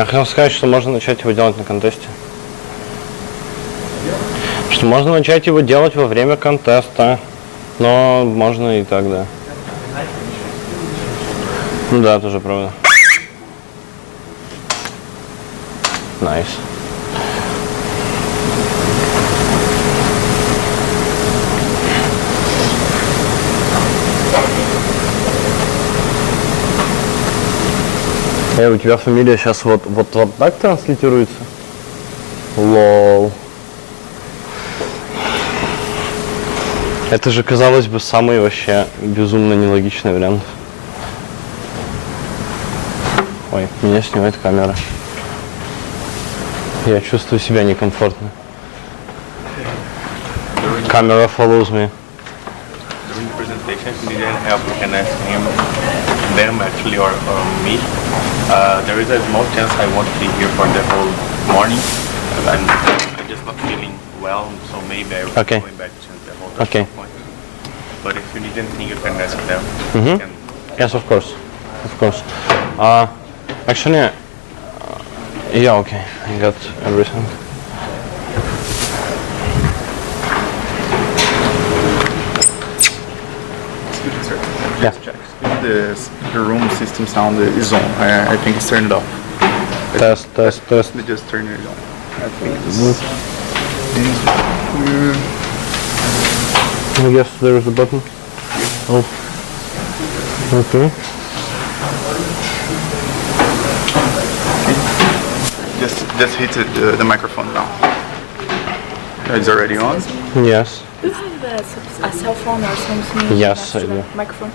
Я хотел сказать, что можно начать его делать на контесте. Что можно начать его делать во время контеста. Но можно и так, да. Ну да, тоже правда. Найс. У тебя фамилия сейчас вот так транслируется? Лол. Это же, казалось бы, самый вообще безумно нелогичный вариант. Ой, меня снимает камера. Я чувствую себя некомфортно. Камера follows me. During the presentation, if you need any help, you can ask him, them actually, or me. There is a small chance I won't be here for the whole morning. I'm just not feeling well, so maybe I will be going back to the whole point. But if you need anything, you can ask them. Yes, of course. Of course. Actually, yeah, okay. I got everything. Excuse me, sir. Yeah. Just check. The room system sound is on. I think it's turned off. Test. Let me just turn it on. I think it's... I guess there is a button. Oh. Okay. Just hit the microphone now. It's already on? Yes. Do you have a cell phone or something? Yes, I do. Microphone?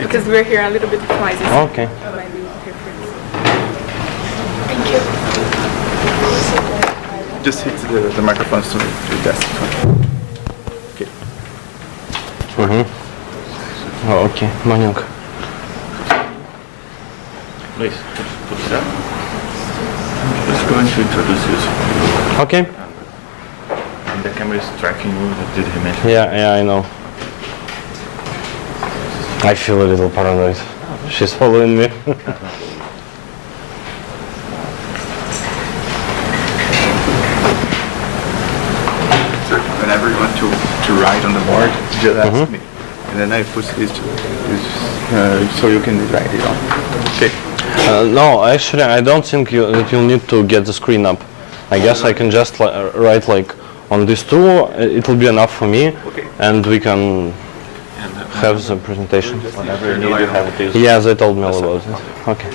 Because we're here a little bit noisy. Okay. Maybe interference. Thank you. Just hit the microphone to test. Okay. Oh, okay. Маленько. Please, put it up. Just going to introduce you. Okay. And the camera is tracking you. Did he mention? Yeah, I know. I feel a little paranoid. She's following me. So whenever you want to write on the board, just ask me. And then I push this so you can write it on. Okay. No, actually, I don't think that you'll need to get the screen up. I guess I can just write like on this two. It will be enough for me, and we can have the presentation. Whenever you need, you have this. Yeah, they told me all about it. Okay.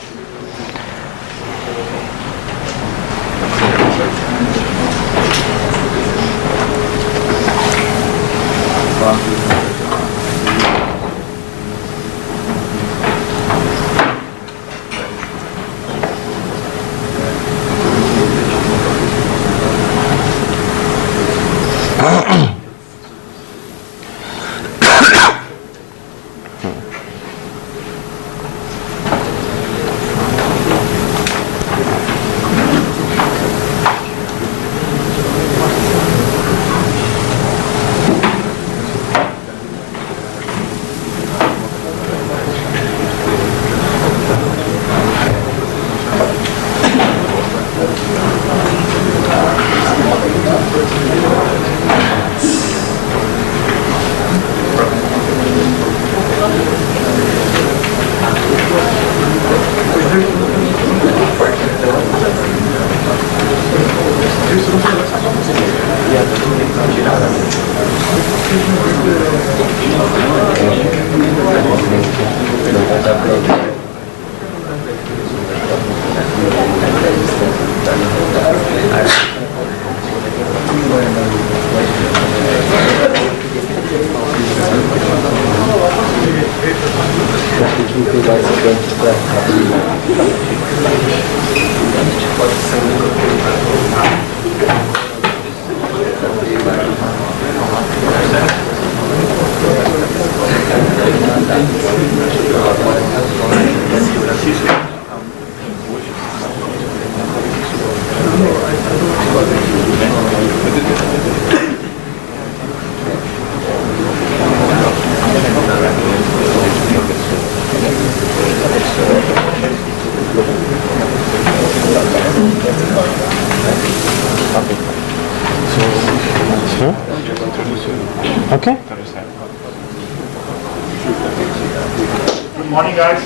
morning, guys.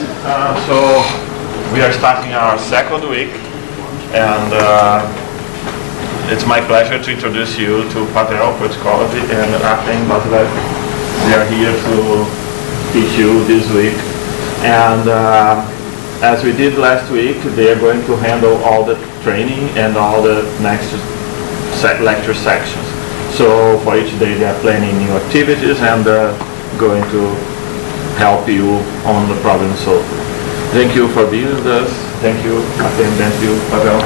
So we are starting our second week, and it's my pleasure to introduce you to Paterno Psychology and Artem Basilev. They are here to teach you this week, and as we did last week, they are going to handle all the training and all the next lecture sections. So for each day, they are planning new activities and going to help you on the problem solving. Thank you for being with us. Thank you, Artem. Thank you, Pavel.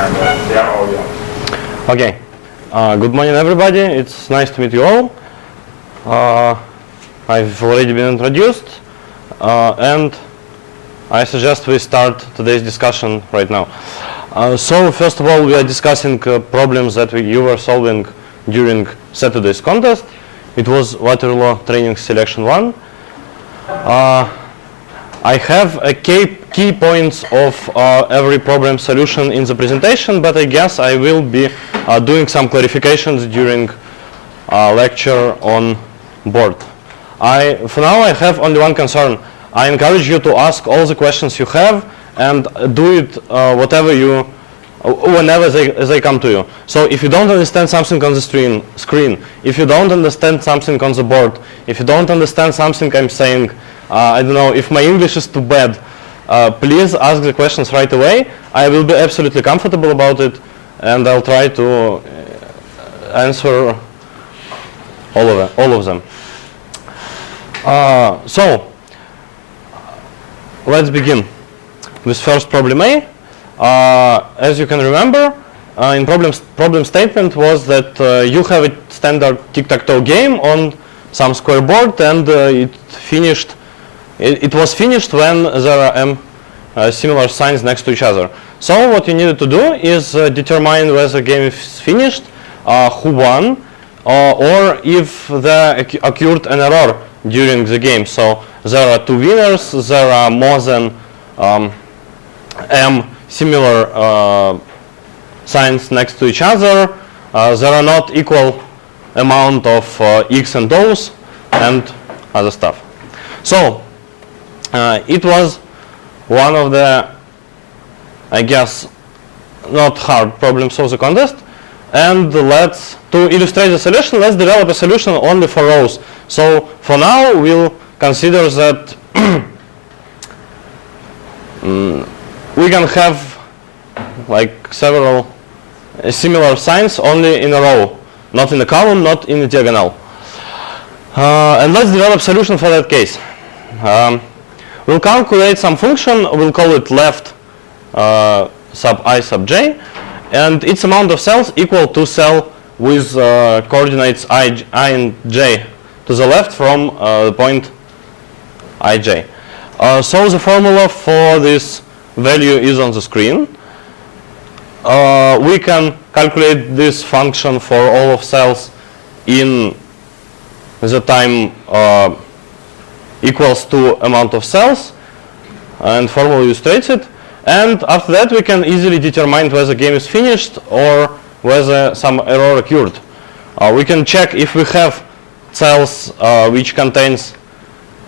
And they are all yours. Okay. Good morning, everybody. It's nice to meet you all. I've already been introduced, and I suggest we start today's discussion right now. So first of all, we are discussing problems that you were solving during Saturday's contest. It was Waterloo Training Selection 1. I have a key points of every problem solution in the presentation, but I guess I will be doing some clarifications during lecture on board. For now I have only one concern. I encourage you to ask all the questions you have and do it whenever they come to you. So if you don't understand something on the screen, if you don't understand something on the board, if you don't understand something I'm saying, I don't know, if my English is too bad, please ask the questions right away. I will be absolutely comfortable about it, and I'll try to answer all of them. So let's begin with first problem A. As you can remember, in problem statement was that you have a standard tic-tac-toe game on some square board, and it was finished when there are similar signs next to each other. So what you needed to do is determine whether the game is finished, who won, or if there occurred an error during the game. So there are two winners, there are more than m similar signs next to each other, there are not equal amount of x and o's, and other stuff. So it was one of the, I guess, not hard problems of the contest. And to illustrate the solution, let's develop a solution only for rows. So for now, we'll consider that we can have like several similar signs only in a row, not in a column, not in a diagonal. And let's develop a solution for that case. We'll calculate some function, we'll call it left sub I sub j, and its amount of cells equal to cell with coordinates I and j to the left from the point ij. So the formula for this value is on the screen. We can calculate this function for all of cells in the time equals to amount of cells, and formula illustrates it. And after that, we can easily determine whether the game is finished or whether some error occurred. We can check if we have cells which contains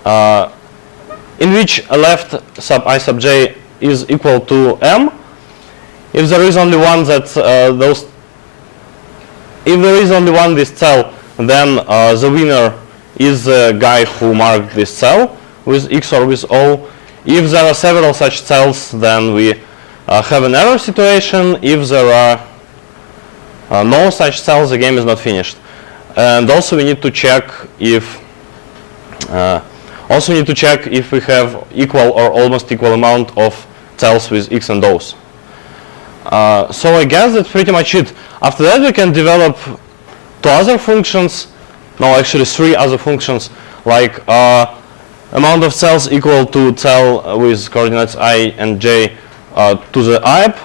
in which a left sub I sub j is equal to m. If there is only one this cell, then the winner is the guy who marked this cell with x or with o. If there are several such cells, then we have an error situation. If there are no such cells, the game is not finished. And also we need to check if we have equal or almost equal amount of cells with x and o's. So I guess that's pretty much it. After that, we can develop two other functions. No, actually three other functions, like amount of cells equal to cell with coordinates I and j to the up.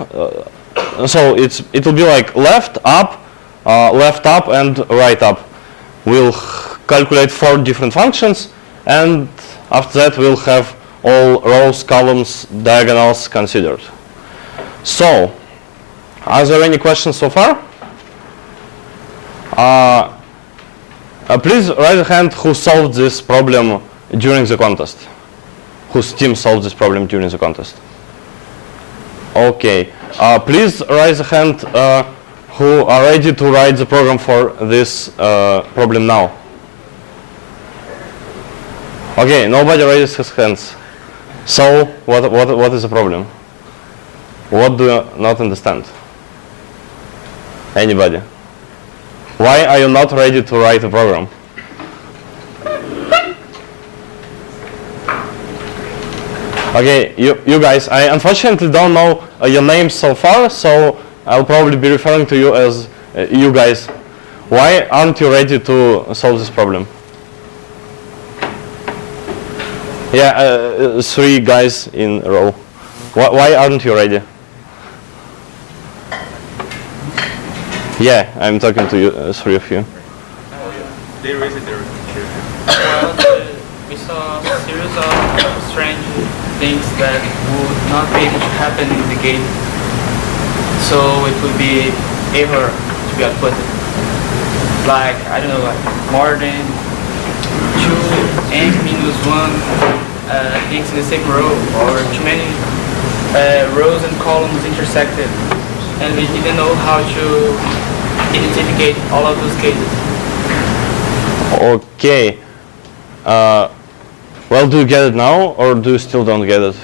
So it will be like left up, and right up. We'll calculate 4 different functions, and after that we'll have all rows, columns, diagonals considered. So, are there any questions so far? Please raise a hand who solved this problem during the contest. whose team solved this problem during the contest? Okay, please raise a hand who are ready to write the program for this problem now. Okay, nobody raises his hands. So what is the problem? What do you not understand? Anybody? Why are you not ready to write a program? Okay, you guys, I unfortunately don't know your names so far, so I'll probably be referring to you as you guys. Why aren't you ready to solve this problem? Yeah, 3 guys in a row. Why aren't you ready? Yeah, I'm talking to you, 3 of you. They raised it there. Well, we saw a series of strange things that would not be able to happen in the game. So it would be error to be outputted. Like, I don't know, like more than 2 n minus 1 things in the same row, or too many rows and columns intersected. And we didn't know how to identify all of those cases. Okay. Well, do you get it now, or do you still don't get it?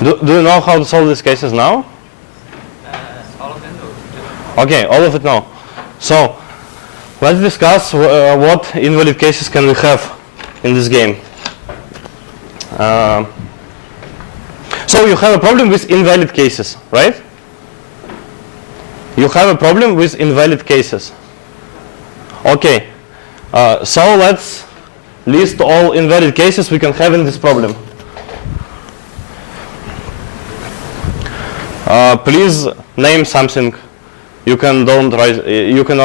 Do you know how to solve these cases now? All of them know. Okay, all of it now. So, let's discuss what invalid cases can we have in this game. So you have a problem with invalid cases, right? You have a problem with invalid cases. Okay, so let's list all invalid cases we can have in this problem. Please name something. You cannot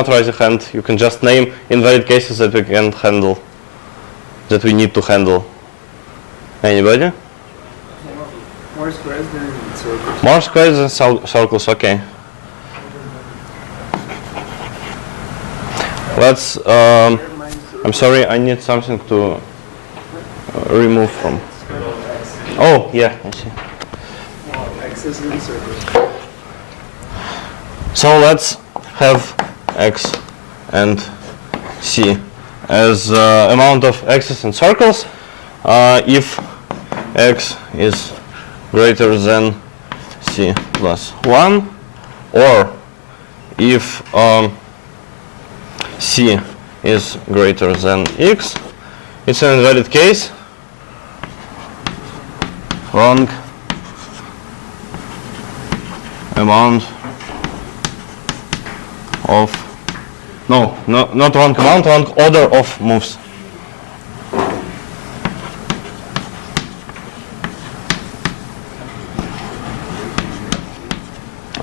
raise a hand. You can just name invalid cases that we can handle, that we need to handle. Anybody? More squares than circles. More squares than circles. Okay. Let's. I'm sorry. I need something to remove from. Oh yeah, I see. X's and circles. So let's have x and c as amount of x's and circles if x is greater than c plus 1, or if c is greater than x. It's an invalid case. Wrong amount of, no, not wrong amount, wrong order of moves.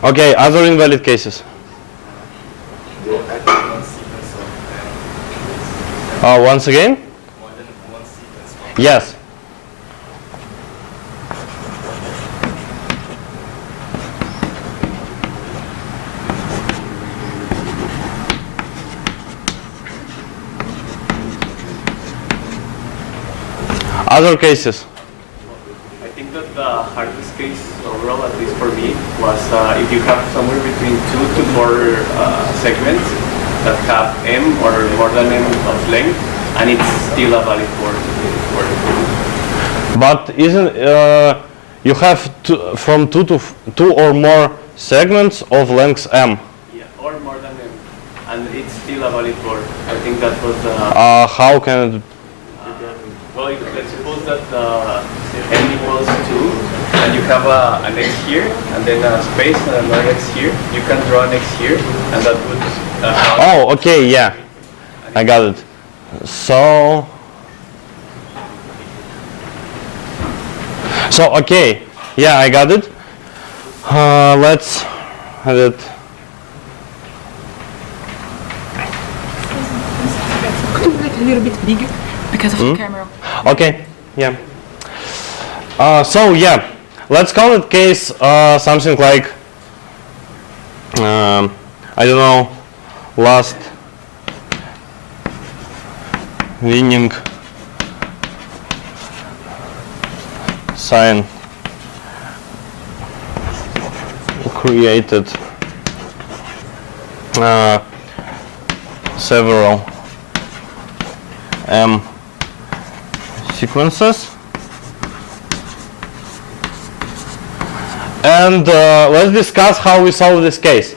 Okay, other invalid cases. Once again? Yes. Other cases. I think that the hardest case overall, at least for me, was if you have somewhere between 2 to 4 segments that have m or more than m of length, and it's still a valid word. But isn't you have from 2 to 2 or more segments of length m? Yeah, or more than m, and it's still a valid word. I think that was How can it? well, let's suppose that n equals 2, and you have an x here, and then a space and another x here. You can draw an x here, and that would Oh, okay, yeah, I got it. So okay, yeah, I got it. Let's have it. Could you make it a little bit bigger because of the camera? Okay, yeah. So yeah, let's call it case something like I don't know, last winning sign created several M sequences. And let's discuss how we solve this case.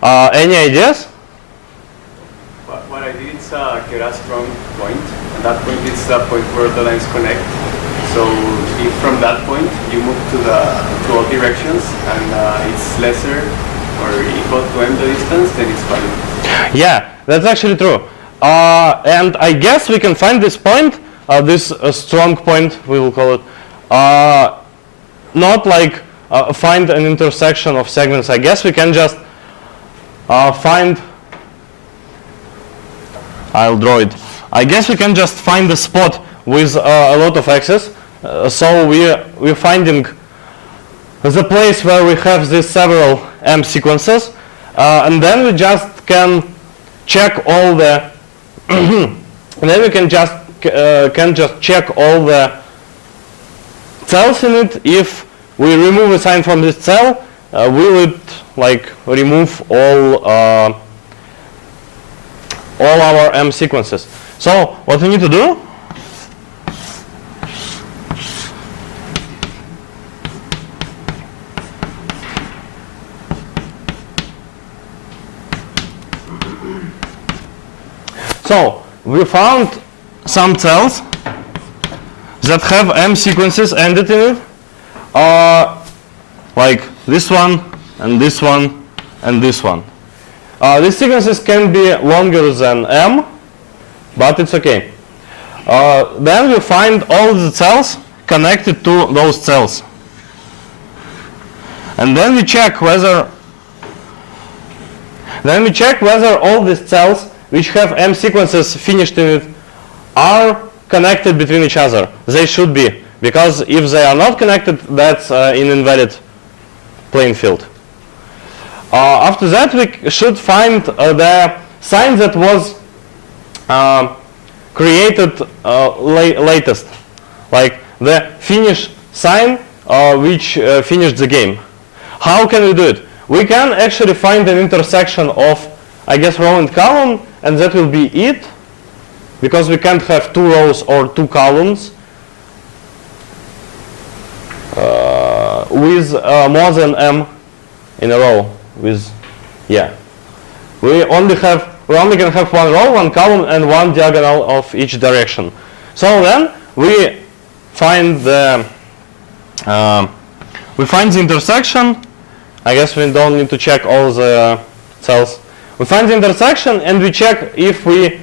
Any ideas? What I did is get a strong point, and that point is the point where the lines connect. So if from that point you move to all directions and it's lesser or equal to m the distance, then it's valid. Yeah, that's actually true. And I guess we can find this point, this strong point, we will call it, not like find an intersection of segments. I guess we can just find, I'll draw it. I guess we can just find the spot with a lot of x's. So we're finding the place where we have these several m sequences, and then we just can check all the and then we can just check all the cells in it. If we remove a sign from this cell, we would like remove all our m sequences. So what we need to do, so we found some cells that have m sequences ended in it, like this one and this one and this one. These sequences can be longer than m, but it's okay. Then we find all the cells connected to those cells, and then we check whether all these cells which have m sequences finished in it are connected between each other. They should be, because if they are not connected, that's an invalid plane field. After that, we should find the sign that was created latest, like the finish sign which finished the game. How can we do it? We can actually find an intersection of, I guess, row and column, and that will be it, because we can't have two rows or two columns with more than m in a row. We only can have one row, one column, and one diagonal of each direction. So then we find the intersection. I guess we don't need to check all the cells. We find the intersection and we check if we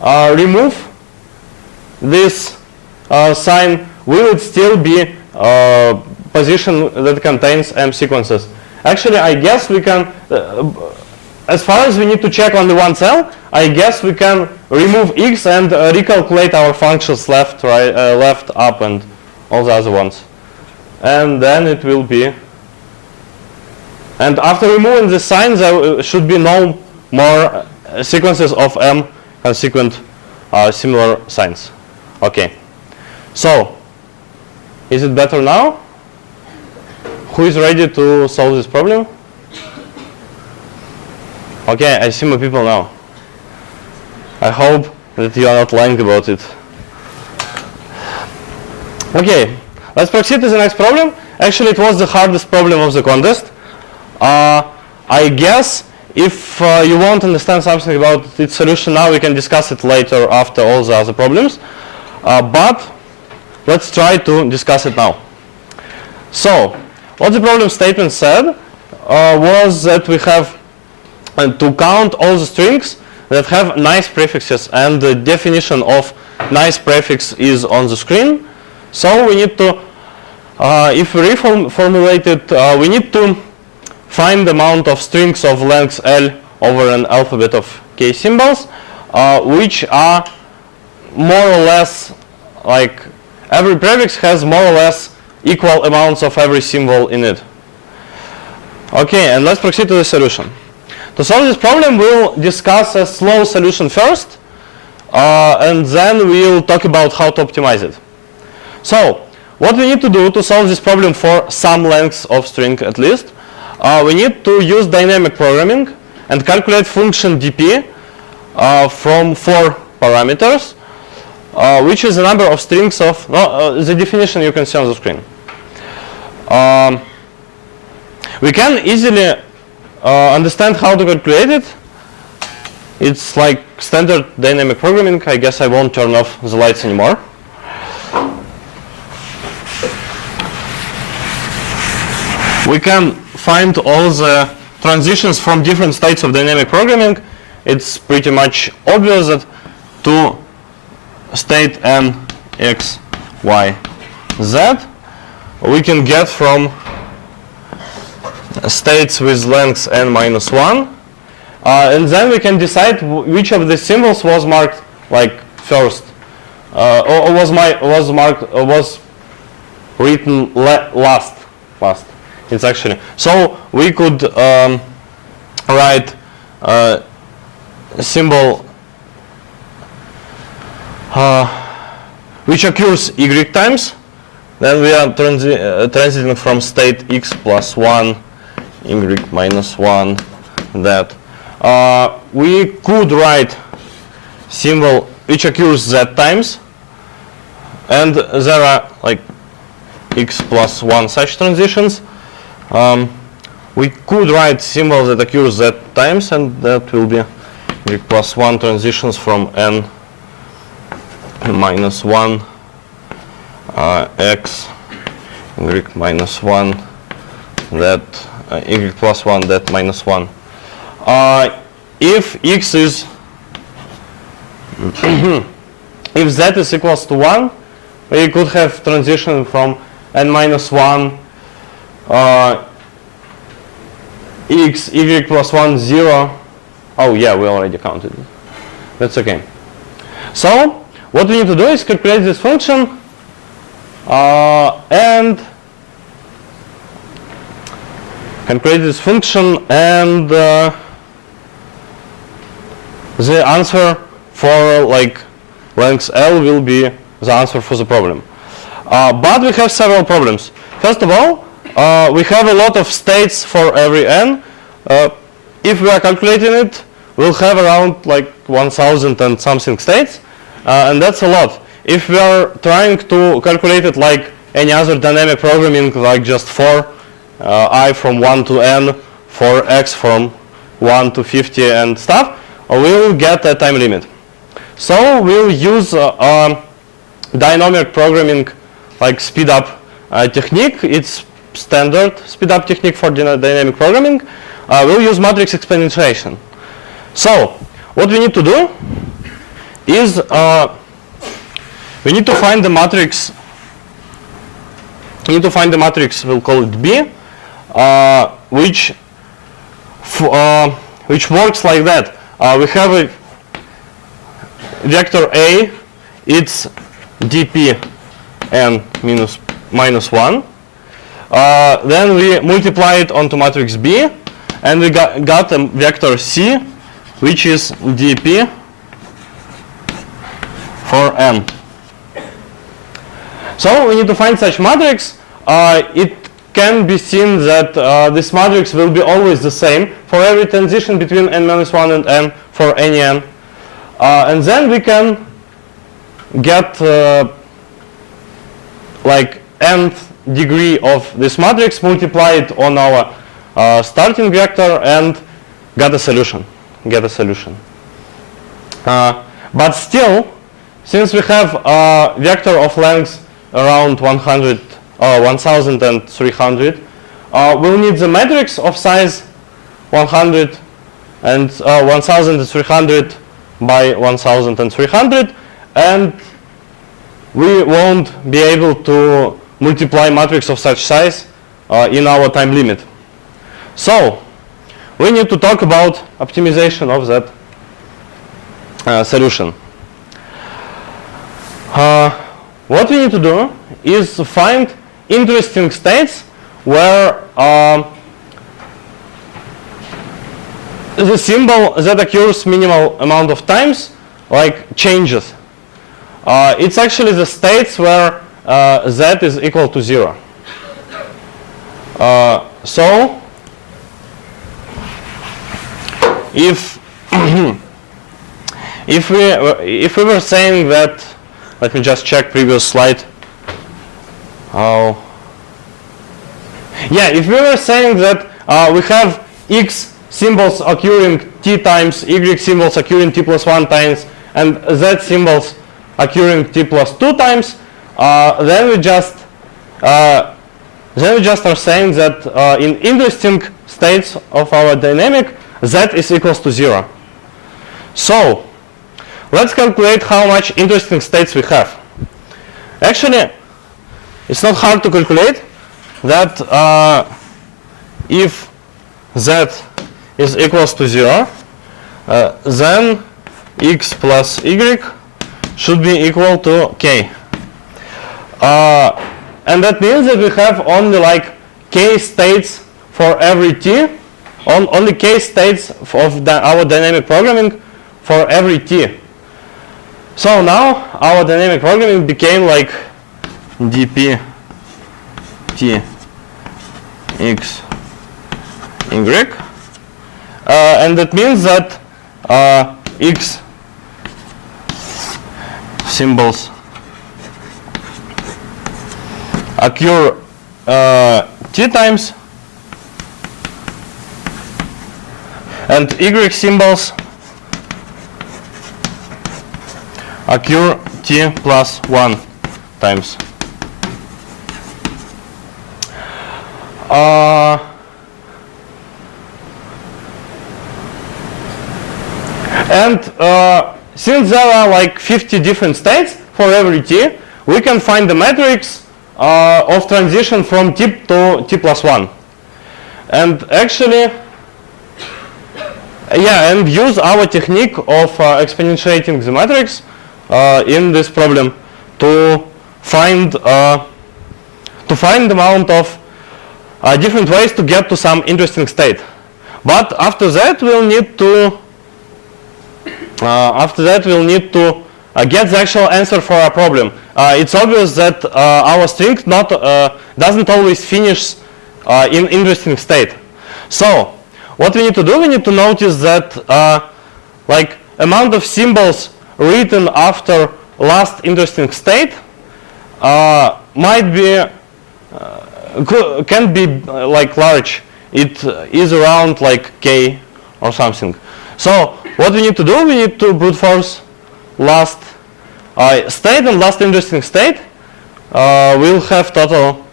remove this sign, will it still be a position that contains m sequences? Actually, I guess we can, as far as we need to check only one cell, I guess we can remove x and recalculate our functions left, right, left, up, and all the other ones. And then it will be, and after removing the sign, there should be no more sequences of m consequent similar signs. Okay. So, is it better now? Who is ready to solve this problem? Okay, I see more people now. I hope that you are not lying about it. Okay, let's proceed to the next problem. Actually, it was the hardest problem of the contest. I guess if you want to understand something about its solution now, we can discuss it later after all the other problems. But let's try to discuss it now. So, what the problem statement said was that we have to count all the strings that have nice prefixes, and the definition of nice prefix is on the screen. So we need to, if we reformulate it, we need to find the amount of strings of length L over an alphabet of K symbols, which are more or less, like every prefix has more or less equal amounts of every symbol in it. Okay, and let's proceed to the solution. To solve this problem, we'll discuss a slow solution first, and then we'll talk about how to optimize it. So, what we need to do to solve this problem for some lengths of string at least, we need to use dynamic programming and calculate function dp from 4 parameters, which is the number of strings of, the definition you can see on the screen. We can easily understand how to calculate it. It's like standard dynamic programming. I guess I won't turn off the lights anymore. We can find all the transitions from different states of dynamic programming. It's pretty much obvious that to state n, x, y, z, we can get from states with length n minus 1. And then we can decide which of the symbols was marked like first, or was written last. It's actually, so we could write a symbol which occurs y times. Then we are transiting from state x plus 1, y minus 1, that. We could write symbol which occurs z times, and there are like x plus 1 such transitions. We could write symbol that occurs z times, and that will be y plus 1 transitions from n minus 1 x y minus 1 that y plus 1 that minus 1. If x is if z is equals to 1, we could have transition from n minus 1 x y plus 1 0. Oh yeah, we already counted it. That's okay. So what we need to do is calculate this function and the answer for like length L will be the answer for the problem. But we have several problems. First of all, we have a lot of states for every n. If we are calculating it, we'll have around like 1000 and something states, and that's a lot. If we are trying to calculate it like any other dynamic programming, like just for I from 1 to n, for x from 1 to 50 and stuff, we'll get a time limit. So we'll use dynamic programming like speed up technique. It's standard speed up technique for dynamic programming. We'll use matrix exponentiation. So what we need to do is we need to find the matrix. We'll call it B, which works like that. We have a vector A, it's dp n minus 1. Then we multiply it onto matrix B, and we got a vector C, which is dp for n. So we need to find such matrix. It can be seen that this matrix will be always the same for every transition between n minus 1 and n for any n. And then we can get like nth degree of this matrix, multiply it on our starting vector, and get a solution. But still, since we have a vector of length around 1300, we'll need the matrix of size 100 and 1300 by 1300, and we won't be able to multiply matrix of such size in our time limit. So we need to talk about optimization of that solution. What we need to do is to find interesting states where the symbol that occurs minimal amount of times like changes. It's actually the states where z is equal to 0. So if if we were saying that, let me just check previous slide. Oh, yeah, if we were saying that we have x symbols occurring t times, y symbols occurring t plus 1 times, and z symbols occurring t plus 2 times, then we just are saying that in interesting states of our dynamic, z is equals to 0. So let's calculate how much interesting states we have. Actually, it's not hard to calculate that if z is equals to 0, then x plus y should be equal to k. And that means that we have only like k states for every t, only k states of our dynamic programming for every t. So now our dynamic programming became like dp t x y, and that means that x symbols occur t times, and y symbols occur t plus 1 times. And since there are like 50 different states for every t, we can find the matrix of transition from t to t plus 1. And actually, yeah, and use our technique of exponentiating the matrix in this problem to find the amount of different ways to get to some interesting state. But after that, we'll need to get the actual answer for our problem. It's obvious that our string doesn't always finish in interesting state. So what we need to do, we need to notice that like amount of symbols written after last interesting state might be can be like large. It is around like k or something. So what we need to do, we need to brute force last state, and last interesting state will have total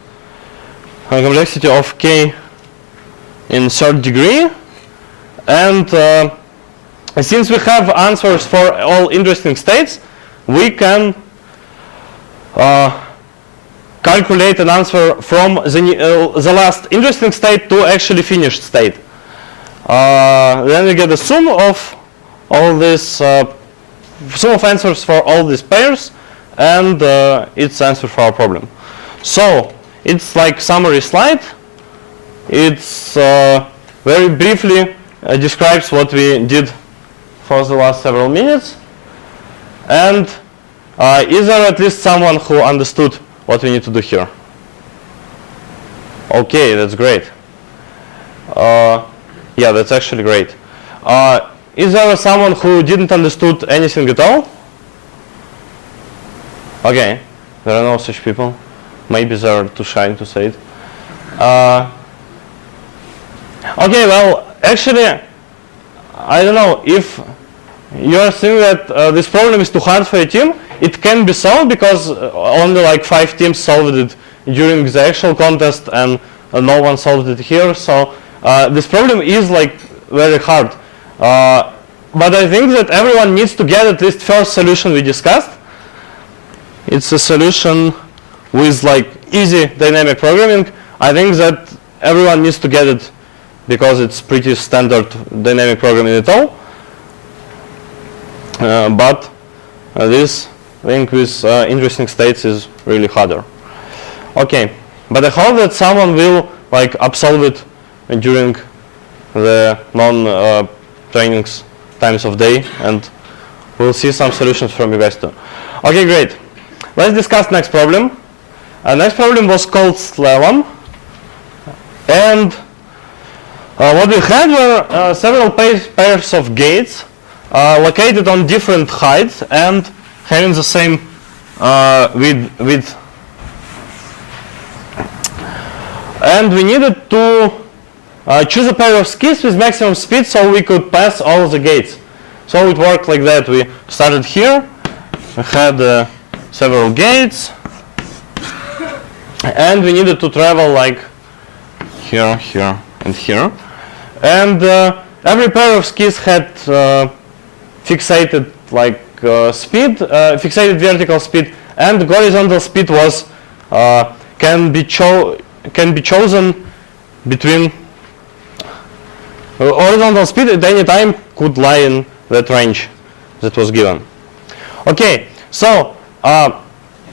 complexity of k in third degree, and since we have answers for all interesting states, we can calculate an answer from the last interesting state to actually finished state. Then we get the sum of all this sum of answers for all these pairs, and it's answer for our problem. So it's like summary slide. It's very briefly describes what we did for the last several minutes. And is there at least someone who understood what we need to do here? Okay, that's great. Yeah, that's actually great. Is there someone who didn't understood anything at all? Okay, there are no such people. Maybe they're too shy to say it. Okay, well, actually, I don't know if you are saying that this problem is too hard for a team. It can be solved because only like 5 teams solved it during the actual contest, and no one solved it here. So this problem is like very hard. But I think that everyone needs to get at least first solution we discussed. It's a solution with like easy dynamic programming. I think that everyone needs to get it because it's pretty standard dynamic programming at all. But this thing with interesting states is really harder. Okay, but I hope that someone will like absolve it during the non-trainings times of day, and we'll see some solutions from you guys too. Okay, great. Let's discuss next problem. Next problem was called slalom. And what we had were several pairs of gates located on different heights and having the same width. And we needed to choose a pair of skis with maximum speed so we could pass all the gates. So it worked like that. We started here, we had several gates, and we needed to travel like here, here, and here. And every pair of skis had fixated like speed, fixated vertical speed, and the horizontal speed was can be chosen between horizontal speed at any time could lie in that range that was given. Okay, so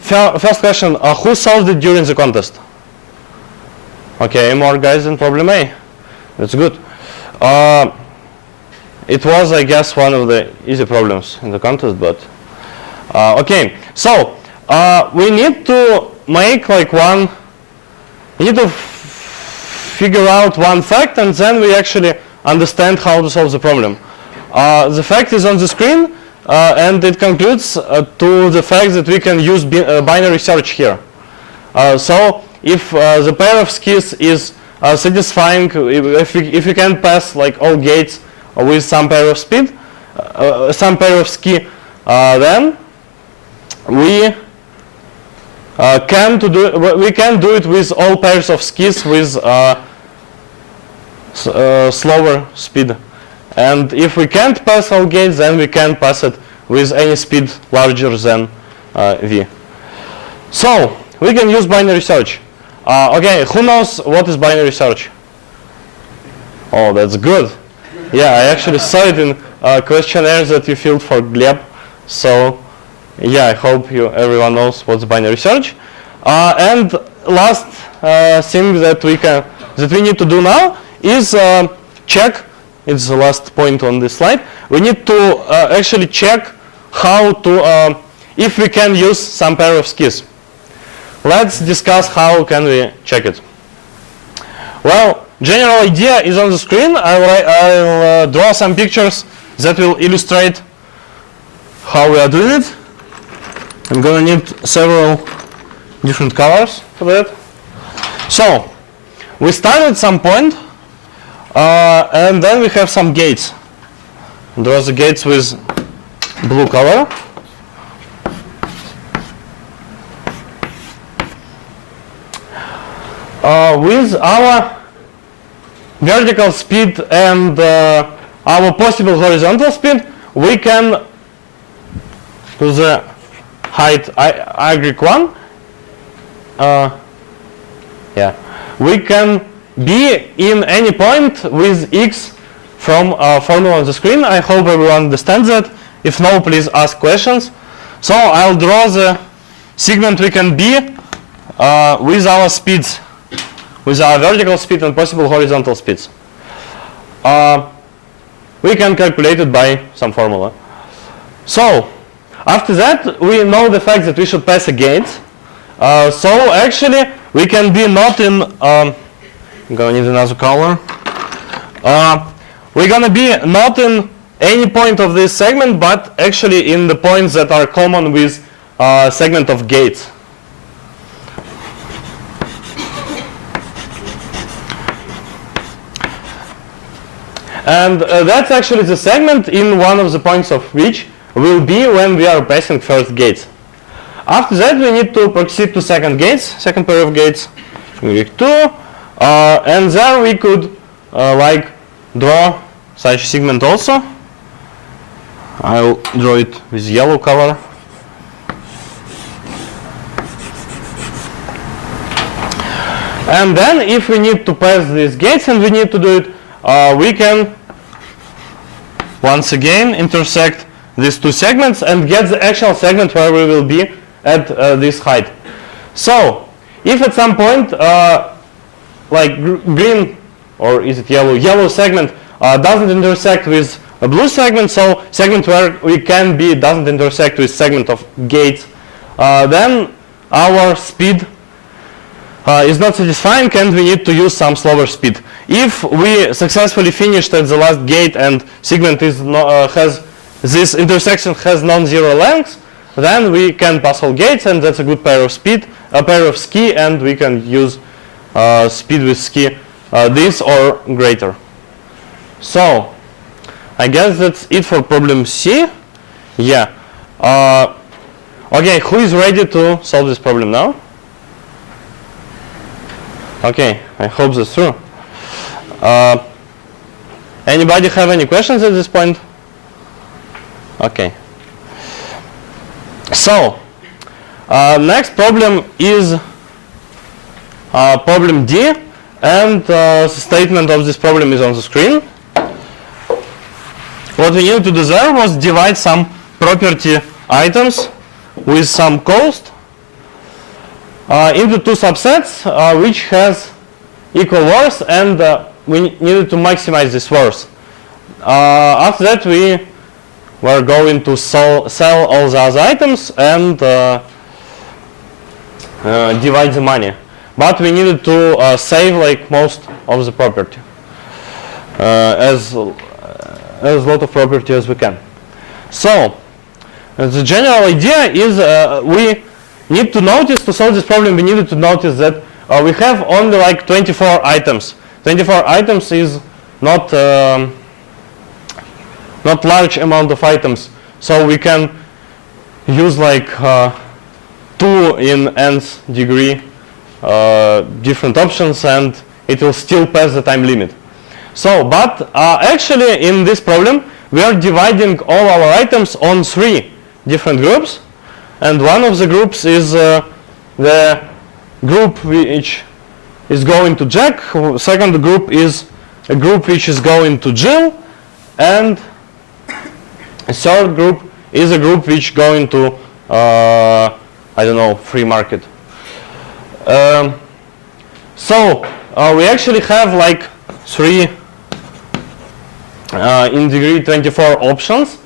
first question, who solved it during the contest? Okay, more guys in problem A. That's good. It was, I guess, one of the easy problems in the contest, but okay. So we need to make like we need to figure out one fact, and then we actually understand how to solve the problem. The fact is on the screen, and it concludes to the fact that we can use binary search here. So if the pair of skis is satisfying, if we can pass like all gates with some pair of speed, some pair of ski, then we can do it with all pairs of skis with slower speed. And if we can't pass all gates, then we can pass it with any speed larger than v. So we can use binary search. Okay, who knows what is binary search? Oh, that's good. Yeah, I actually saw it in questionnaires that you filled for Gleb. So yeah, I hope everyone knows what's binary search. And last thing that we need to do now is check. It's the last point on this slide. We need to actually check how to if we can use some pair of skis. Let's discuss how can we check it. Well, general idea is on the screen. I'll draw some pictures that will illustrate how we are doing it. I'm gonna need several different colors for that. So we start at some point, and then we have some gates. Draw the gates with blue color. With our vertical speed and our possible horizontal speed, we can to the height I agree 1. Yeah, we can be in any point with x from formula on the screen. I hope everyone understands that. If no, please ask questions. So I'll draw the segment we can be with our speeds, with our vertical speed and possible horizontal speeds. We can calculate it by some formula. So after that, we know the fact that we should pass a gate. So actually, we can be not in. I'm gonna need another color. We're gonna be not in any point of this segment, but actually in the points that are common with segment of gates. And that's actually the segment in one of the points of which will be when we are passing first gates. After that, we need to proceed to second pair of gates, 2, and there we could like draw such segment also. I'll draw it with yellow color. And then if we need to pass these gates and we need to do it, we can once again intersect these two segments and get the actual segment where we will be at this height. So if at some point like green, or is it yellow segment doesn't intersect with a blue segment, so segment where we can be doesn't intersect with segment of gates, then our speed is not satisfying and we need to use some slower speed. If we successfully finished at the last gate and segment is this intersection has non-zero length, then we can pass all gates, and that's a good pair of ski, and we can use speed with ski this or greater. So I guess that's it for problem C. Yeah. Okay, who is ready to solve this problem now? Okay, I hope that's true. Anybody have any questions at this point? Okay. So, next problem is problem D, and the statement of this problem is on the screen. What we needed to do there was divide some property items with some cost into two subsets which has equal worth, and we needed to maximize this worth. After that we were going to sell all the other items and divide the money. But we needed to save like most of the property, as lot of property as we can. So the general idea is we need to notice, to solve this problem, we needed to notice that we have only like 24 items. 24 items is not large amount of items, so we can use like 2 in nth degree different options, and it will still pass the time limit. So, but actually in this problem we are dividing all our items on 3 different groups, and one of the groups is the group which is going to Jack. Second group is a group which is going to Jill, and a third group is a group which going to I don't know, free market. So we actually have like 3 in degree 24 options,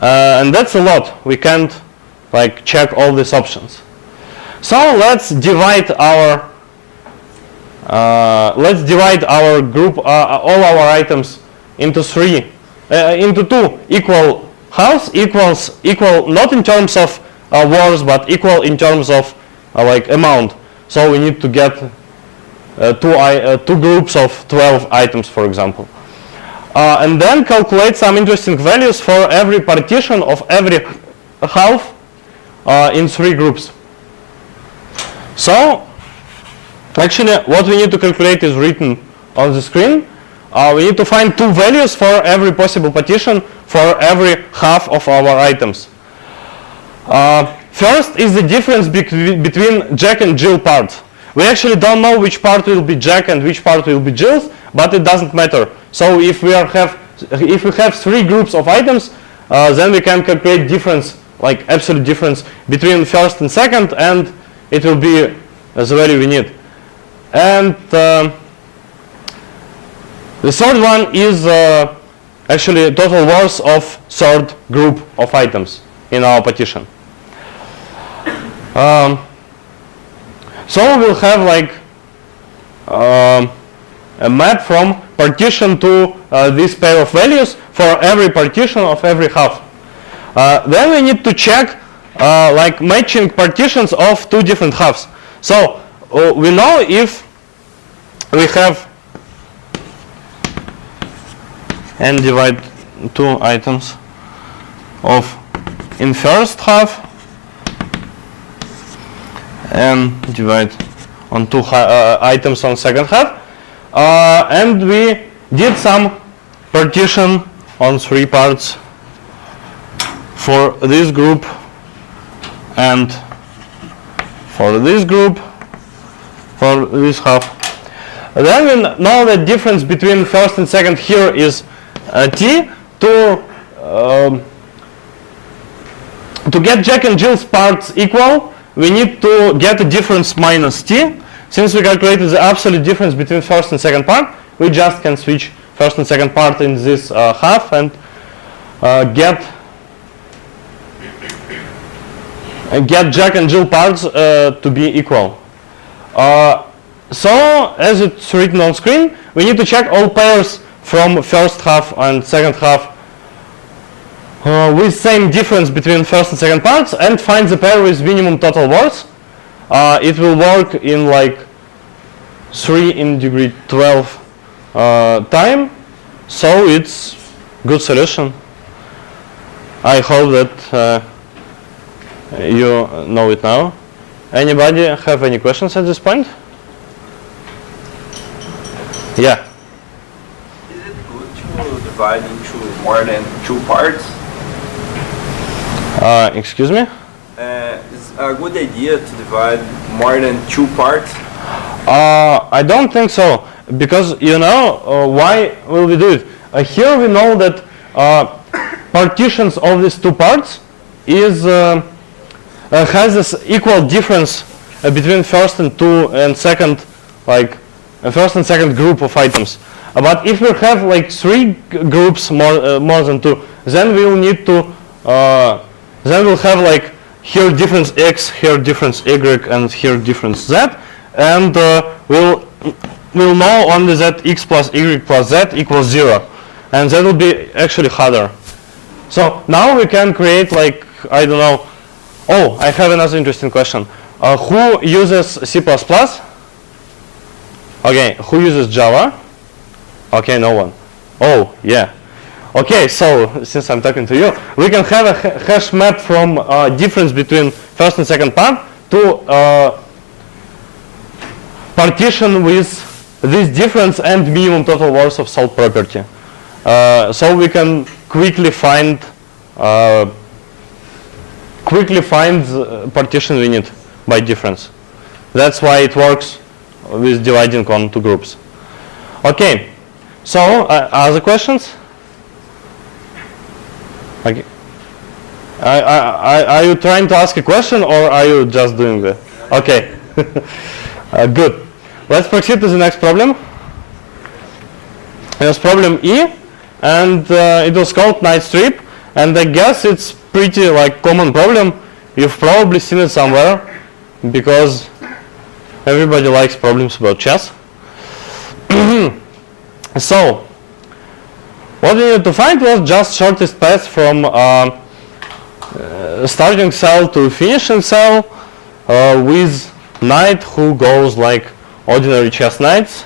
and that's a lot. We can't like check all these options. So let's divide our group, all our items into 2 equal halves, equal not in terms of worth, but equal in terms of like amount. So we need to get 2 groups of 12 items, for example. And then calculate some interesting values for every partition of every half in 3 groups. So actually what we need to calculate is written on the screen. We need to find 2 values for every possible partition for every half of our items. First is the difference between Jack and Jill parts. We actually don't know which part will be Jack and which part will be Jill's, but it doesn't matter. So if we have 3 groups of items, then we can calculate difference, like absolute difference between first and second, and it will be the value we need. And the third one is actually total worth of third group of items in our partition. So we'll have like a map from partition to this pair of values for every partition of every half. Then we need to check like matching partitions of 2 different halves. So we know if we have n divide 2 items of in first half and divide on 2 items on second half, and we did some partition on 3 parts for this group and for this group for this half. Then we know the difference between first and second here is t. To get Jack and Jill's parts equal, we need to get a difference minus t. Since we calculated the absolute difference between first and second part, we just can switch first and second part in this half and get Jack and Jill parts to be equal. So as it's written on screen, we need to check all pairs from first half and second half with same difference between first and second parts, and find the pair with minimum total words. It will work in like 3 in degree 12 time, so it's good solution. I hope that you know it now. Anybody have any questions at this point? Yeah. Is it good to divide into more than 2 parts? Excuse me? Is a good idea to divide more than 2 parts? I don't think so, because you know why will we do it? Here we know that partitions of these 2 parts is has this equal difference between first and second, like first and second group of items. But if we have like 3 groups more than 2, then we will need to then we'll have like here difference x, here difference y, and here difference z, and we'll know only that x plus y plus z equals 0, and that will be actually harder. So now we can create like, I don't know. Oh, I have another interesting question. Who uses C++? Okay, who uses Java? Okay, no one. Oh, yeah. Okay, so since I'm talking to you, we can have a hash map from difference between first and second part to partition with this difference and minimum total worth of salt property. So we can quickly find the partition we need by difference. That's why it works with dividing on 2 groups. Okay, so other questions? Okay. Are you trying to ask a question, or are you just doing that? Okay, good. Let's proceed to the next problem. There's problem E, and it was called night strip, and I guess it's pretty like common problem. You've probably seen it somewhere, because everybody likes problems about chess. So what we needed to find was just shortest path from starting cell to finishing cell with knight who goes like ordinary chess knights.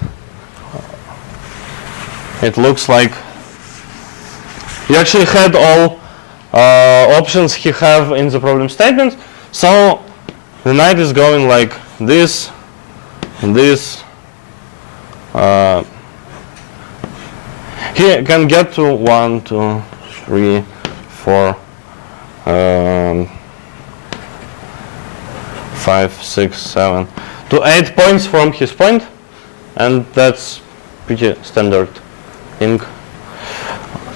It looks like you actually had all options he have in the problem statement. So the knight is going like this, and this. He can get to 1, 2, 3, 4, 5, 6, 7 to 8 points from his point, and that's pretty standard thing.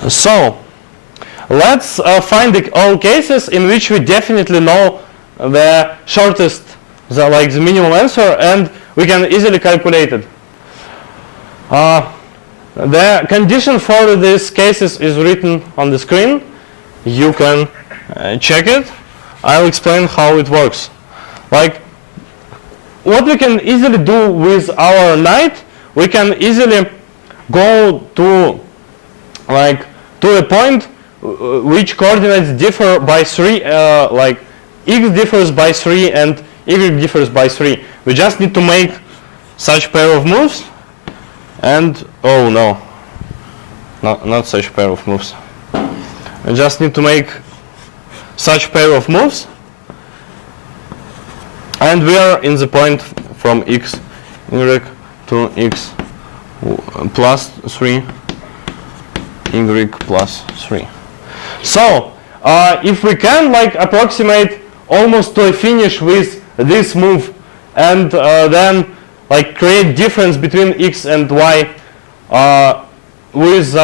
So let's find all cases in which we definitely know the shortest, the minimum answer, and we can easily calculate it. The condition for these cases is written on the screen. You can check it. I'll explain how it works. Like, what we can easily do with our knight, we can easily go to a point which coordinates differ by 3, like x differs by 3 and y differs by 3. We just need to make such pair of moves. And, oh no, not such pair of moves. I just need to make such pair of moves. And we are in the point from x, y to x plus 3, y plus 3. So, if we can approximate almost to a finish with this move, and then create difference between x and y with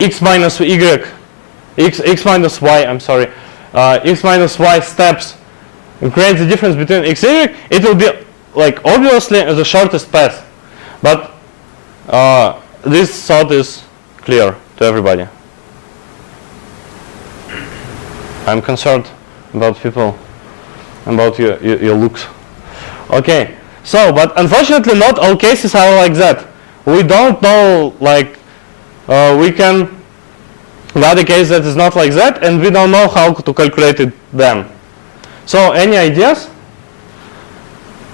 x minus y, x minus y, I'm sorry, x minus y steps, and create the difference between x and y, it will be obviously the shortest path. But this thought is clear to everybody. I'm concerned about people, about your looks. Okay, so but unfortunately not all cases are like that. We don't know, like we can got a case that is not like that, and we don't know how to calculate it then. So any ideas?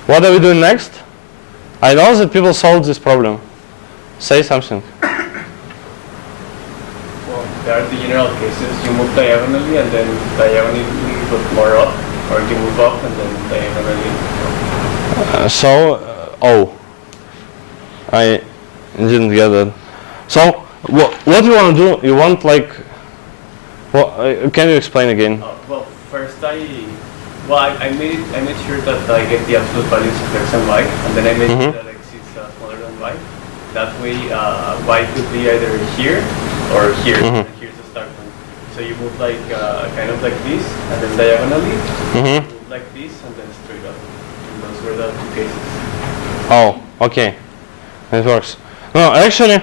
What are we doing next? I know that people solve this problem. Say something. Well, there are the general cases. You move diagonally and then diagonally put more up, or you move up and then diagonally. I didn't get that. So what you want to do? You want like, can you explain again? Well, first I made sure that I get the absolute values of x and y, and then I made sure that x is smaller than y. That way, y could be either here or here. And here's the start point. So you move like kind of like this, and then diagonally. Move like this, and then straight up. And those were the two cases. Oh, okay, it works. No, actually,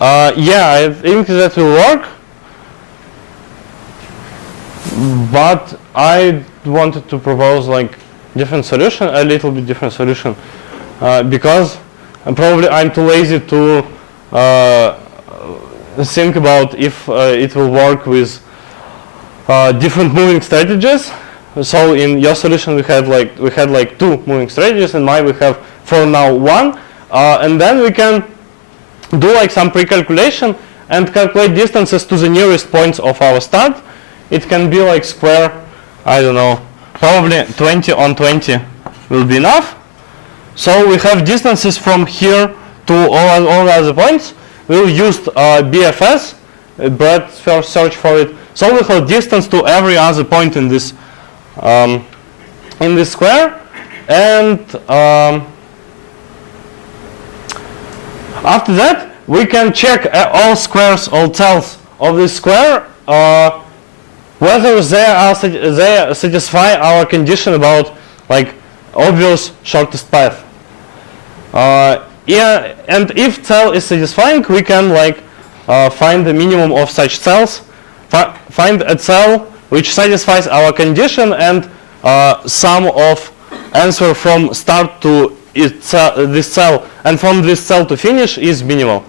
yeah, I think that will work. But I wanted to propose like different solution, a little bit different solution, because probably I'm too lazy to think about if it will work with different moving strategies. So in your solution we had like 2 moving strategies, and mine we have for now 1, and then we can do like some pre-calculation and calculate distances to the nearest points of our start. It can be like square, I don't know, probably 20 on 20 will be enough. So we have distances from here to all other points. We'll use BFS, breadth first search for it. So we have distance to every other point in this square, and after that we can check all squares, all cells of this square, whether they satisfy our condition about like obvious shortest path. Yeah, and if cell is satisfying, we can like find the minimum of such cells, find a cell which satisfies our condition, and sum of answer from start to this cell and from this cell to finish is minimal,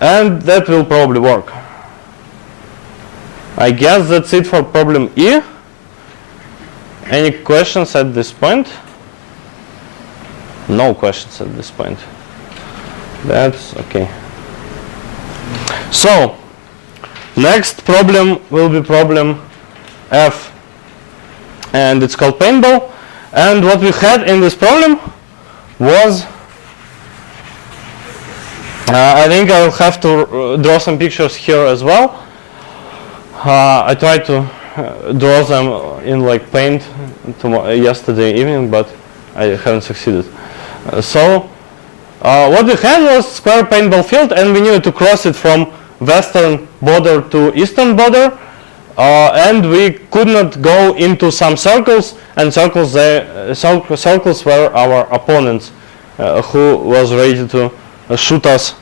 and that will probably work. I guess that's it for problem E. Any questions at this point? No questions at this point. That's okay. So next problem will be problem F, and it's called paintball. And what we had in this problem was, I think I will have to draw some pictures here as well. I tried to draw them in like Paint yesterday evening, but I haven't succeeded. So what we had was square paintball field, and we needed to cross it from western border to eastern border, and we could not go into some circles, and circles were our opponents who was ready to shoot us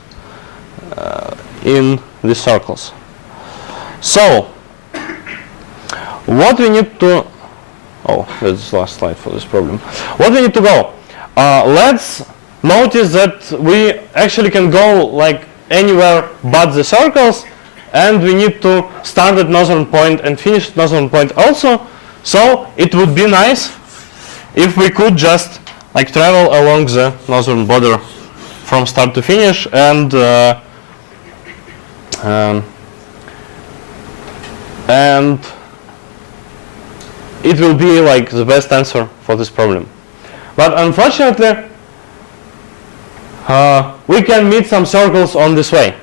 in these circles. So what we need to, that's the last slide for this problem. What we need to go, let's notice that we actually can go like anywhere but the circles, and we need to start at northern point and finish at northern point also. So it would be nice if we could just like travel along the northern border from start to finish, and it will be like the best answer for this problem. But unfortunately, we can meet some circles on this way.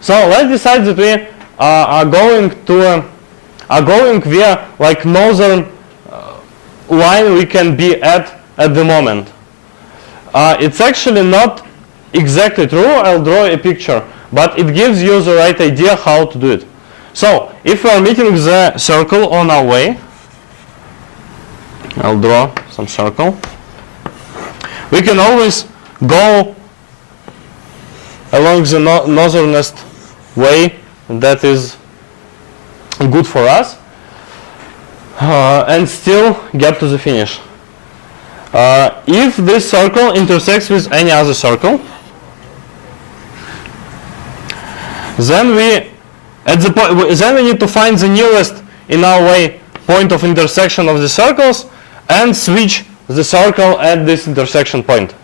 So let's decide that we are going via like northern line we can be at the moment. It's actually not exactly true. I'll draw a picture, but it gives you the right idea how to do it. So if we are meeting the circle on our way, I'll draw some circle. We can always go along the northernest way that is good for us, and still get to the finish. If this circle intersects with any other circle, then we need to find the nearest, in our way, point of intersection of the circles and switch the circle at this intersection point.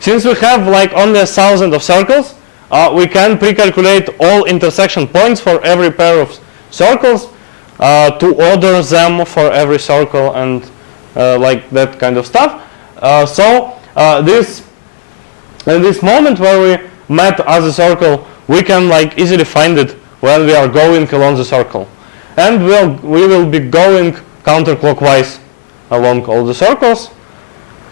Since we have like only 1,000 of circles, we can pre-calculate all intersection points for every pair of circles to order them for every circle and like that kind of stuff. This moment where we met as a circle, we can like easily find it when we are going along the circle, and we will be going counterclockwise along all the circles.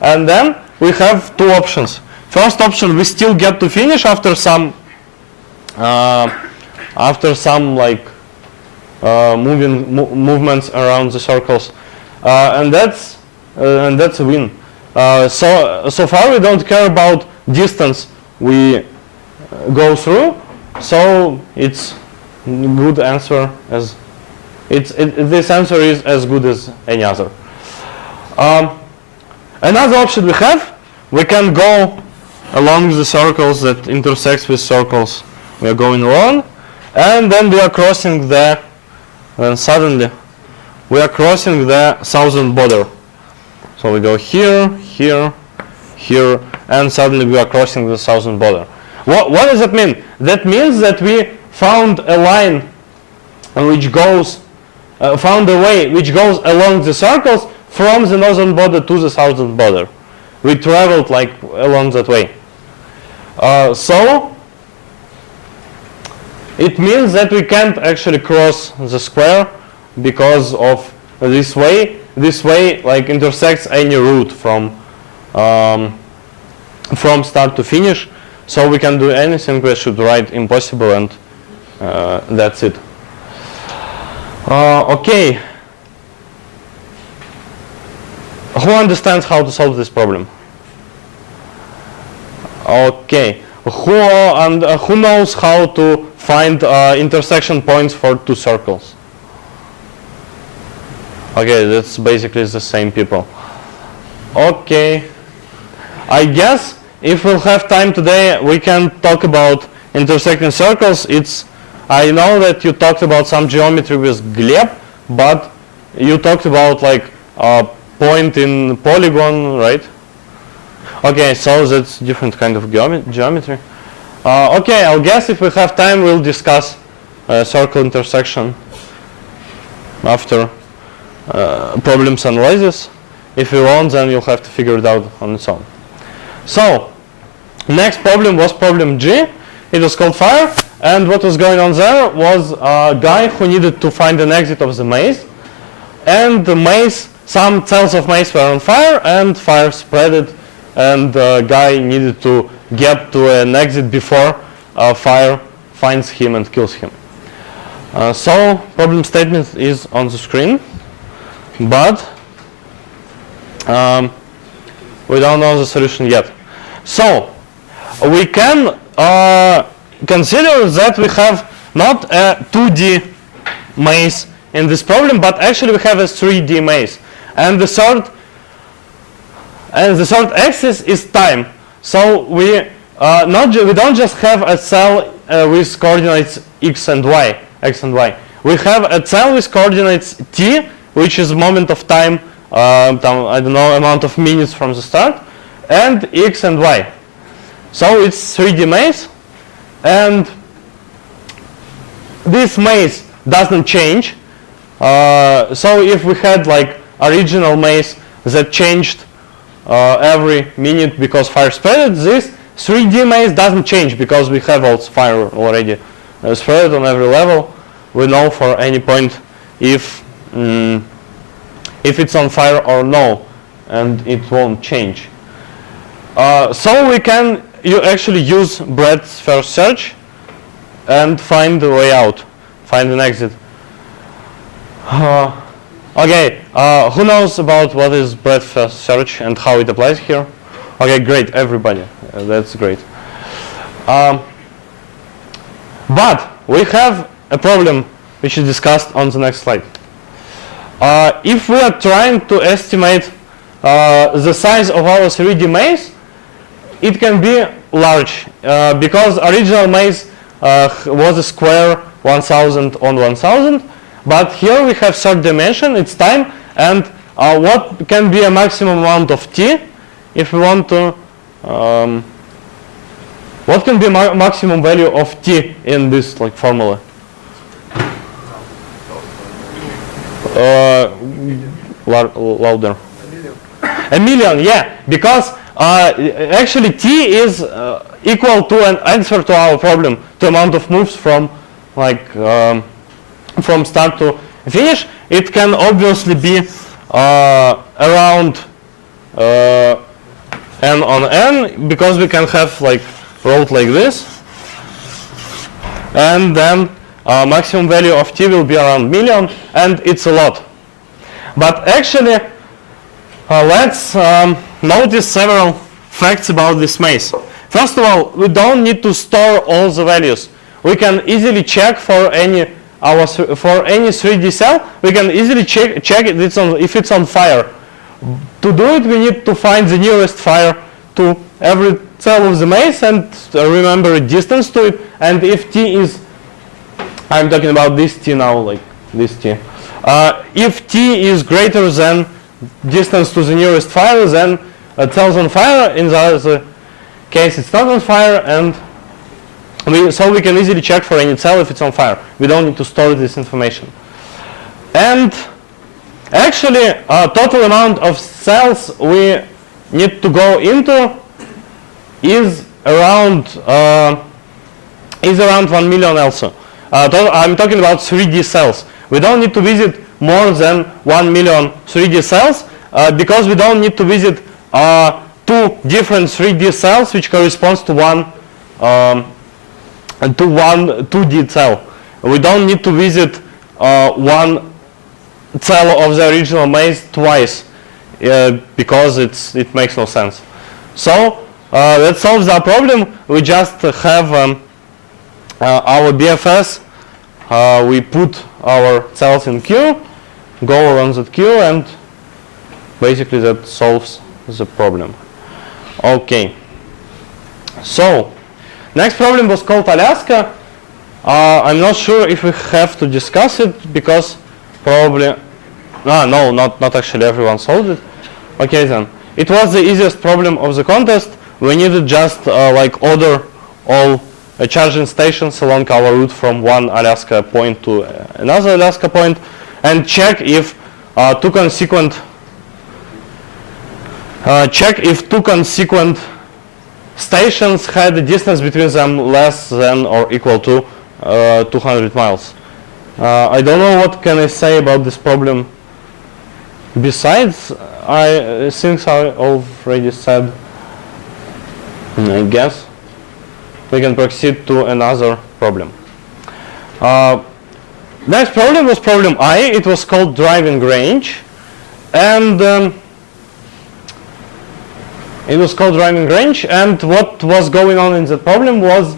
And then we have two options. First option, we still get to finish after some like movements around the circles, and that's a win. So far we don't care about distance we go through, so it's good answer as this answer is as good as any other. Another option we have, we can go along the circles that intersects with circles we are going along, and then we are crossing suddenly we are crossing the southern border. So we go here, here, here, and suddenly we are crossing the southern border. What does that mean? That means that we found a line which goes, found a way which goes along the circles from the northern border to the southern border. We traveled like along that way. So it means that we can't actually cross the square because of this way. This way like intersects any route from start to finish. So we can do anything. We should write impossible, and that's it. Okay. Who understands how to solve this problem? Okay. Who knows how to find intersection points for two circles? Okay, that's basically the same people. Okay. I guess if we'll have time today, we can talk about intersecting circles. I know that you talked about some geometry with Gleb, but you talked about like a point in polygon, right? Okay, so that's different kind of geometry. Okay, I'll guess if we have time, we'll discuss circle intersection after problems analysis. If you won't, then you'll have to figure it out on its own. So, next problem was problem G. It was called fire, and what was going on there was a guy who needed to find an exit of the maze, and the maze, some cells of maze were on fire, and fire spread it, and the guy needed to get to an exit before fire finds him and kills him. So, problem statement is on the screen, but we don't know the solution yet. So, we can consider that we have not a 2D maze in this problem, but actually we have a 3D maze. And the third axis is time. So we don't just have a cell with coordinates x and y. We have a cell with coordinates t, which is moment of time, I don't know, amount of minutes from the start, and x and y. So it's 3D maze, and this maze doesn't change. So if we had like original maze that changed every minute because fire spread it, this 3D maze doesn't change because we have all fire already spread on every level. We know for any point if it's on fire or no, and it won't change. So we can actually use breadth first search and find the way out, find an exit. Okay, who knows about what is breadth first search and how it applies here? Okay, great, everybody. That's great. But we have a problem which is discussed on the next slide. If we are trying to estimate the size of our 3D maze, it can be large because original maze was a square 1000 on 1000, but here we have third dimension, it's time, and what can be a maximum amount of t if we want to, what can be maximum value of t in this like formula? Louder. A million, yeah, because actually t is equal to an answer to our problem, to amount of moves from like from start to finish. It can obviously be around n on n, because we can have like road like this, and then maximum value of t will be around million, and it's a lot. But actually, let's notice several facts about this maze. First of all, we don't need to store all the values. We can easily check for any 3D cell. We can easily check if it's on fire. To do it, we need to find the nearest fire to every cell of the maze and remember a distance to it. And if t is, I'm talking about this t now, like this t. If t is greater than distance to the nearest fire, then a cell's on fire. In the other case, it's not on fire, and so we can easily check for any cell if it's on fire. We don't need to store this information. And actually, total amount of cells we need to go into is around 1 million also. I'm talking about 3D cells. We don't need to visit more than 1 million 3D cells because we don't need to visit 2 different 3D cells which corresponds to one 2D cell. We don't need to visit one cell of the original maze twice because it makes no sense. So that solves our problem. We just have our BFS. We put our cells in queue, go around that queue, and basically that solves the problem. Okay. So next problem was called Alaska. I'm not sure if we have to discuss it because probably no, not actually everyone solved it. Okay then. It was the easiest problem of the contest. We needed just like order all charging stations along our route from one Alaska point to another Alaska point and check if two consequent stations had a distance between them less than or equal to 200 miles. I don't know what can I say about this problem besides things I already said. I guess we can proceed to another problem. Next problem was problem I. It was called driving range, and what was going on in the problem was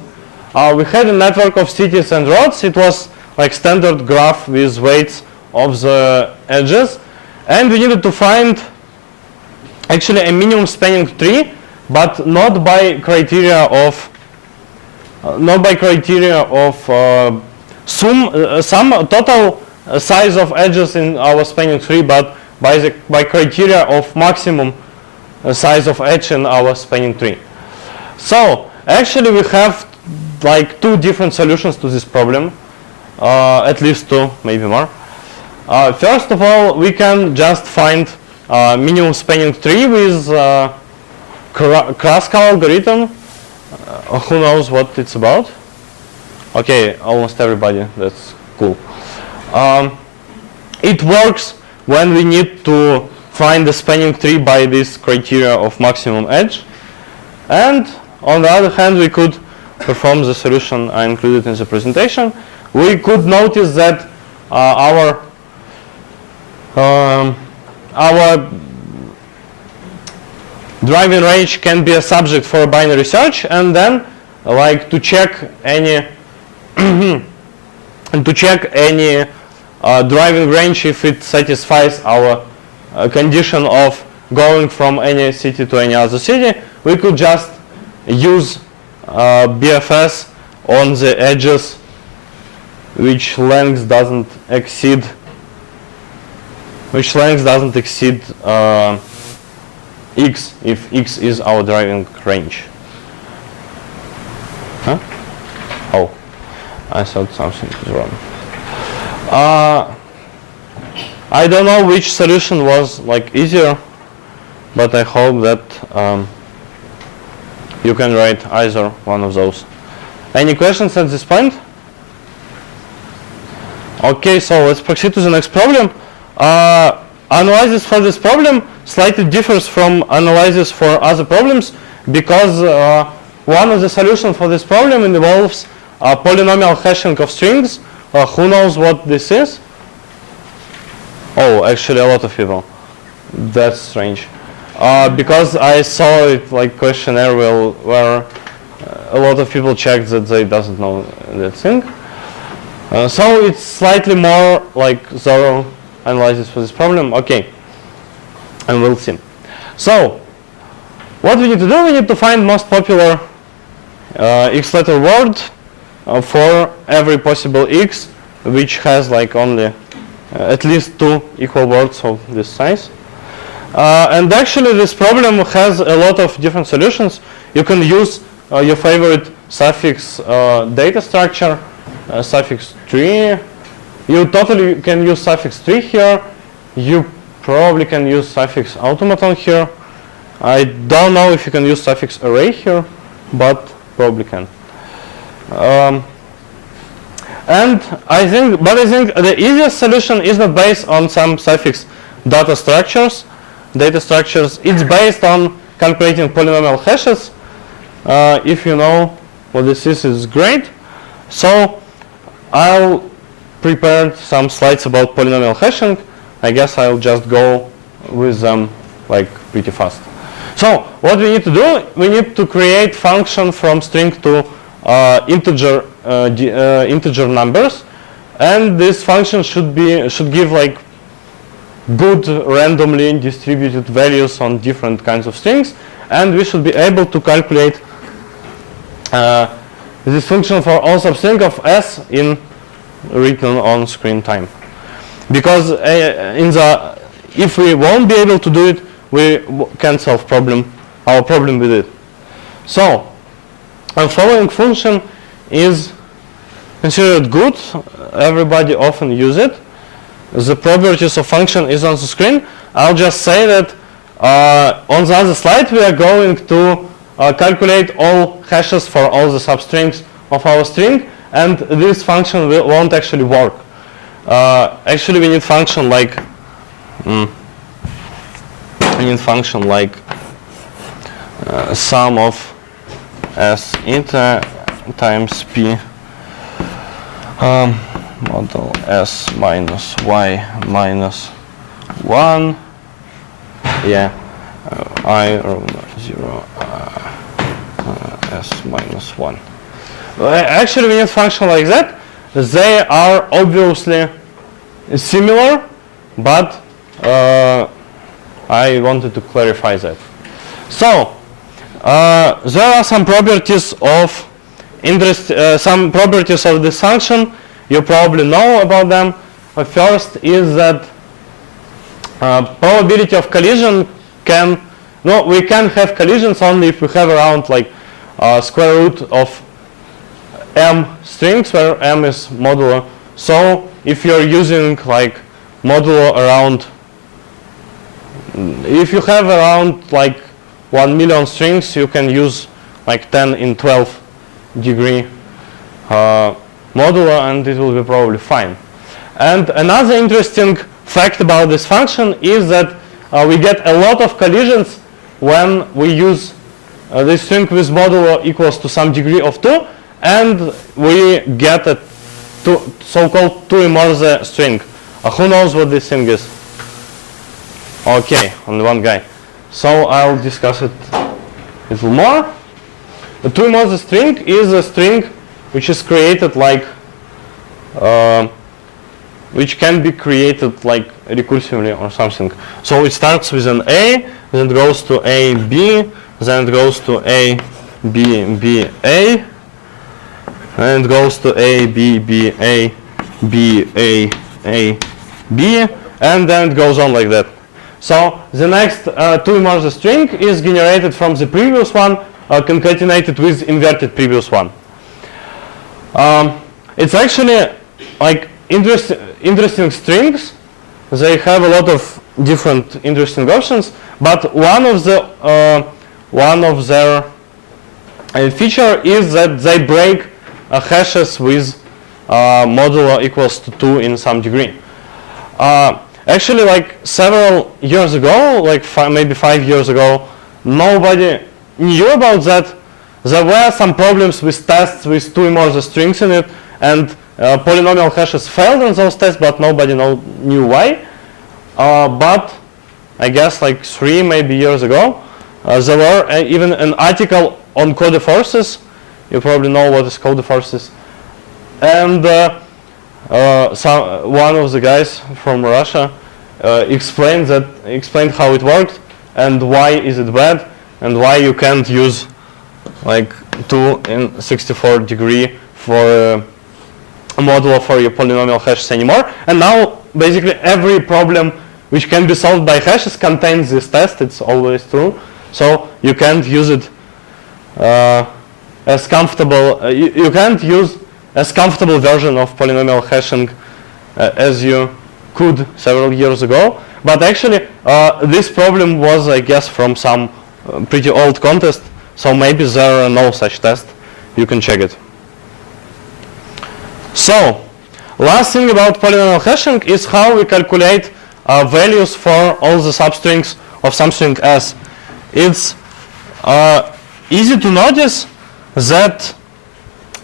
we had a network of cities and roads. It was like standard graph with weights of the edges, and we needed to find actually a minimum spanning tree, but not by criteria of some total size of edges in our spanning tree, but by criteria of maximum size of edge in our spanning tree. So actually we have like 2 different solutions to this problem, at least 2, maybe more. First of all, we can just find minimum spanning tree with Kraska algorithm. Who knows what it's about? Okay, almost everybody. That's cool. It works when we need to find the spanning tree by this criteria of maximum edge. And on the other hand, we could perform the solution I included in the presentation. We could notice that our driving range can be a subject for a binary search, and then like to check any driving range if it satisfies our condition of going from any city to any other city, we could just use BFS on the edges which length doesn't exceed x, if x is our driving range. Huh? Oh, I thought something was wrong. I don't know which solution was like easier, but I hope that you can write either one of those. Any questions at this point? Okay, so let's proceed to the next problem. Analysis for this problem slightly differs from analysis for other problems because one of the solutions for this problem involves polynomial hashing of strings. Who knows what this is? Oh, actually a lot of people. That's strange. Because I saw it like questionnaire where a lot of people checked that they doesn't know that thing. So it's slightly more like thorough analysis for this problem. Okay, and we'll see. So what we need to do, we need to find most popular x letter word for every possible x which has like only at least 2 equal words of this size. And actually this problem has a lot of different solutions. You can use your favorite suffix data structure, suffix 3. You totally can use suffix 3 here. You probably can use suffix automaton here. I don't know if you can use suffix array here, but probably can. And I think the easiest solution is not based on some suffix data structures. It's based on calculating polynomial hashes. If you know what this is, it's great. So I'll prepare some slides about polynomial hashing. I guess I'll just go with them like pretty fast. So what we need to do, we need to create function from string to integer numbers, and this function should give like good randomly distributed values on different kinds of strings, and we should be able to calculate this function for all substring of s in written on screen time. Because if we won't be able to do it, we can solve our problem with it. So our following function is considered good. Everybody often use it. The properties of function is on the screen. I'll just say that on the other slide we are going to calculate all hashes for all the substrings of our string, and this function won't actually work. Actually we need function like sum of s eta times p model s minus y minus 1 I 0 s minus 1. Actually we need function like that. They are obviously similar, but I wanted to clarify that. So there are some properties of some properties of this function. You probably know about them. First is that probability of collision we can have collisions only if we have around like square root of m strings, where m is modulo. So if you're using like modulo around, if you have around like 1 million strings, you can use like 10 in 12 degree modulo, and it will be probably fine. And another interesting fact about this function is that we get a lot of collisions when we use this string with modulo equals to some degree of 2, and we get a so-called 2-Morse string. Who knows what this thing is? Okay, only one guy. So I'll discuss it a little more. The 2-Morse string is a string which is created like which can be created like recursively or something. So it starts with an A, then it goes to A, B, then it goes to A, B, B, A, and it goes to A, B, B, A, B, A, B, and then it goes on like that. So the next two-immers string is generated from the previous one, concatenated with inverted previous one. It's actually like interesting strings. They have a lot of different interesting options, but one of their feature is that they break hashes with modulo equals to 2 in some degree. Actually, like several years ago, like maybe 5 years ago, nobody knew about that. There were some problems with tests with two-immers strings in it, and polynomial hashes failed on those tests, but nobody knew why. But I guess like 3 maybe years ago, there were even an article on code forces. You probably know what is code forces. And one of the guys from Russia explained how it worked and why is it bad and why you can't use like 2 in 64 degree for a modulo for your polynomial hashes anymore. And now basically every problem which can be solved by hashes contains this test. It's always true. So you can't use it as comfortable. You can't use as comfortable version of polynomial hashing as you could several years ago. But actually this problem was, I guess, from some pretty old contest. So maybe there are no such tests. You can check it. So last thing about polynomial hashing is how we calculate values for all the substrings of some string S. It's easy to notice that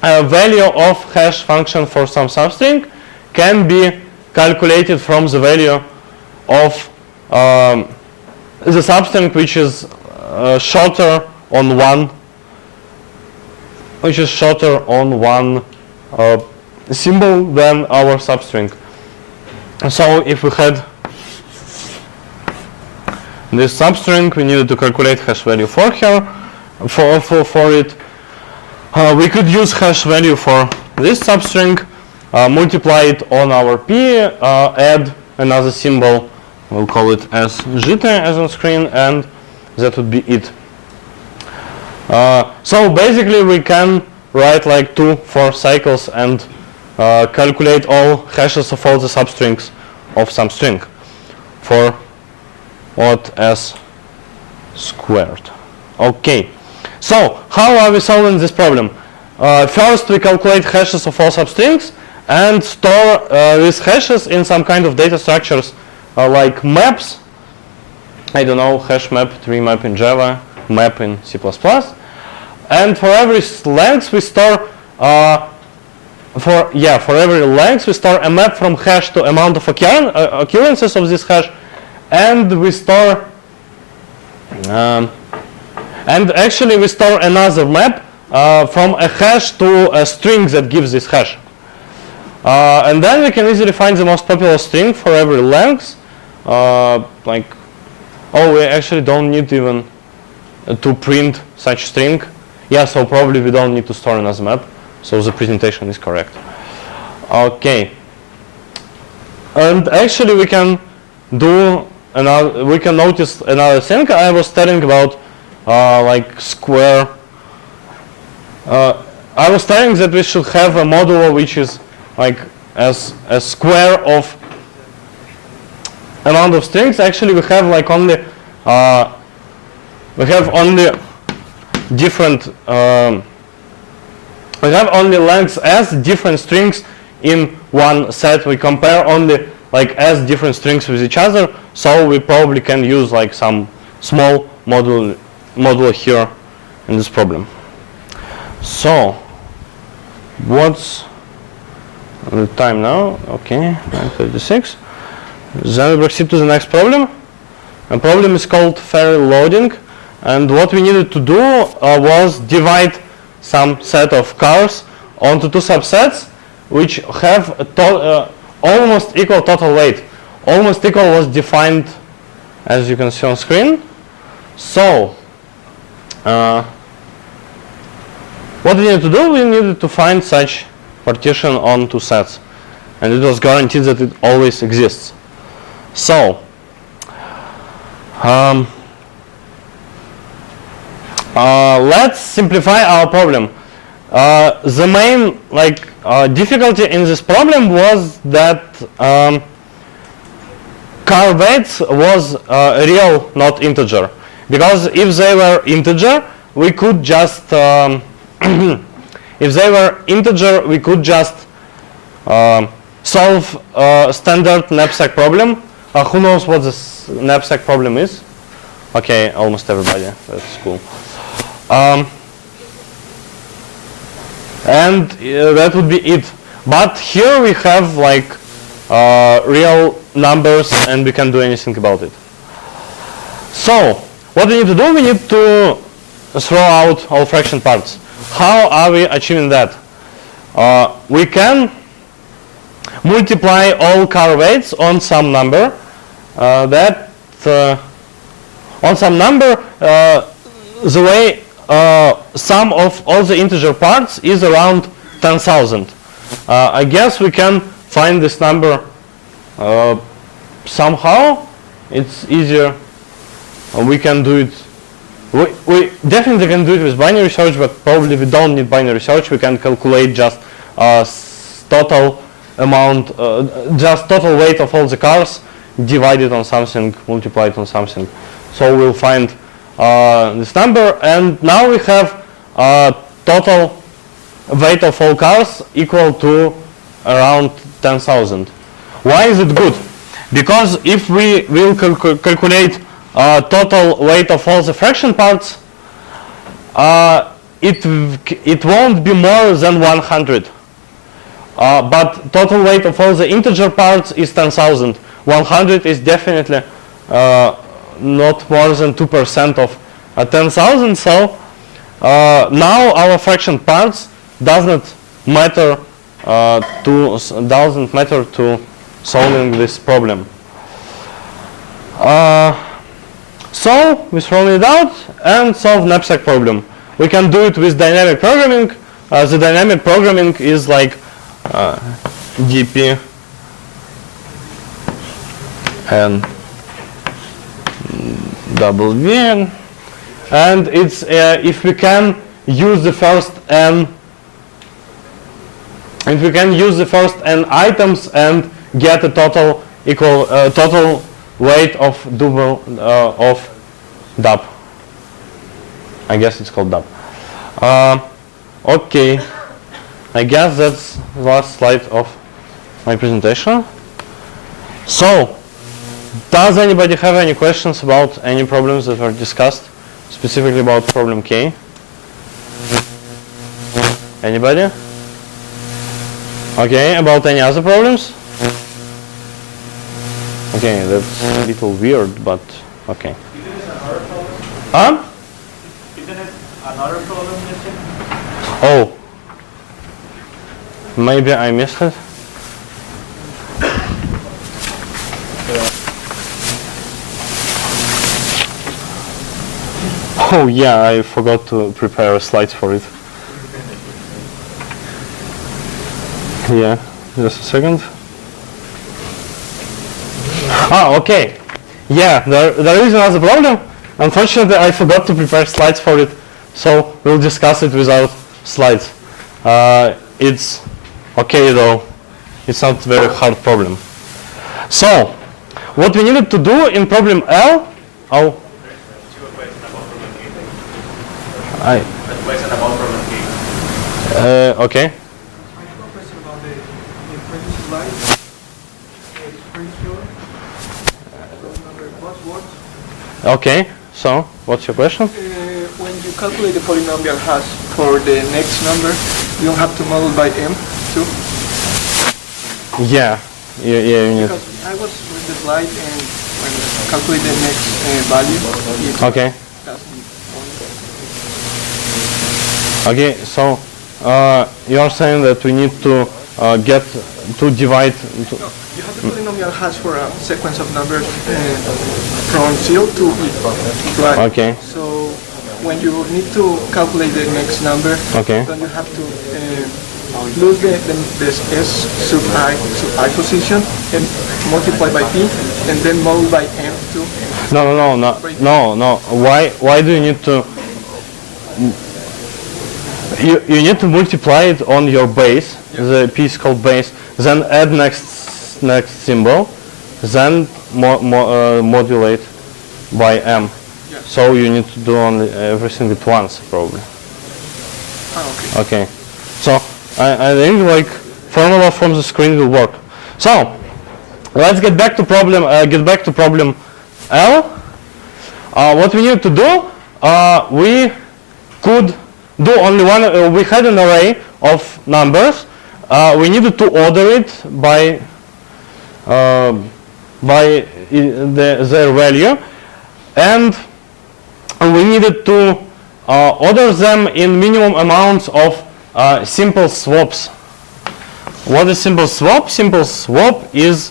a value of hash function for some substring can be calculated from the value of the substring which is shorter on one symbol than our substring. So if we had this substring, we needed to calculate hash value for her, for it. We could use hash value for this substring, multiply it on our P, add another symbol, we'll call it as jita as on screen, and that would be it. So basically we can write like 2 for cycles and calculate all hashes of all the substrings of some string for odd S squared. Okay, so how are we solving this problem? First we calculate hashes of all substrings and store these hashes in some kind of data structures like maps. I don't know, hash map, tree map in Java, map in C++. And for every length we store for every length we store a map from hash to amount of occurrences of this hash, and we store and actually we store another map from a hash to a string that gives this hash. And then we can easily find the most popular string for every length. We actually don't need even to print such string. Yeah, so probably we don't need to store another map. So the presentation is correct. Okay. And actually we can notice another thing. I was telling about square. I was telling that we should have a modulo which is like as a square of amount of strings. Actually we have like only different we have only lengths as different strings in one set. We compare only like as different strings with each other, so we probably can use like some small modulo here in this problem. So what's the time now? Okay, 9:36. Then we proceed to the next problem. The problem is called fairy loading, and what we needed to do was divide some set of cars onto 2 subsets which have almost equal total weight. Almost equal was defined as you can see on screen. So what we needed to do, we needed to find such partition on two sets, and it was guaranteed that it always exists. So let's simplify our problem. The main difficulty in this problem was that car weights was real, not integer. Because if they were integer, we could just solve standard knapsack problem. Who knows what this knapsack problem is? Okay, almost everybody. That's cool. And that would be it. But here we have real numbers, and we can do anything about it. So what we need to do, we need to throw out all fraction parts. How are we achieving that? We can multiply all car weights on some number. The way sum of all the integer parts is around 10,000. I guess we can find this number somehow. It's easier. We can do it. We definitely can do it with binary search, but probably we don't need binary search. We can calculate just total amount, just total weight of all the cars, divided on something, multiplied on something. So we'll find this number, and now we have total weight of all cars equal to around 10,000. Why is it good? Because if we will calculate total weight of all the fraction parts, it won't be more than 100. But total weight of all the integer parts is 10,000. 100 is definitely not more than 2% of 10,000. So now our fraction parts doesn't matter to solving this problem. So we throw it out and solve knapsack problem. We can do it with dynamic programming. The dynamic programming is like dp and double v, and it's if we can use the first n, items and get a total equal total weight of double of dub. I guess it's called dub. Okay, I guess that's the last slide of my presentation. So, does anybody have any questions about any problems that were discussed, specifically about problem K? Anybody? Okay, about any other problems? Okay, that's a little weird, but okay. Huh? Isn't it another problem missing? Oh. Maybe I missed it. Oh yeah, I forgot to prepare slides for it. Yeah, just a second. Ah, okay. Yeah, there is another problem. Unfortunately, I forgot to prepare slides for it, so we'll discuss it without slides. It's okay though. It's not a very hard problem. So, what we needed to do in problem L, okay. I have a question about the previous slide. Okay, so what's your question? When you calculate the polynomial hash for the next number, you don't have to model by m too? Yeah, you need. Because I was with the slide, and when you calculate the next value, it Okay. doesn't point. Okay, so you are saying that we need to get to divide. No, you have the polynomial hash for a sequence of numbers from 0 to e. Right. Okay. So when you need to calculate the next number, Okay. then you have to lose the s sub I position and multiply by p, and then mod by m to. No. Why do you need to? You need to multiply it on your base. The piece called base. Then add next symbol. Then modulate by m. Yes. So you need to do only everything at once, probably. Ah, okay. Okay. So I think like formula from the screen will work. So let's get back to problem. L. What we need to do? We could do only one. We had an array of numbers. We needed to order it by their value, and we needed to order them in minimum amounts of simple swaps. What is simple swap? Simple swap is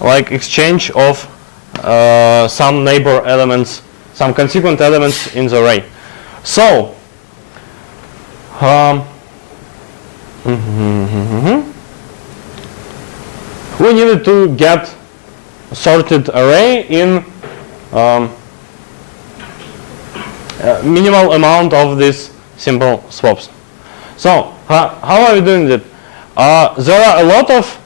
like exchange of some neighbor elements, some consequent elements in the array. So we needed to get a sorted array in minimal amount of these simple swaps. So how are we doing that? There are a lot of,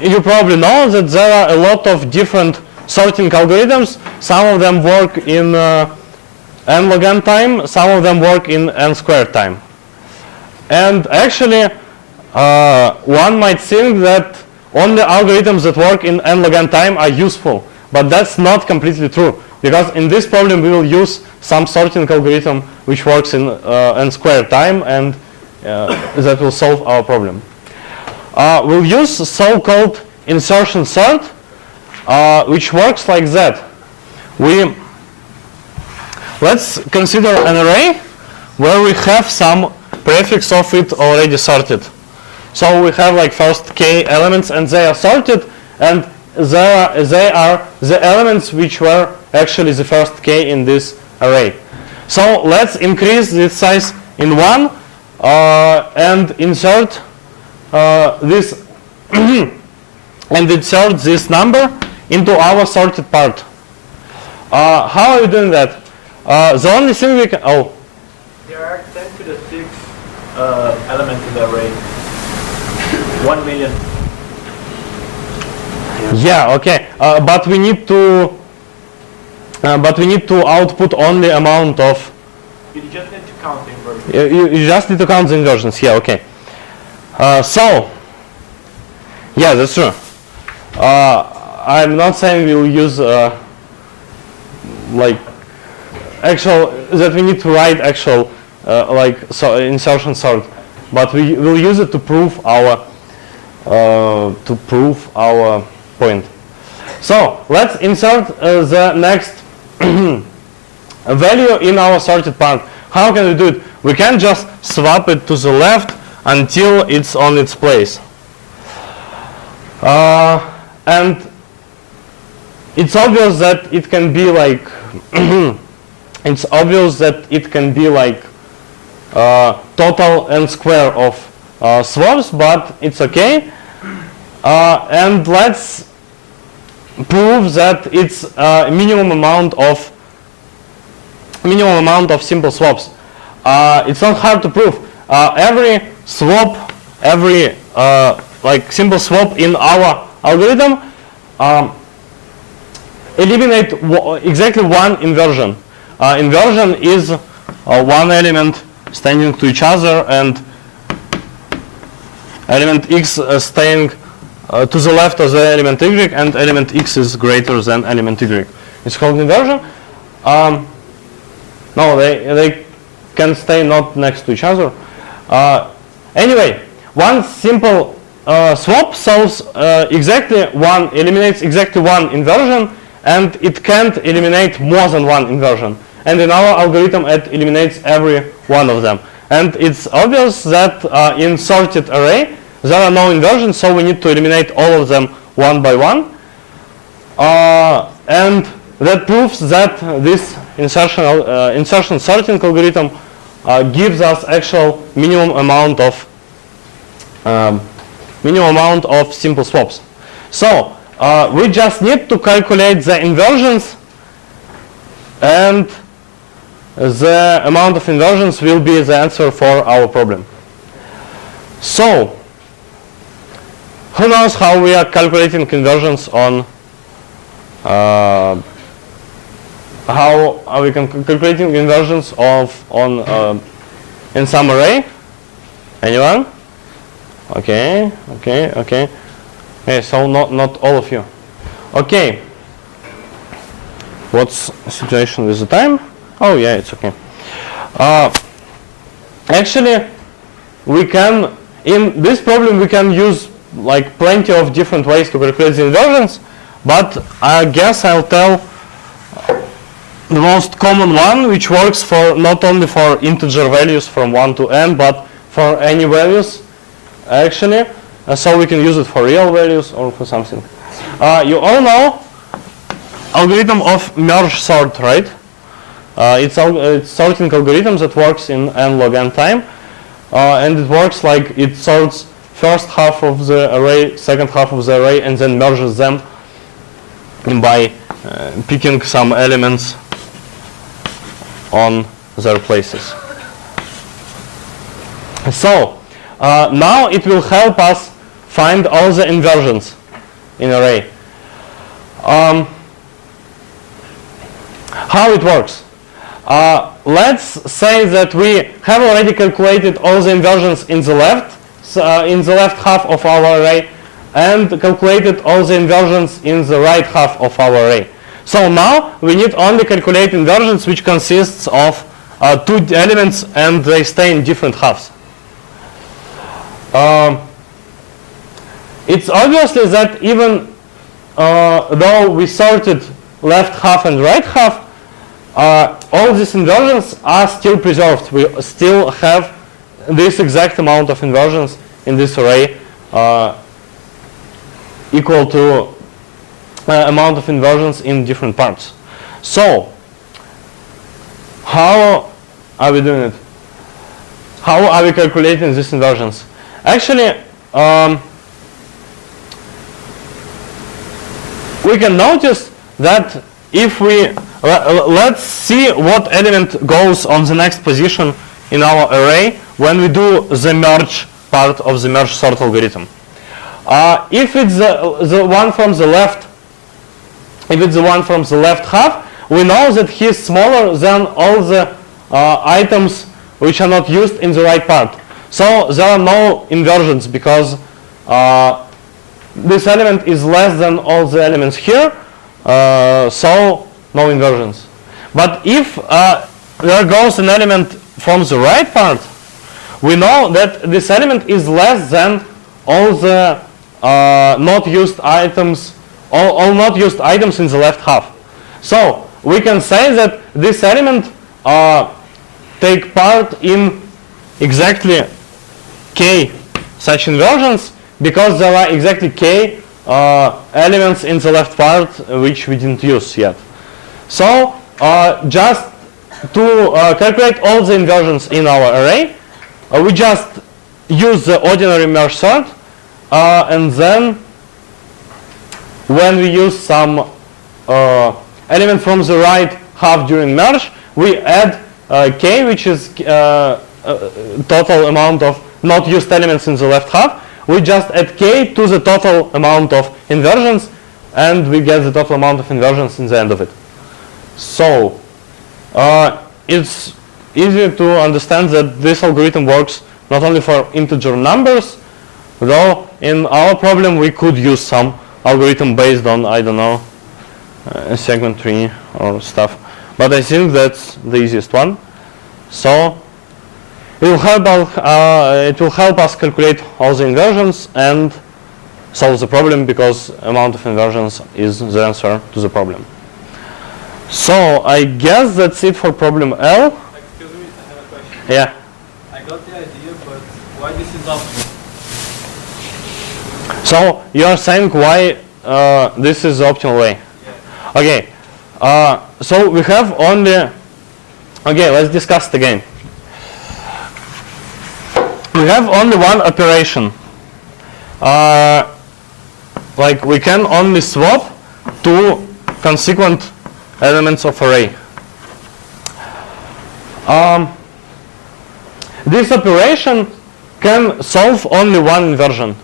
you probably know that there are a lot of different sorting algorithms. Some of them work in n log n time, some of them work in n squared time. And actually, one might think that only algorithms that work in n log n time are useful, but that's not completely true, because in this problem we will use some sorting algorithm which works in n squared time, and that will solve our problem. We'll use so-called insertion sort, which works like that. Let's consider an array where we have some prefix of it already sorted. So we have like first k elements, and they are sorted, and they are the elements which were actually the first k in this array. So let's increase this size in 1 and insert this and insert this number into our sorted part. How are we doing that? The only thing we can There are 10 to the 6 elements in the array. 1 million. Yeah, okay, but we need to output only amount of. You just need to count the inversions. You just need to count the inversions. Yeah, okay. So yeah, that's true. I'm not saying we'll use like actual, that we need to write actual like insertion sort, but we will use it to prove our point. So let's insert the next value in our sorted part. How can we do it? We can just swap it to the left until it's on its place. And it's obvious that it can be like total n square of swaps, but it's okay. And let's prove that it's a minimum amount of simple swaps. It's not hard to prove. Every swap, like simple swap in our algorithm eliminate exactly one inversion. Inversion is one element standing to each other and element x staying to the left of the element y, and element x is greater than element y. It's called inversion. No, they can stay not next to each other. Anyway, one simple swap solves eliminates exactly one inversion, and it can't eliminate more than one inversion. And in our algorithm, it eliminates every one of them. And it's obvious that in sorted array, there are no inversions, so we need to eliminate all of them one by one. And that proves that this insertion sorting algorithm gives us actual minimum amount of simple swaps. So we just need to calculate the inversions, and the amount of inversions will be the answer for our problem. So who knows how we are calculating conversions on how are we calculating inversions in some array? Anyone? Okay. Okay, so not all of you. Okay. What's the situation with the time? Oh yeah, it's okay. Actually, we can, in this problem, we can use like plenty of different ways to calculate the inversions, but I guess I'll tell the most common one, which works for not only for integer values from 1 to n, but for any values actually. So we can use it for real values or for something. You all know algorithm of merge sort, right? It's sorting algorithm that works in n log n time, and it works like it sorts first half of the array, second half of the array, and then merges them by picking some elements on their places. So now it will help us find all the inversions in array. How it works? Let's say that we have already calculated all the inversions in the left half of our array, and calculated all the inversions in the right half of our array. So now we need only calculate inversions which consists of two elements and they stay in different halves. It's obviously that even though we sorted left half and right half, all these inversions are still preserved. We still have this exact amount of inversions in this array equal to amount of inversions in different parts. So how are we doing it? How are we calculating these inversions? Actually, we can notice that if we let's see what element goes on the next position in our array when we do the merge part of the merge sort algorithm. If it's the one from the left, half, we know that he's smaller than all the items which are not used in the right part. So there are no inversions because this element is less than all the elements here, so no inversions. But if there goes an element from the right part, we know that this element is less than all the not used items, all not used items in the left half. So we can say that this element take part in exactly k such inversions because there are exactly k elements in the left part which we didn't use yet. So just to calculate all the inversions in our array, we just use the ordinary merge sort, and then when we use some element from the right half during merge, we add k, which is total amount of not used elements in the left half. We just add k to the total amount of inversions, and we get the total amount of inversions in the end of it. So it's easy to understand that this algorithm works not only for integer numbers, though in our problem we could use some algorithm based on, I don't know, a segment tree or stuff. But I think that's the easiest one. So it will help us calculate all the inversions and solve the problem, because amount of inversions is the answer to the problem. So I guess that's it for problem L. Excuse me, I have a question. Yeah. I got the idea, but why this is optional? So you are saying why this is the optimal way. Okay, so we have only, okay, let's discuss it again. We have only one operation. Like we can only swap two consequent elements of array. This operation can solve only one inversion.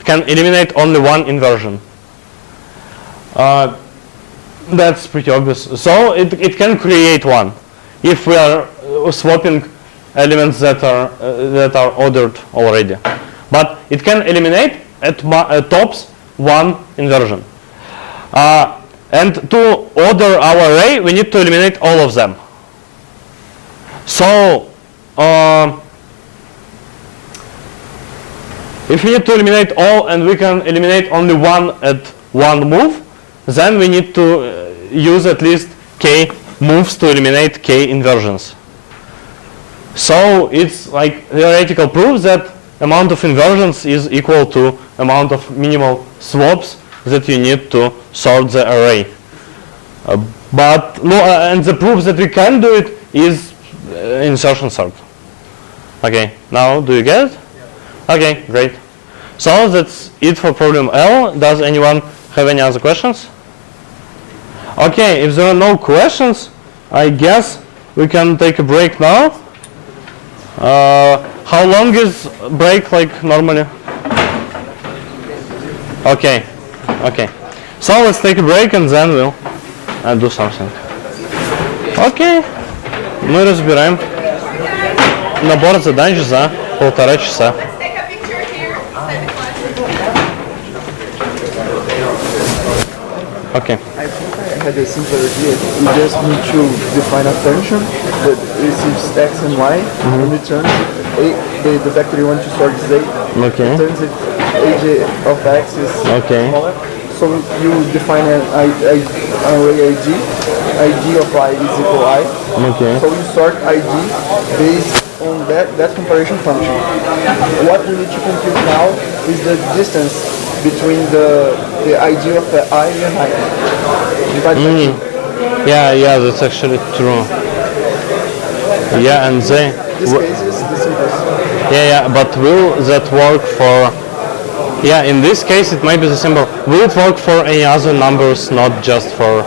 It can eliminate only one inversion. That's pretty obvious. So it can create one if we are swapping elements that are ordered already. But it can eliminate at tops one inversion. And to order our array, we need to eliminate all of them. So if we need to eliminate all and we can eliminate only one at one move, then we need to use at least k moves to eliminate k inversions. So it's like theoretical proof that amount of inversions is equal to amount of minimal swaps that you need to sort the array. But no, and the proof that we can do it is insertion sort. Okay, now do you get it? Yeah. Okay, great. So that's it for problem L. Does anyone have any other questions? Okay, if there are no questions, I guess we can take a break now. How long is break like normally? Okay, okay. So let's take a break and then we'll do something. Okay. Мы разбираем набор задач за 1,5 часа. Okay. I think I had a simpler idea. We just need to define a function that receives x and y and returns the vector you want to sort is a. Okay. Returns it ag of x is smaller. So you define an array id. id of I is equal I. Okay. So you sort id based on that comparison function. What we need to compute now is the distance between the id of I and I. Yeah, that's actually true. Yeah, and they. This case is the simplest. Yeah, but will that work for? Yeah, in this case it might be the symbol. Will it work for any other numbers, not just for?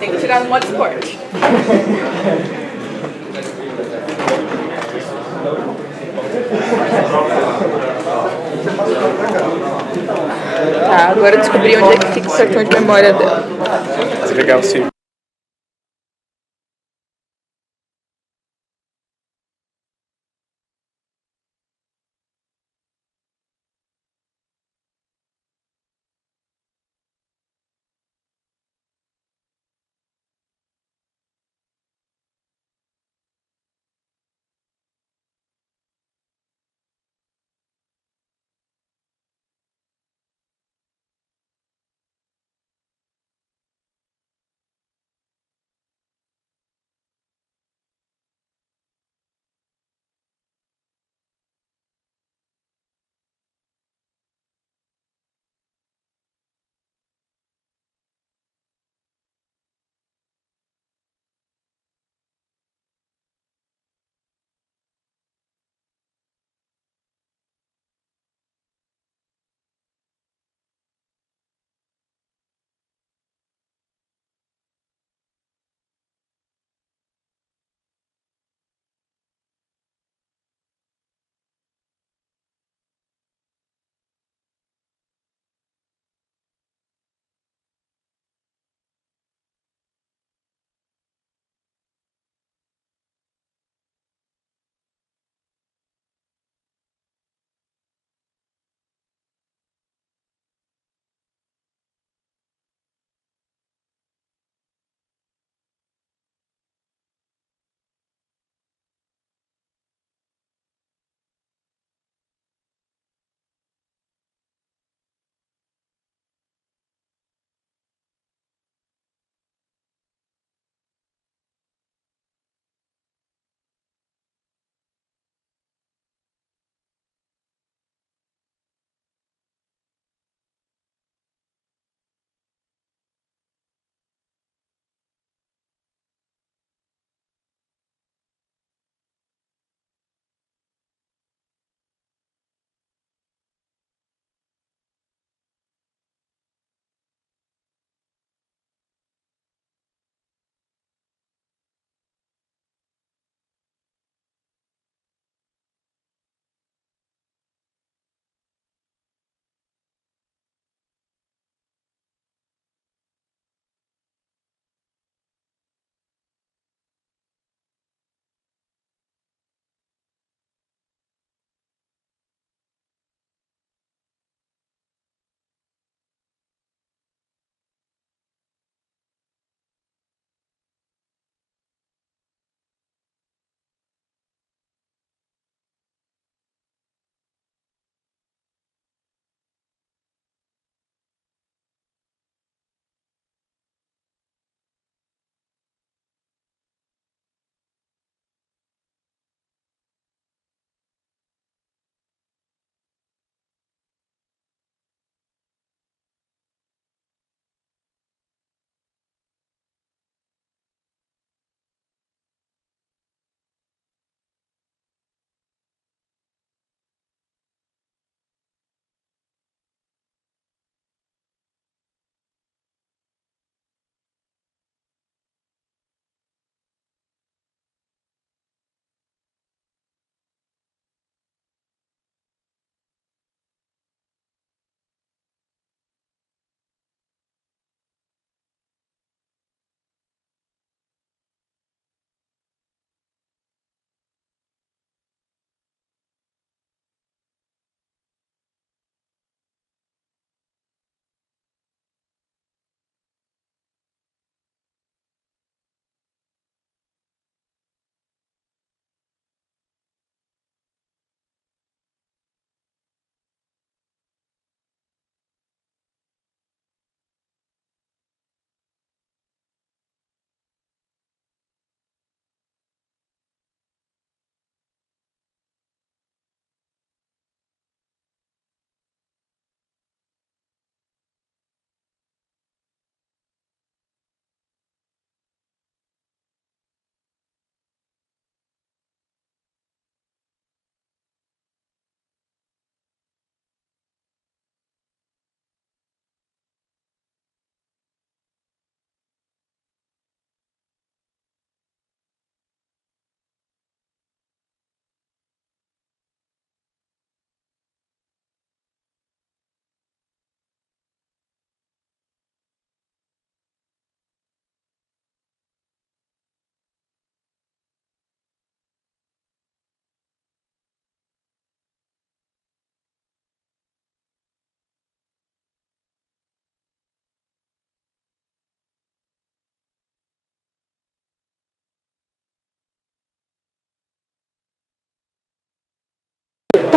Tem que tirar no modo esporte. Tá, agora eu descobri onde é que fica o cartão de memória dela. Desligar o círculo.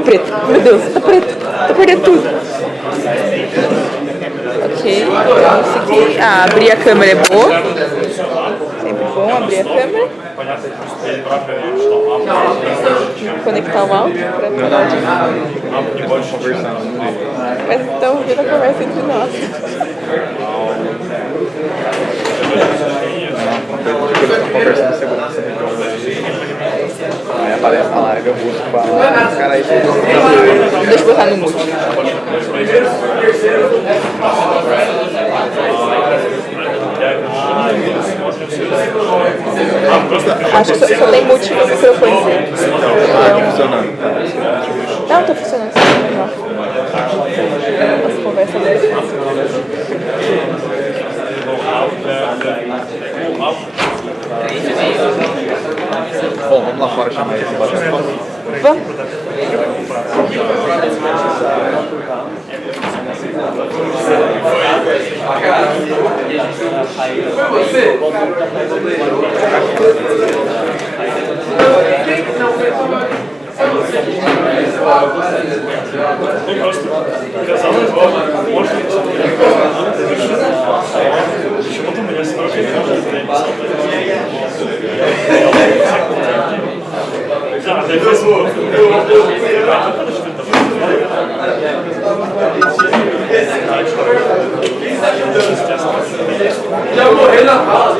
preto. Meu Deus, tá preto. Tá perdendo tudo. Ok, vamos seguir. Ah, abrir a câmera é boa. Sempre bom abrir a câmera. Conectar o áudio pra parar de... Mas estão ouvindo a conversa entre nós. Eles estão conversando segurança. Aí aparece na live, eu busco pra os caras aí. Deixa eu botar no mute. Acho que só tem mute no microfone. Então, funcionando. Não, tá funcionando. Nossa, conversa muito. Bom, vamos lá fora chamar esse bater. Vamos. Já morreu na fala.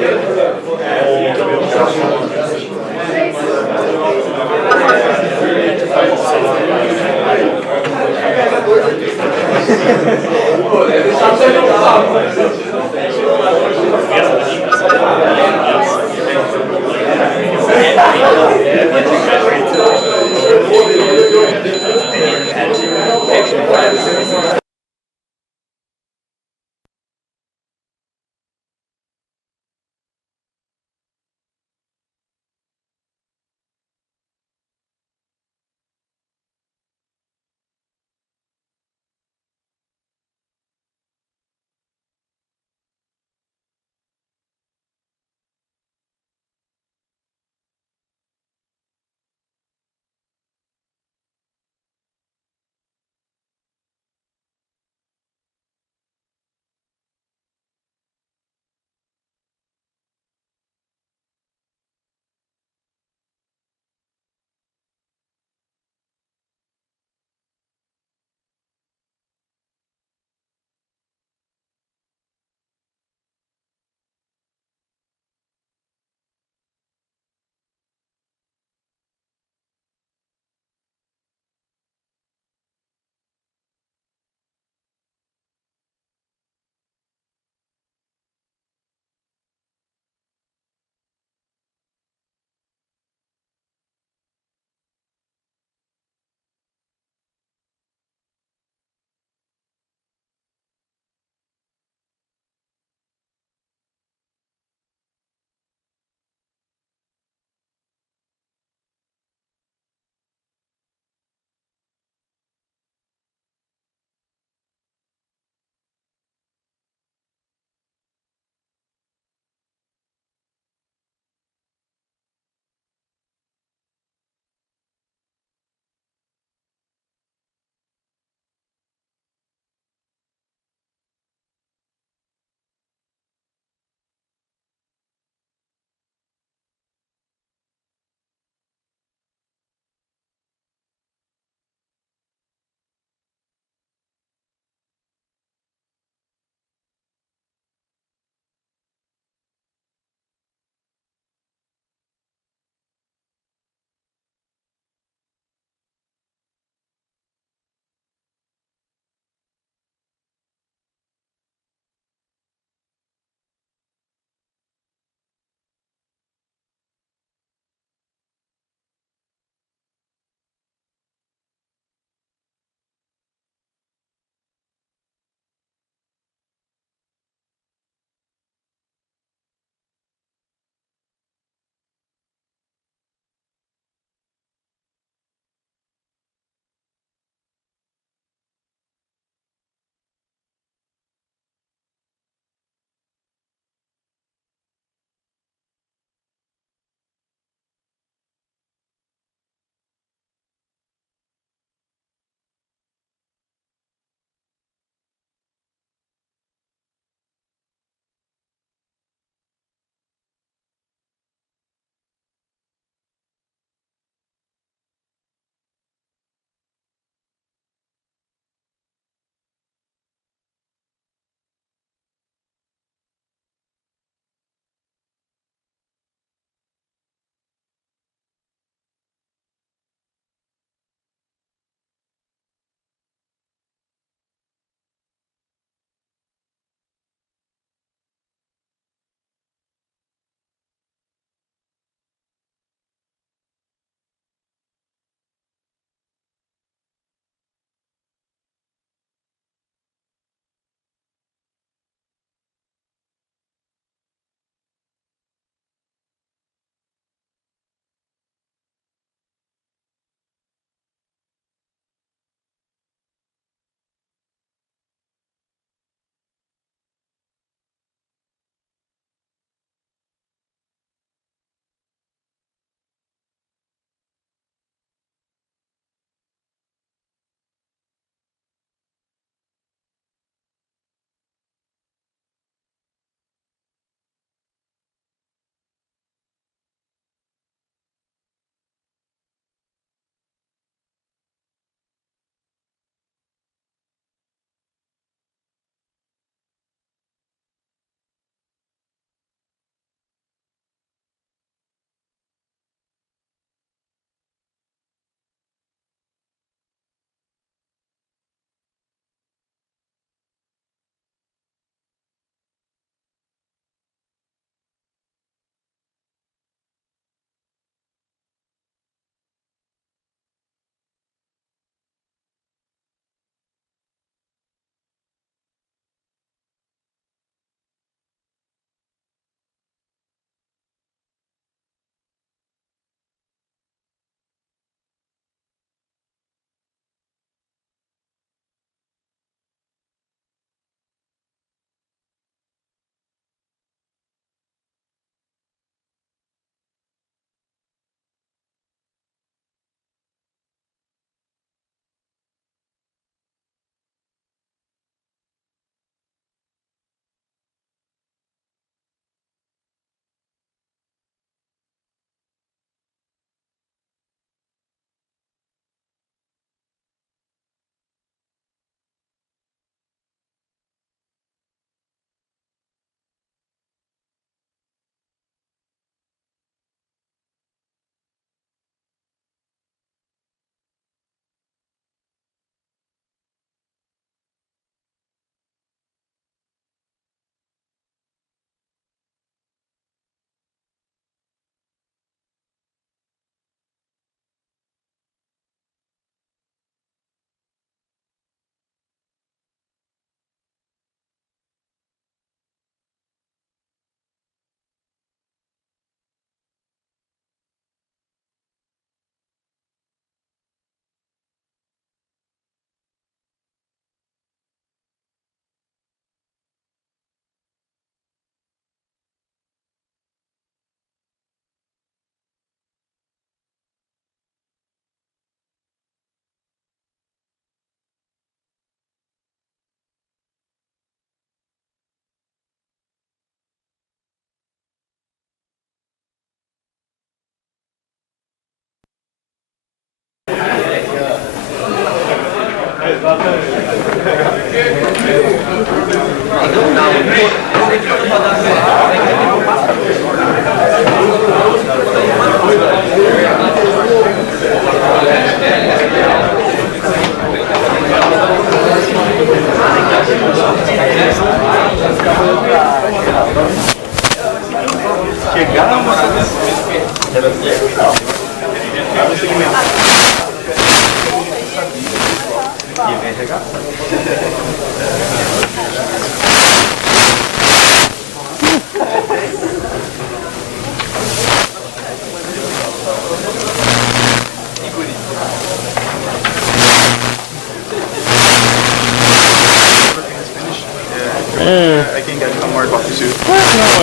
I can get some more coffee too. No,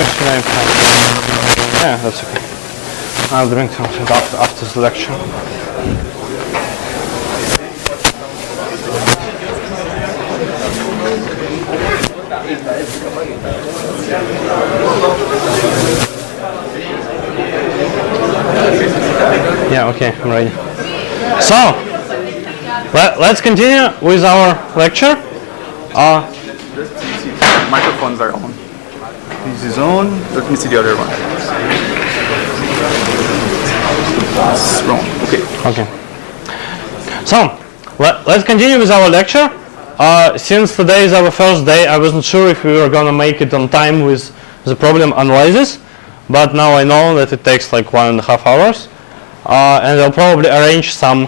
actually, I'm fine. Yeah, that's okay. I'll drink something after the lecture. Yeah, okay, I'm ready. So, let's continue with our lecture. Microphones are on. This is on. Let me see the other one. It's wrong. Okay. Okay. So, let's continue with our lecture. Since today is our first day, I wasn't sure if we were going to make it on time with the problem analysis, but now I know that it takes like 1.5 hours, and I'll probably arrange some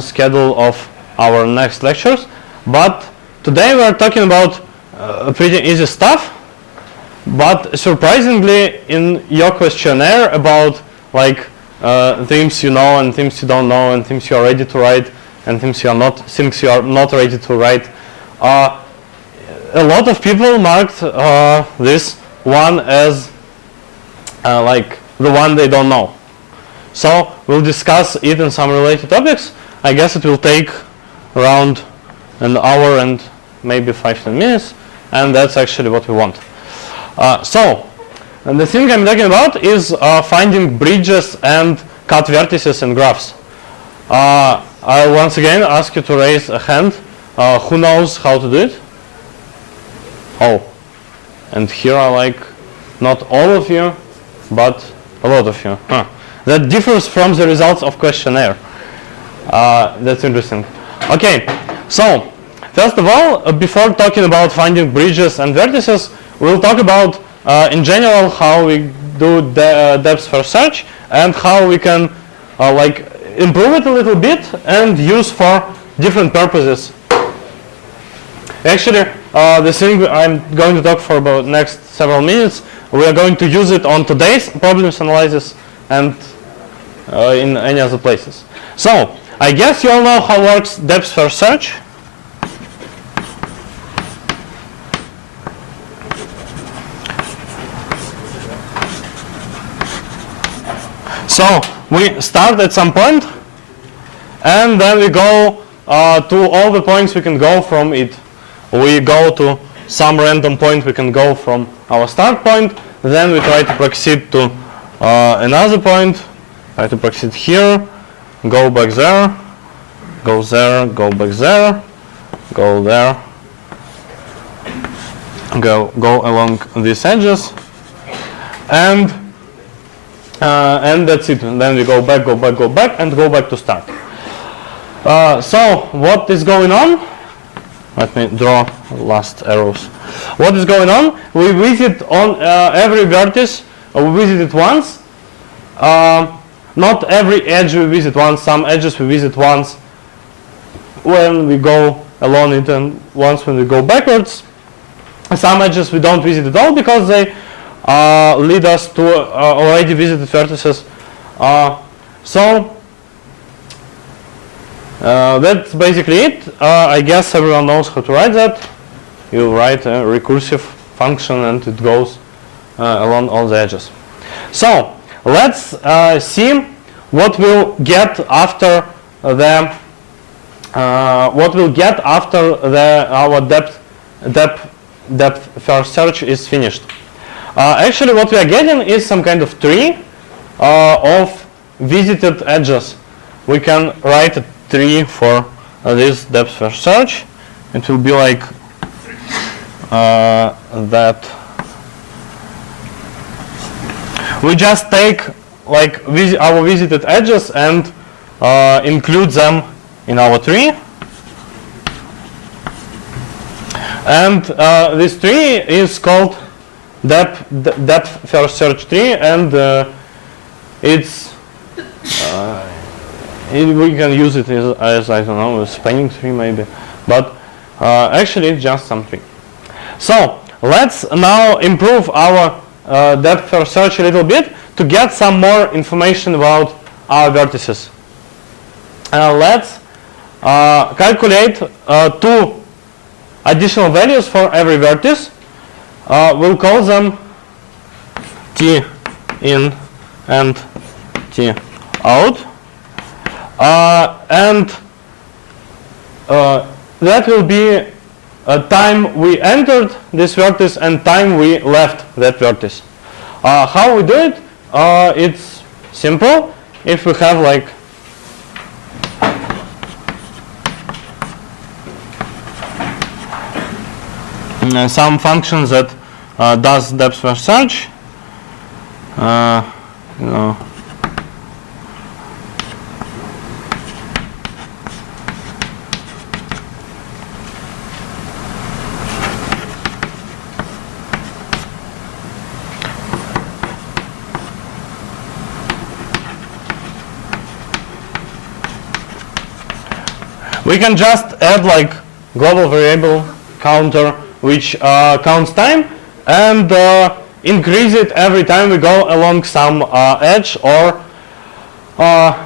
schedule of our next lectures. But today we are talking about pretty easy stuff, but surprisingly in your questionnaire about like things you know and things you don't know and things you are ready to write and things you are not ready to write, a lot of people marked this one as like the one they don't know. So we'll discuss it in some related topics. I guess it will take around an hour and maybe 5-10 minutes, and that's actually what we want. And the thing I'm talking about is finding bridges and cut vertices in graphs. I once again ask you to raise a hand. Who knows how to do it? Oh, and here are like not all of you, but a lot of you. That differs from the results of questionnaire. That's interesting. Okay, so first of all, before talking about finding bridges and vertices, we'll talk about in general how we do depth first search and how we can like improve it a little bit and use for different purposes. Actually, the thing I'm going to talk for about next several minutes, we are going to use it on today's problems analysis and in any other places. So I guess you all know how works depth first search. So we start at some point, and then we go to all the points we can go from it. We go to some random point we can go from our start point, then we try to proceed to another point, try to proceed here, go back there, go there, go back there, go there, go along these edges, and that's it. And then we go back, and go back to start. So what is going on? Let me draw last arrows. What is going on? We visit on every vertex. We visit it once. Not every edge we visit once. Some edges we visit once when we go along it, and once when we go backwards. Some edges we don't visit at all because they lead us to already visited vertices. That's basically it. I guess everyone knows how to write that. You write a recursive function and it goes along all the edges. So let's see what we'll get after our depth first search is finished. Actually, what we are getting is some kind of tree of visited edges. We can write a tree for this depth first search, it will be like that. We just take like our visited edges and include them in our tree. And this tree is called depth first search tree, and it's we can use it as I don't know, a spanning tree maybe, but actually it's just some tree. So let's now improve our depth first search a little bit to get some more information about our vertices. Let's calculate 2 additional values for every vertex. We'll call them T in and T out. And that will be time we entered this vertex and time we left that vertex. How we do it? It's simple. If we have like some functions that does depth first search, we can just add like global variable counter which counts time and increase it every time we go along some edge, or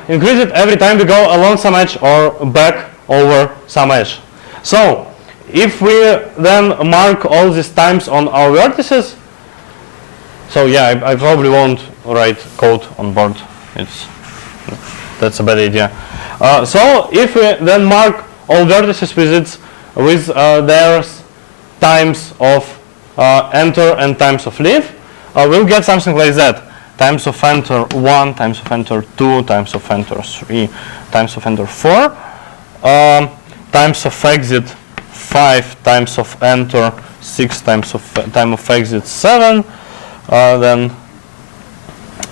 increase it every time we go along some edge or back over some edge. So if we then mark all these times on our vertices, so yeah, I probably won't write code on board. That's a bad idea. So if we then mark all vertices with their times of enter and times of leave, we'll get something like that. Times of enter 1, times of enter 2, times of enter 3, times of enter 4, times of exit 5, times of enter 6, times of time of exit 7, then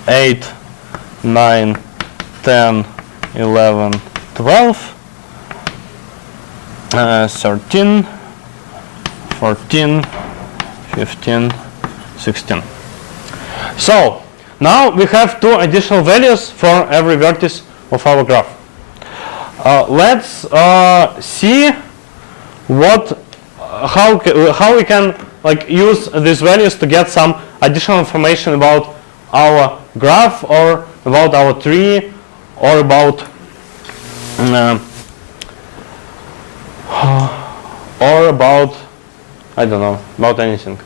8, 9, 10, 11, 12, 13, 14, 15, 16. So now we have 2 additional values for every vertex of our graph. Let's see how we can like use these values to get some additional information about our graph, or about our tree, or about I don't know, about anything.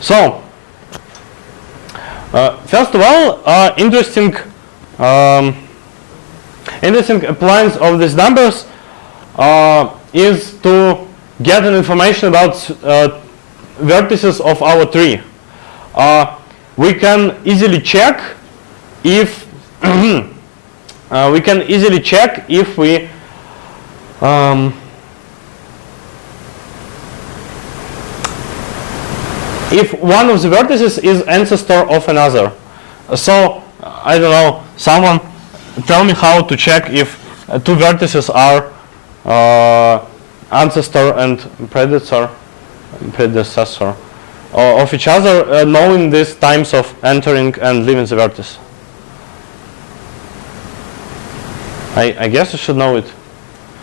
So first of all, interesting appliance of these numbers is to get an information about vertices of our tree. We can easily check if we if one of the vertices is ancestor of another. So I don't know, someone tell me how to check if 2 vertices are ancestor and predecessor of each other, knowing these times of entering and leaving the vertex. I guess you should know it.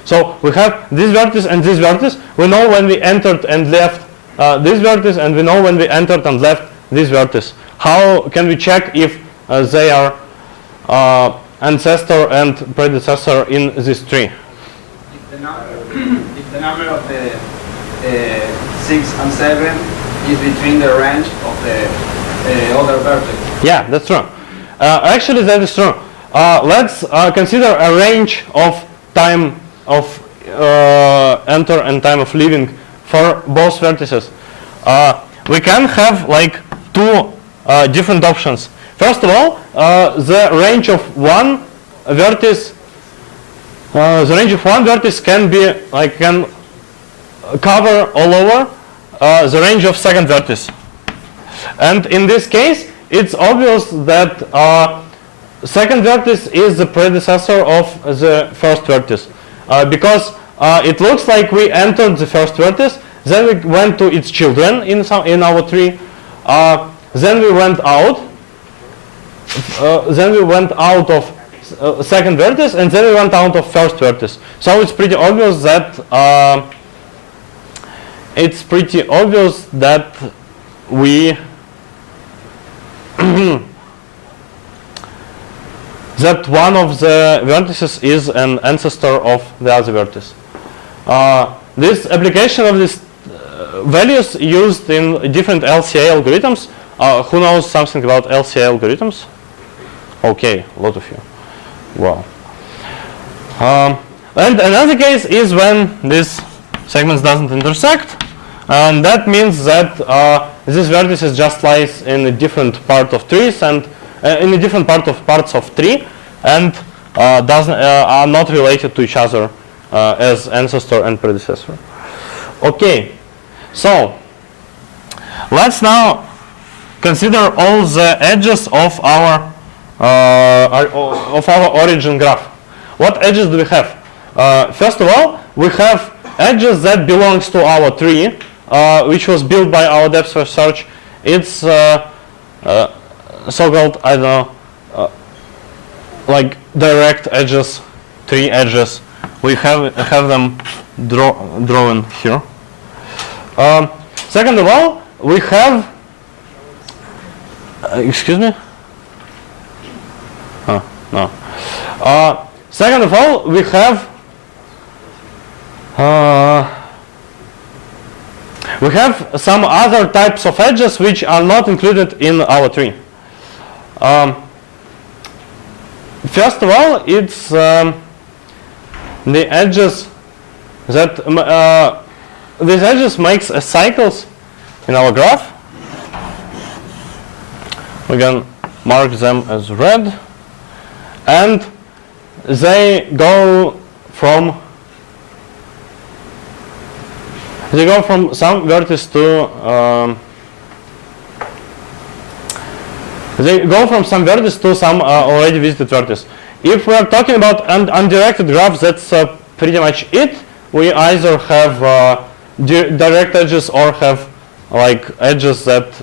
So we have this vertex and this vertex. We know when we entered and left this vertex, and we know when we entered and left this vertex. How can we check if they are ancestor and predecessor in this tree? If the number of the 6 and 7 is between the range of the other vertex. Yeah, that's true. Actually, that is true. Let's consider a range of time of enter and time of leaving for both vertices. We can have like 2 different options. First of all, the range of one vertex the range of one vertex can be can cover all over the range of second vertex. And in this case, it's obvious that second vertex is the predecessor of the first vertex, because it looks like we entered the first vertex, then we went to its children in our tree, then we went out, of second vertex, and then we went out of first vertex. So it's pretty obvious that we that one of the vertices is an ancestor of the other vertex. This application of these values used in different LCA algorithms. Who knows something about LCA algorithms? Okay, a lot of you. Wow. And another case is when this segments doesn't intersect, and that means that this vertices just lies in a different part of trees and in a different parts of tree, and are not related to each other as ancestor and predecessor. Okay, so let's now consider all the edges of our origin graph. What edges do we have? First of all, we have edges that belongs to our tree, which was built by our depth first search. It's so-called, I don't know, like direct edges, tree edges. We have them drawn here. Second of all, we have, excuse me? Oh, no. Second of all, we have some other types of edges which are not included in our tree. First of all, it's the edges that these edges makes cycles in our graph. We can mark them as red, and they go from some vertex to some already visited vertex. If we are talking about undirected graphs, that's pretty much it. We either have direct edges or have like edges that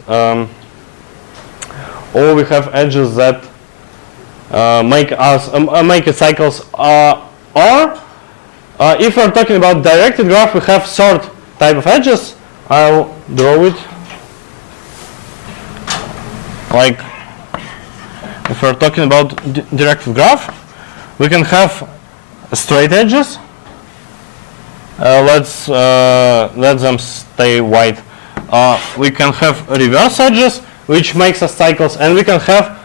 or we have edges that make cycles, or if we're talking about directed graph, we have third type of edges. I'll draw it. Like if we're talking about directed graph, we can have straight edges. Let them stay white. We can have reverse edges, which makes us cycles, and we can have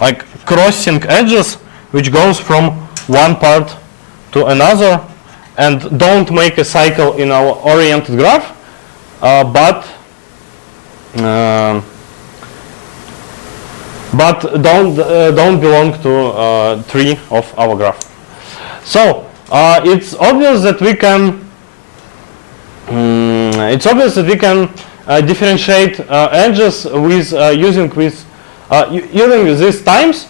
like crossing edges, which goes from one part to another, and don't make a cycle in our oriented graph, but don't belong to tree of our graph. So it's obvious that we can differentiate edges with using these times,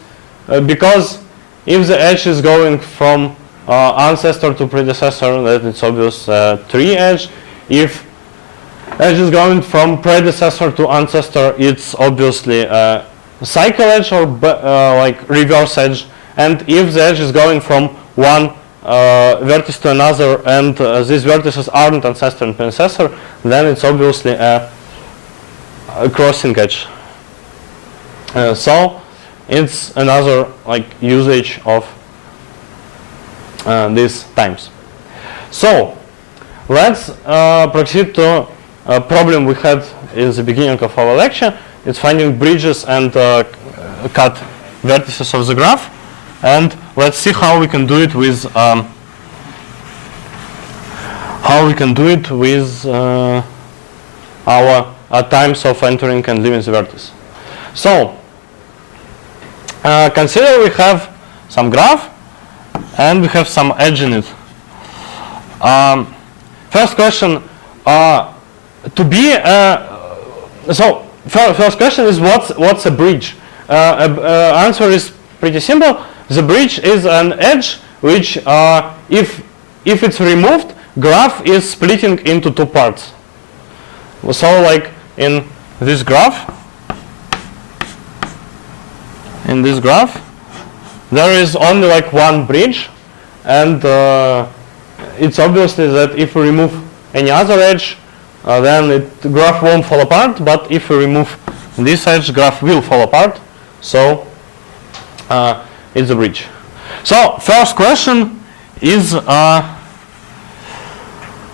because if the edge is going from ancestor to predecessor, then it's obvious tree edge. If edge is going from predecessor to ancestor, it's obviously a cycle edge or like reverse edge. And if the edge is going from one vertex to another, and these vertices aren't ancestor and predecessor, then it's obviously a crossing edge. So it's another like usage of these times. So let's proceed to a problem we had in the beginning of our lecture. It's finding bridges and cut vertices of the graph, and let's see how we can do it with our times of entering and leaving the vertex. So consider we have some graph, and we have some edge in it. First question, first question is what's a bridge? Answer is pretty simple. The bridge is an edge which, if it's removed, graph is splitting into two parts. So like in this graph, there is only like one bridge, and it's obviously that if we remove any other edge, then the graph won't fall apart, but if we remove this edge, graph will fall apart. So it's a bridge. So first question is,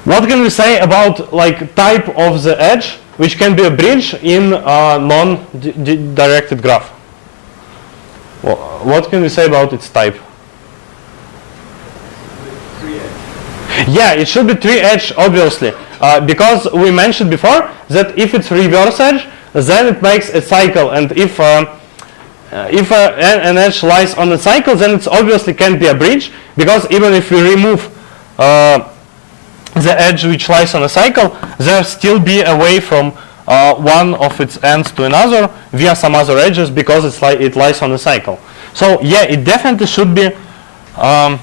what can we say about like type of the edge which can be a bridge in a non-directed graph? Well, what can we say about its type? Yeah, it should be 3-edge, obviously, because we mentioned before that if it's reverse edge, then it makes a cycle, and if an edge lies on a cycle, then it obviously can be a bridge, because even if we remove the edge which lies on a cycle, there still be a way from one of its ends to another via some other edges, because it lies on a cycle. So yeah, it definitely should be an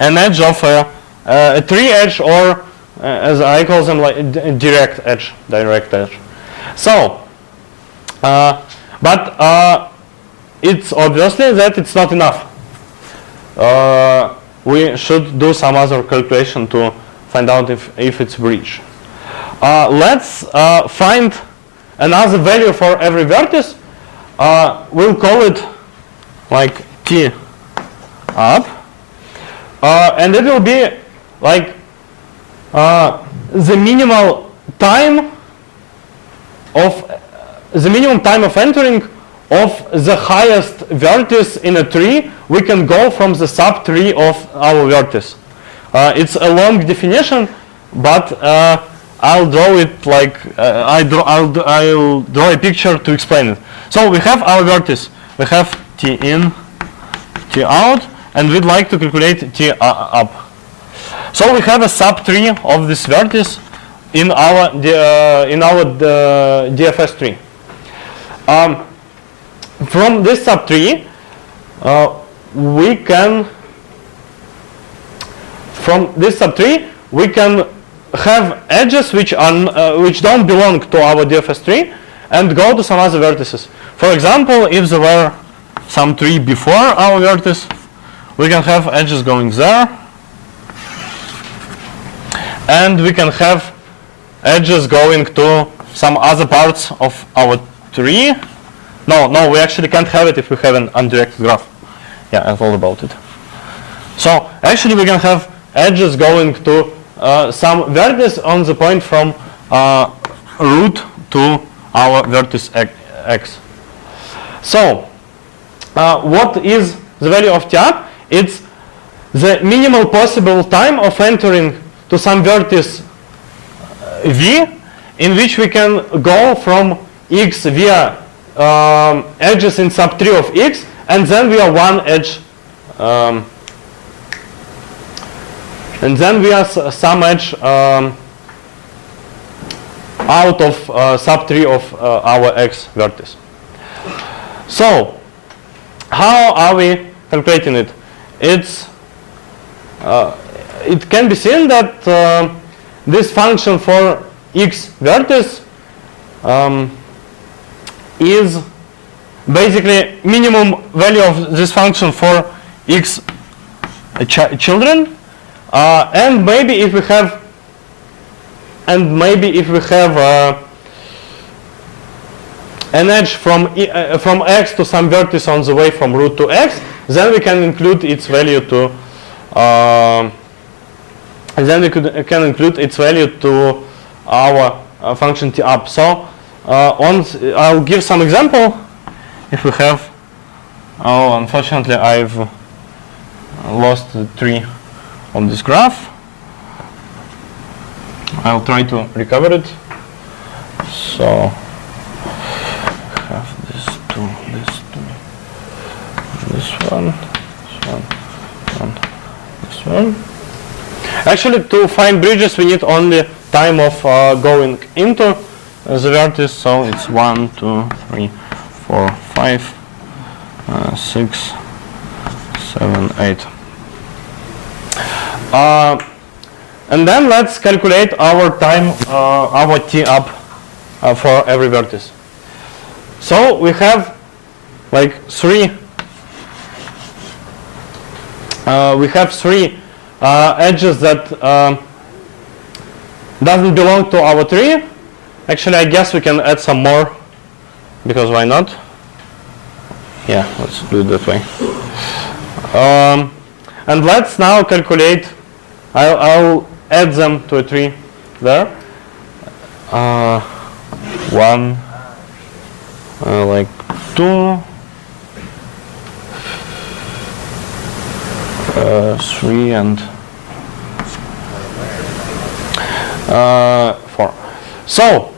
edge of a 3-edge, or as I call them, like direct edge. So, but it's obviously that it's not enough. We should do some other calculation to find out if it's bridge. Let's find another value for every vertex. We'll call it like T up, and it will be like the minimum time of entering of the highest vertex in a tree. We can go from the subtree of our vertex. It's a long definition, but I'll draw it like I'll draw a picture to explain it. So we have our vertex. We have T in, T out, and we'd like to calculate T up. So we have a subtree of this vertex in our DFS tree. From this subtree, we can have edges which don't belong to our DFS tree and go to some other vertices. For example, if there were some tree before our vertex, we can have edges going there, and we can have edges going to some other parts of our tree. No, we actually can't have it if we have an undirected graph. Yeah, I thought about it. So actually we can have edges going to some vertex on the point from root to our vertex x. So what is the value of T up? It's the minimal possible time of entering to some vertex v, in which we can go from x via edges in subtree of x, and then via one edge, and then via some edge out of subtree of our x vertex. So how are we calculating it? It can be seen that this function for x vertex is basically minimum value of this function for x children, and maybe if we have an edge from x to some vertex on the way from root to x, then we can include its value to our function T up. So I'll give some example. If we have, unfortunately I've lost the tree on this graph. I'll try to recover it. So have this this one, this one. Actually, to find bridges, we need only time of going into the vertex. So it's 1, 2, 3, 4, 5, 6, 7, 8. And then let's calculate our time, our t up for every vertex. So we have like three edges that doesn't belong to our tree. Actually, I guess we can add some more, because why not? Yeah, let's do it that way. And let's now calculate. I'll add them to a tree there. 1, like 2, 3, and 4. So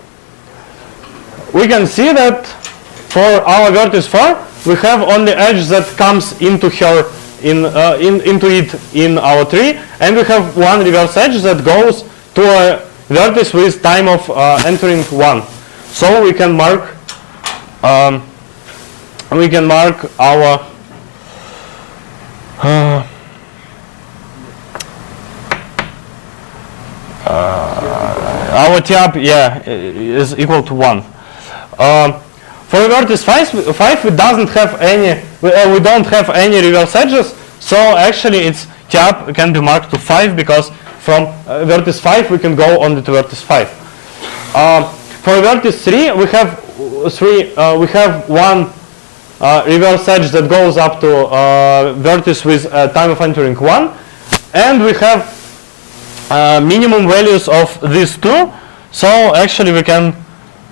we can see that for our vertex 4, we have only edge that comes into her into it in our tree, and we have one reverse edge that goes to a vertex with time of entering 1. So we can mark our t-up, yeah, is equal to 1. For vertex 5, we don't have any reverse edges, so actually its t-up can be marked to 5, because from vertex 5 we can go only to vertex 5. For vertex 3, we have one reverse edge that goes up to vertex with time of entering 1, and we have minimum values of these two. So actually we can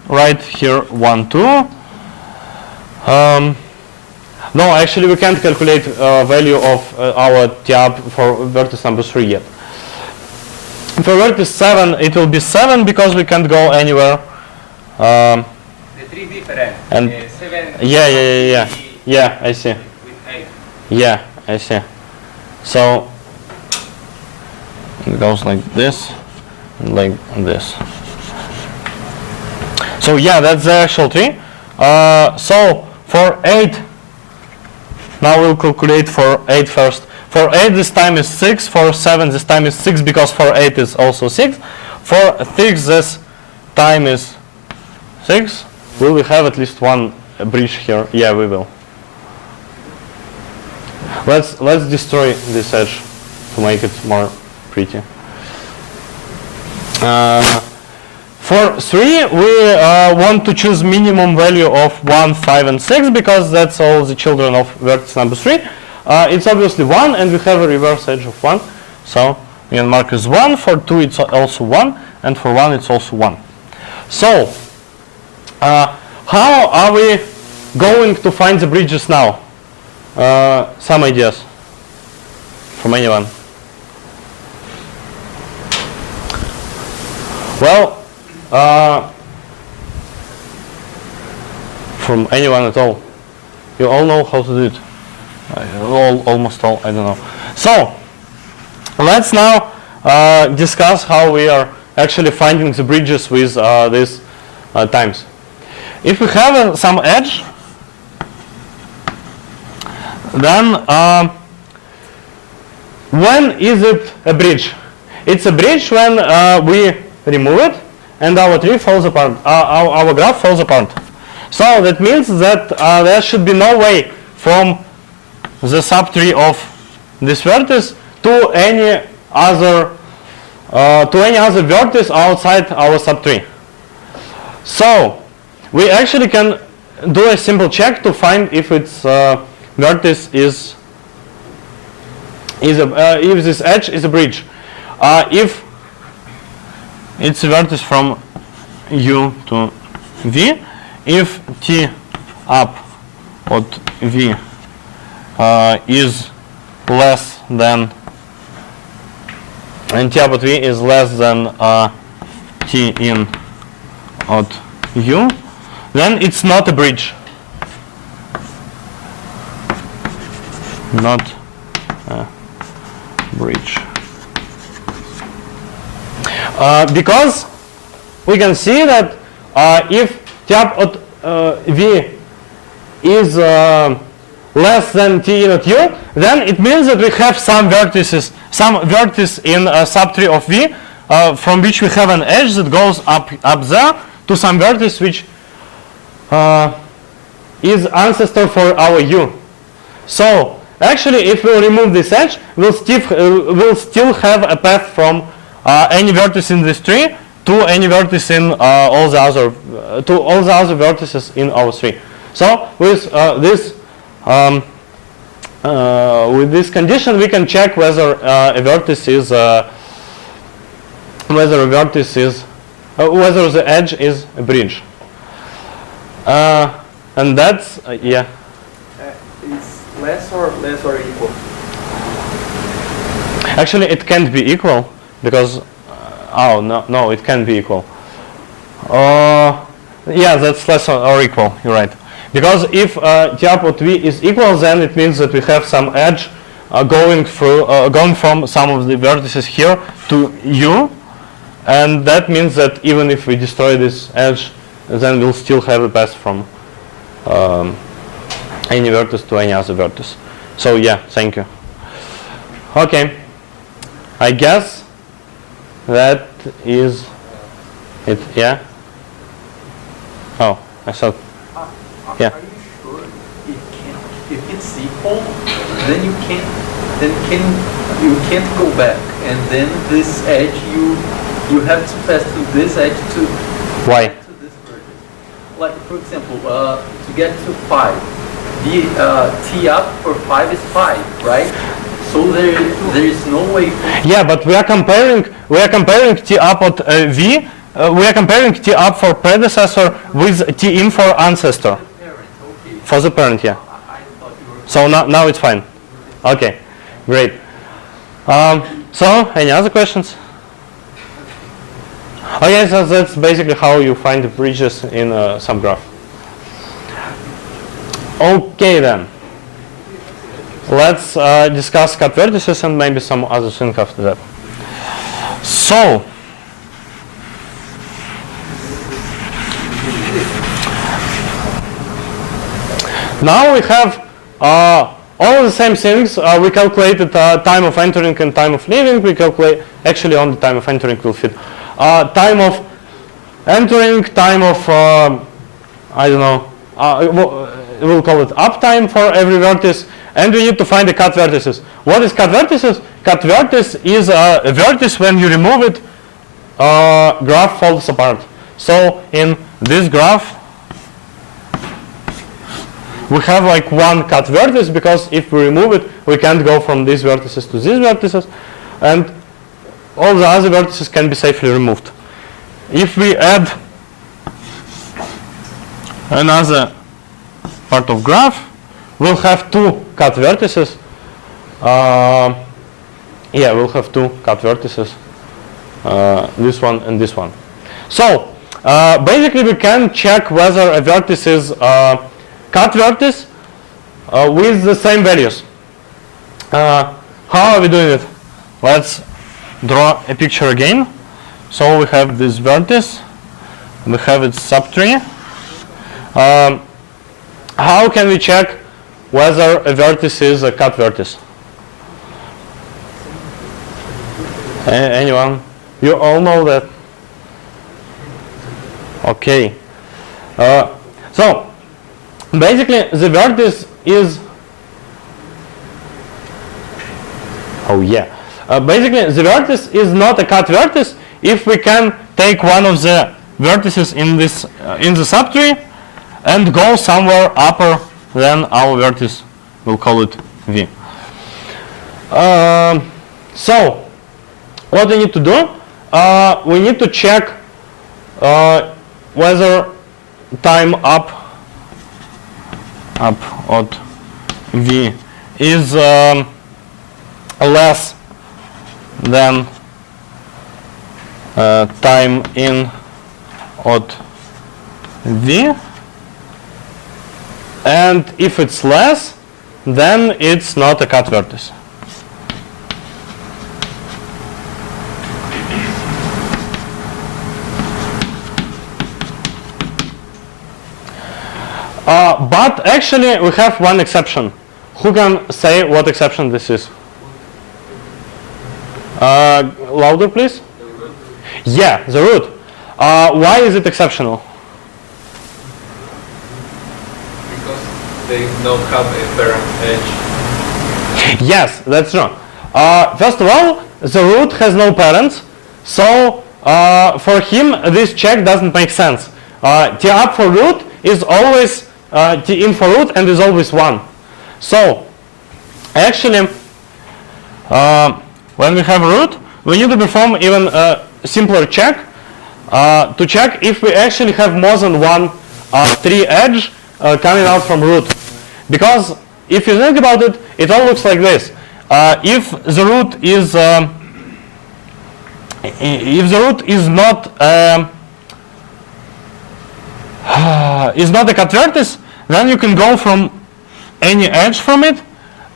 write here 1, 2. No, actually we can't calculate value of our t-up for vertex number 3 yet. For vertex 7, it will be 7, because we can't go anywhere. The 3 different. And 7. Yeah, I see. With 8. Yeah, I see. So it goes like this, and like this. So yeah, that's the actual tree. So for 8, now we'll calculate for 8 first. For 8 this time is 6, for 7 this time is 6, because for 8 is also 6. For 6 this time is 6. Will we have at least one bridge here? Yeah, we will. Let's destroy this edge to make it more pretty. For 3, we want to choose minimum value of 1, 5, and 6, because that's all the children of vertex number 3. It's obviously 1, and we have a reverse edge of 1. So we can mark as 1. For 2, it's also 1, and for 1, it's also 1. So how are we going to find the bridges now? Some ideas from anyone? Well, from anyone at all. You all know how to do it. Almost all, I don't know. So let's now discuss how we are actually finding the bridges with these times. If we have some edge, then when is it a bridge? It's a bridge when we remove it and our tree falls apart, our graph falls apart. So that means that there should be no way from the subtree of this vertex to any other vertex outside our subtree. So we actually can do a simple check to find if its vertex if this edge is a bridge. If it's a vertex from U to V, if T up at V is less than, and T up at V is less than T in at U, then it's not a bridge. not a bridge. Because we can see that if T up at V is less than T in at U, then it means that we have some vertices, some vertice in a subtree of V from which we have an edge that goes up there to some vertice which is ancestor for our U. So actually, if we remove this edge, we'll still have a path from any vertex in this tree to any vertex in all the other vertices in our tree. So with this condition, we can check whether a vertex is whether the edge is a bridge. And that's yeah. It's less or equal? Actually, it can't be equal because oh no, it can't be equal. Yeah, that's less or equal. You're right. Because if T up at V is equal, then it means that we have some edge going from some of the vertices here to U, and that means that even if we destroy this edge, then we'll still have a path from any vertex to any other vertex. So yeah, thank you. Okay, I guess that is it. Yeah. Oh, I thought. Yeah. Are you sure if it's equal, then you can't go back, and then this edge you have to pass through this edge to Why? to this vertex. Like for example, to get to 5, the T up for 5 is 5, right? So there is no way. Yeah, but we are comparing T up at V. We are comparing T up for predecessor with T in for ancestor. For the parent, yeah. So now it's fine. Okay, great. So any other questions? Okay, so that's basically how you find the bridges in a subgraph. Okay then. Let's discuss cut vertices and maybe some other things after that. So now we have all the same things. We calculated time of entering and time of leaving. We calculate actually only time of entering will fit. Time of entering, time of I don't know. We'll call it uptime for every vertex, and we need to find the cut vertices. What is cut vertices? Cut vertex is a vertex when you remove it, graph falls apart. So in this graph, we have like one cut vertex because if we remove it, we can't go from these vertices to these vertices, and all the other vertices can be safely removed. If we add another part of graph, we'll have two cut vertices. Yeah, we'll have two cut vertices, this one and this one. So basically we can check whether a vertex is cut vertex with the same values. How are we doing it? Let's draw a picture again. So we have this vertex, we have its subtree. How can we check whether a vertex is a cut vertex? Anyone? You all know that? Okay. So basically the vertex is basically the vertex is not a cut vertex if we can take one of the vertices in this in the subtree and go somewhere upper than our vertex. We'll call it V. So what we need to do, we need to check whether time up at V is less than time in at V, and if it's less, then it's not a cut vertex. But actually we have one exception. Who can say what exception this is? Louder please. Yeah, the root. Why is it exceptional? Because they don't have a parent edge. Yes, that's true. First of all, the root has no parents, so for him this check doesn't make sense. T up for root is always T in for root and is always 1. So actually when we have root, we need to perform even a simpler check to check if we actually have more than one tree edge coming out from root. Because if you think about it, it all looks like this. If the root is not a cut vertex, then you can go from any edge from it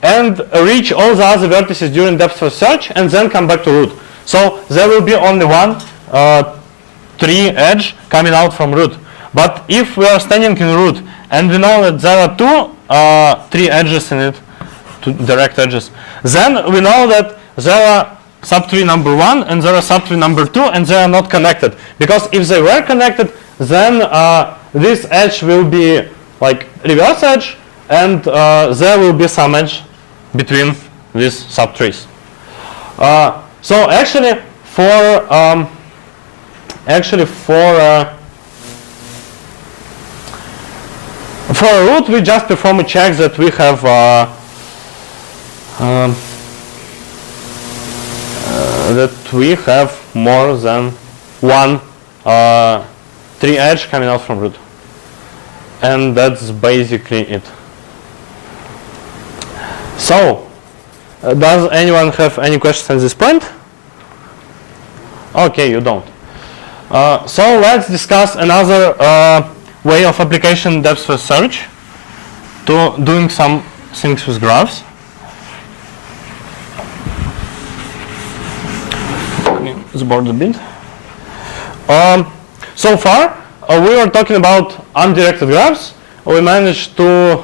and reach all the other vertices during depth first search and then come back to root. So there will be only one tree edge coming out from root. But if we are standing in root and we know that there are two tree edges in it, two direct edges, then we know that there are subtree number 1 and there are subtree number 2 and they are not connected. Because if they were connected, then this edge will be like reverse edge and there will be some edge between these subtrees. So actually for a root we just perform a check that we have more than one tree edge coming out from root, and that's basically it. So does anyone have any questions at this point? Okay, you don't. So let's discuss another way of application depth first search to doing some things with graphs. The board a bit. So far we were talking about undirected graphs. We managed to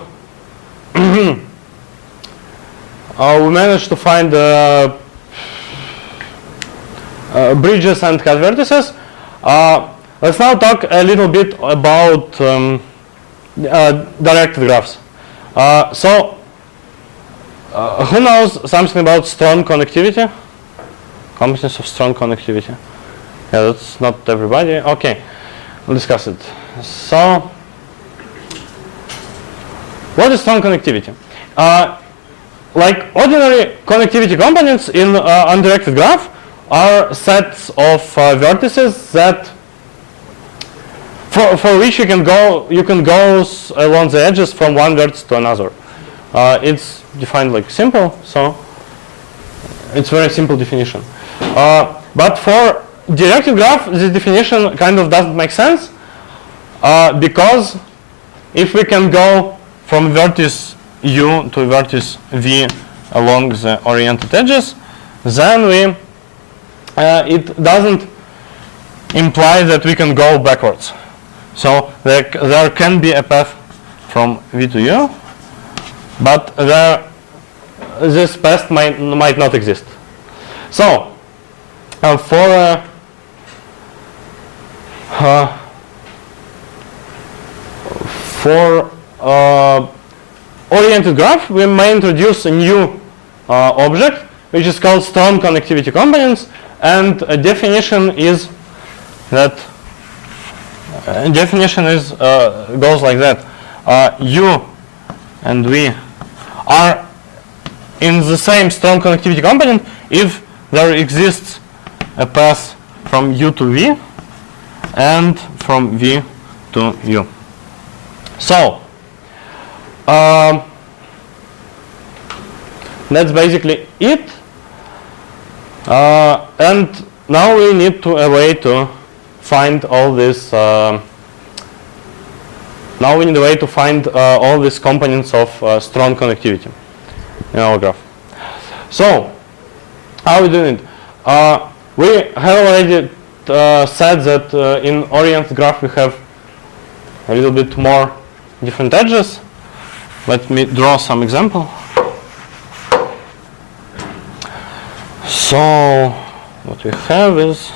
find bridges and cut vertices. Let's now talk a little bit about directed graphs. Who knows something about strong connectivity? Competence of strong connectivity. Yeah, that's not everybody. Okay, we'll discuss it. So, what is strong connectivity? Like ordinary connectivity components in undirected graph are sets of vertices that for which you can go along the edges from one vertex to another. It's defined like simple, so it's very simple definition. But for directed graph, this definition kind of doesn't make sense because if we can go from vertex U to vertex V along the oriented edges, then it doesn't imply that we can go backwards. So there can be a path from V to U, but this path might not exist. So for oriented graph, we may introduce a new object which is called strong connectivity components, and a definition is that goes like that: U and V are in the same strong connectivity component if there exists a path from U to V and from V to U. So that's basically it. And now we need a way to find all this. Now we need a way to find all these components of strong connectivity. in our graph. So, how are we doing it? We have already said that in orient graph we have a little bit more different edges. Let me draw some example. So, what we have is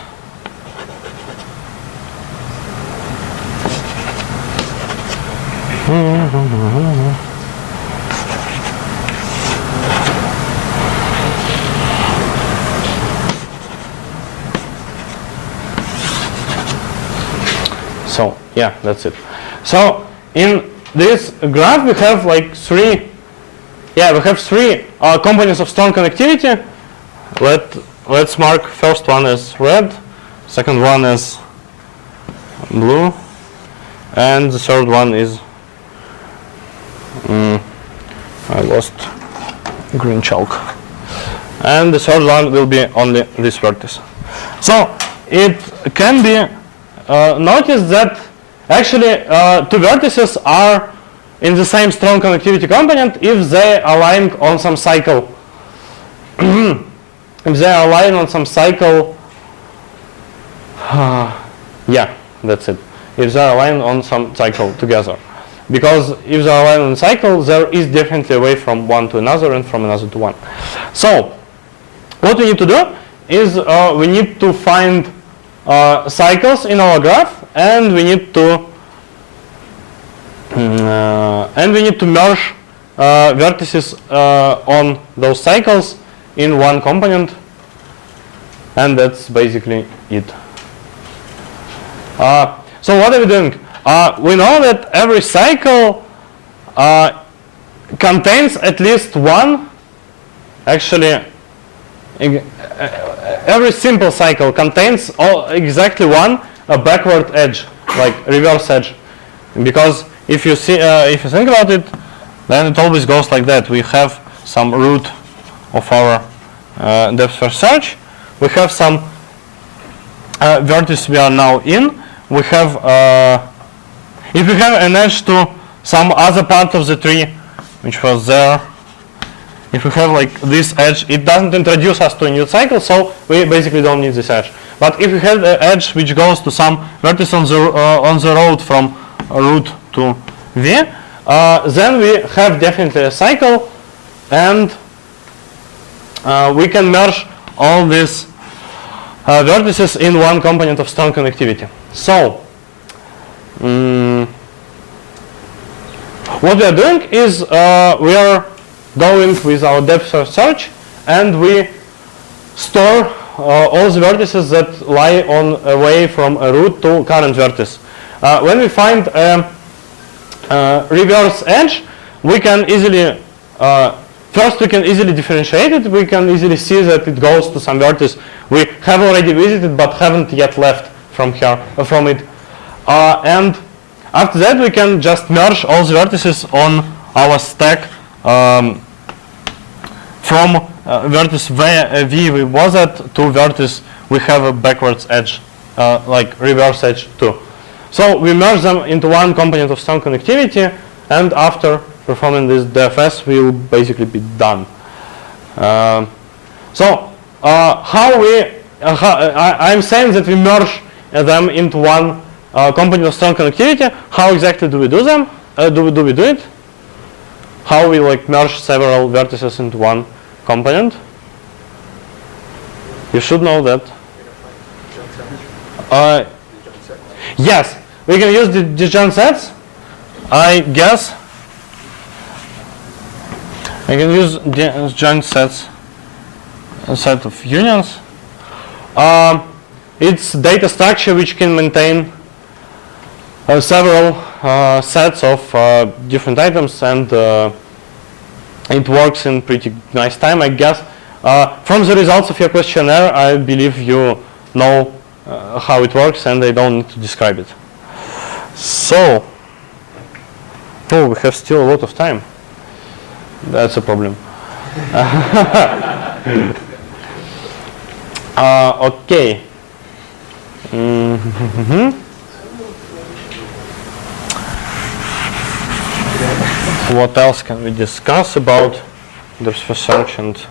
so yeah, that's it. So in this graph we have like three components of strong connectivity. Let's mark first one as red, second one as blue, and the third one is I lost green chalk. And the third one will be only this vertex. So it can be noticed that actually two vertices are in the same strong connectivity component if they align on some cycle. If they align on some cycle, yeah, that's it. If they align on some cycle together. Because if they align on cycle, there is definitely a way from one to another and from another to one. So, what we need to do is we need to find cycles in our graph, and we need to merge vertices on those cycles in one component, and that's basically it. So what are we doing? We know that every cycle contains at least one, actually every simple cycle contains exactly one backward edge, like reverse edge. Because if you think about it, then it always goes like that. We have some root of our depth first search. We have some vertex we are now in. We have if we have an edge to some other part of the tree which was there, if we have like this edge, it doesn't introduce us to a new cycle, so we basically don't need this edge. But if we have an edge which goes to some vertex on the road from root to V, then we have definitely a cycle, and we can merge all these vertices in one component of strong connectivity. So, what we are doing is we are going with our depth first search, and we store all the vertices that lie on away from a root to current vertex. When we find a reverse edge, we can easily first we can easily differentiate it. We can easily see that it goes to some vertex we have already visited but haven't yet left from it. And after that, we can just merge all the vertices on our stack from vertex V we was at to vertex we have a backwards edge, like reverse edge too. So we merge them into one component of strong connectivity, and after performing this DFS, we will basically be done. I'm saying that we merge them into one component of strong connectivity. How exactly do we do them? Do we do it? How we like merge several vertices into one component? You should know that. Yes, we can use the disjoint sets. I guess I can use disjoint sets, a set of unions. It's data structure which can maintain several sets of different items, and it works in pretty nice time, I guess. From the results of your questionnaire, I believe you know how it works, and I don't need to describe it. So, we have still a lot of time. That's a problem. Okay. What else can we discuss about depth first search and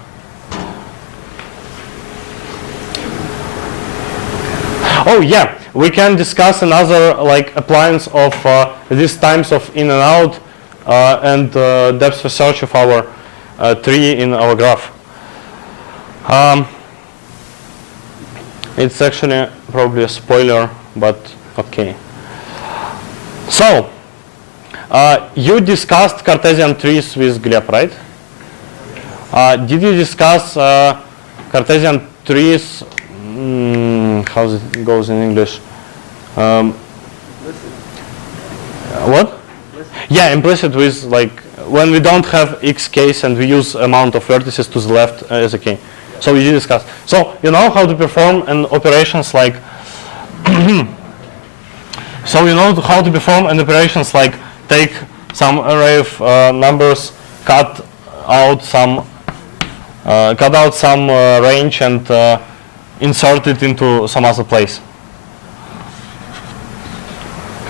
oh yeah, we can discuss another like appliance of these times of in and out and depth first search of our tree in our graph. It's actually probably a spoiler, but okay. So, you discussed Cartesian trees with Gleb, right? Did you discuss Cartesian trees, how it goes in English? What? Yeah, implicit with like, when we don't have x case and we use amount of vertices to the left as a key. So we did discuss. So you know how to perform an operations like so you know how to perform an operations like take some array of numbers, cut out some range and insert it into some other place.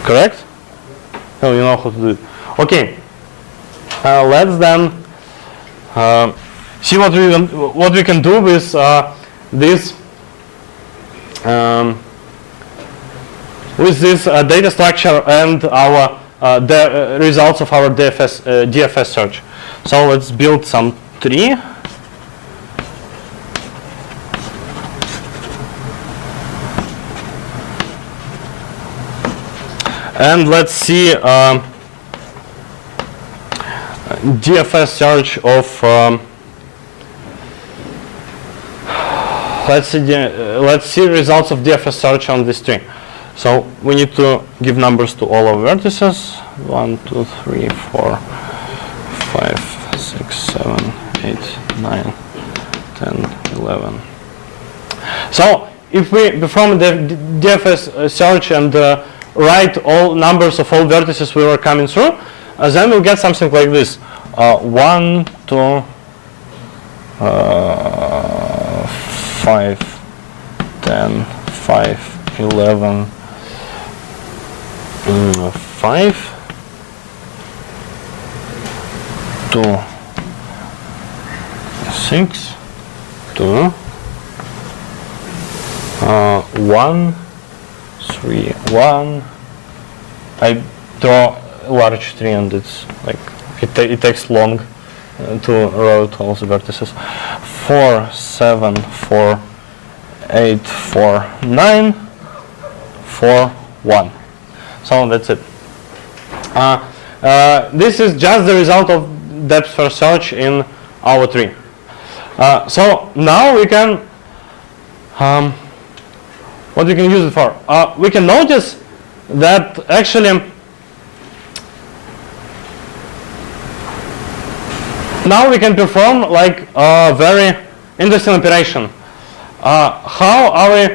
Correct? So you know how to do it. Okay. Let's then see what we can do with this data structure and our the results of our DFS search. So let's build some tree. And let's see DFS search of let's see results of DFS search on this tree. So we need to give numbers to all our vertices. 1, 2, 3, 4, 5, 6, 7, 8, 9, 10, 11. So if we perform the DFS search and write all numbers of all vertices we were coming through, then we'll get something like this. 1, 2, 5, 10, 5, 11, 5, 2, 6, 2, 1, 3, 1. I draw a large tree and it's like it takes long to route all the vertices. 4, 7, 4, 8, 4, 9, 4, 1. So that's it. This is just the result of depth first search in our tree. So now we can what we can use it for? We can notice that actually now we can perform like a very interesting operation. How are we?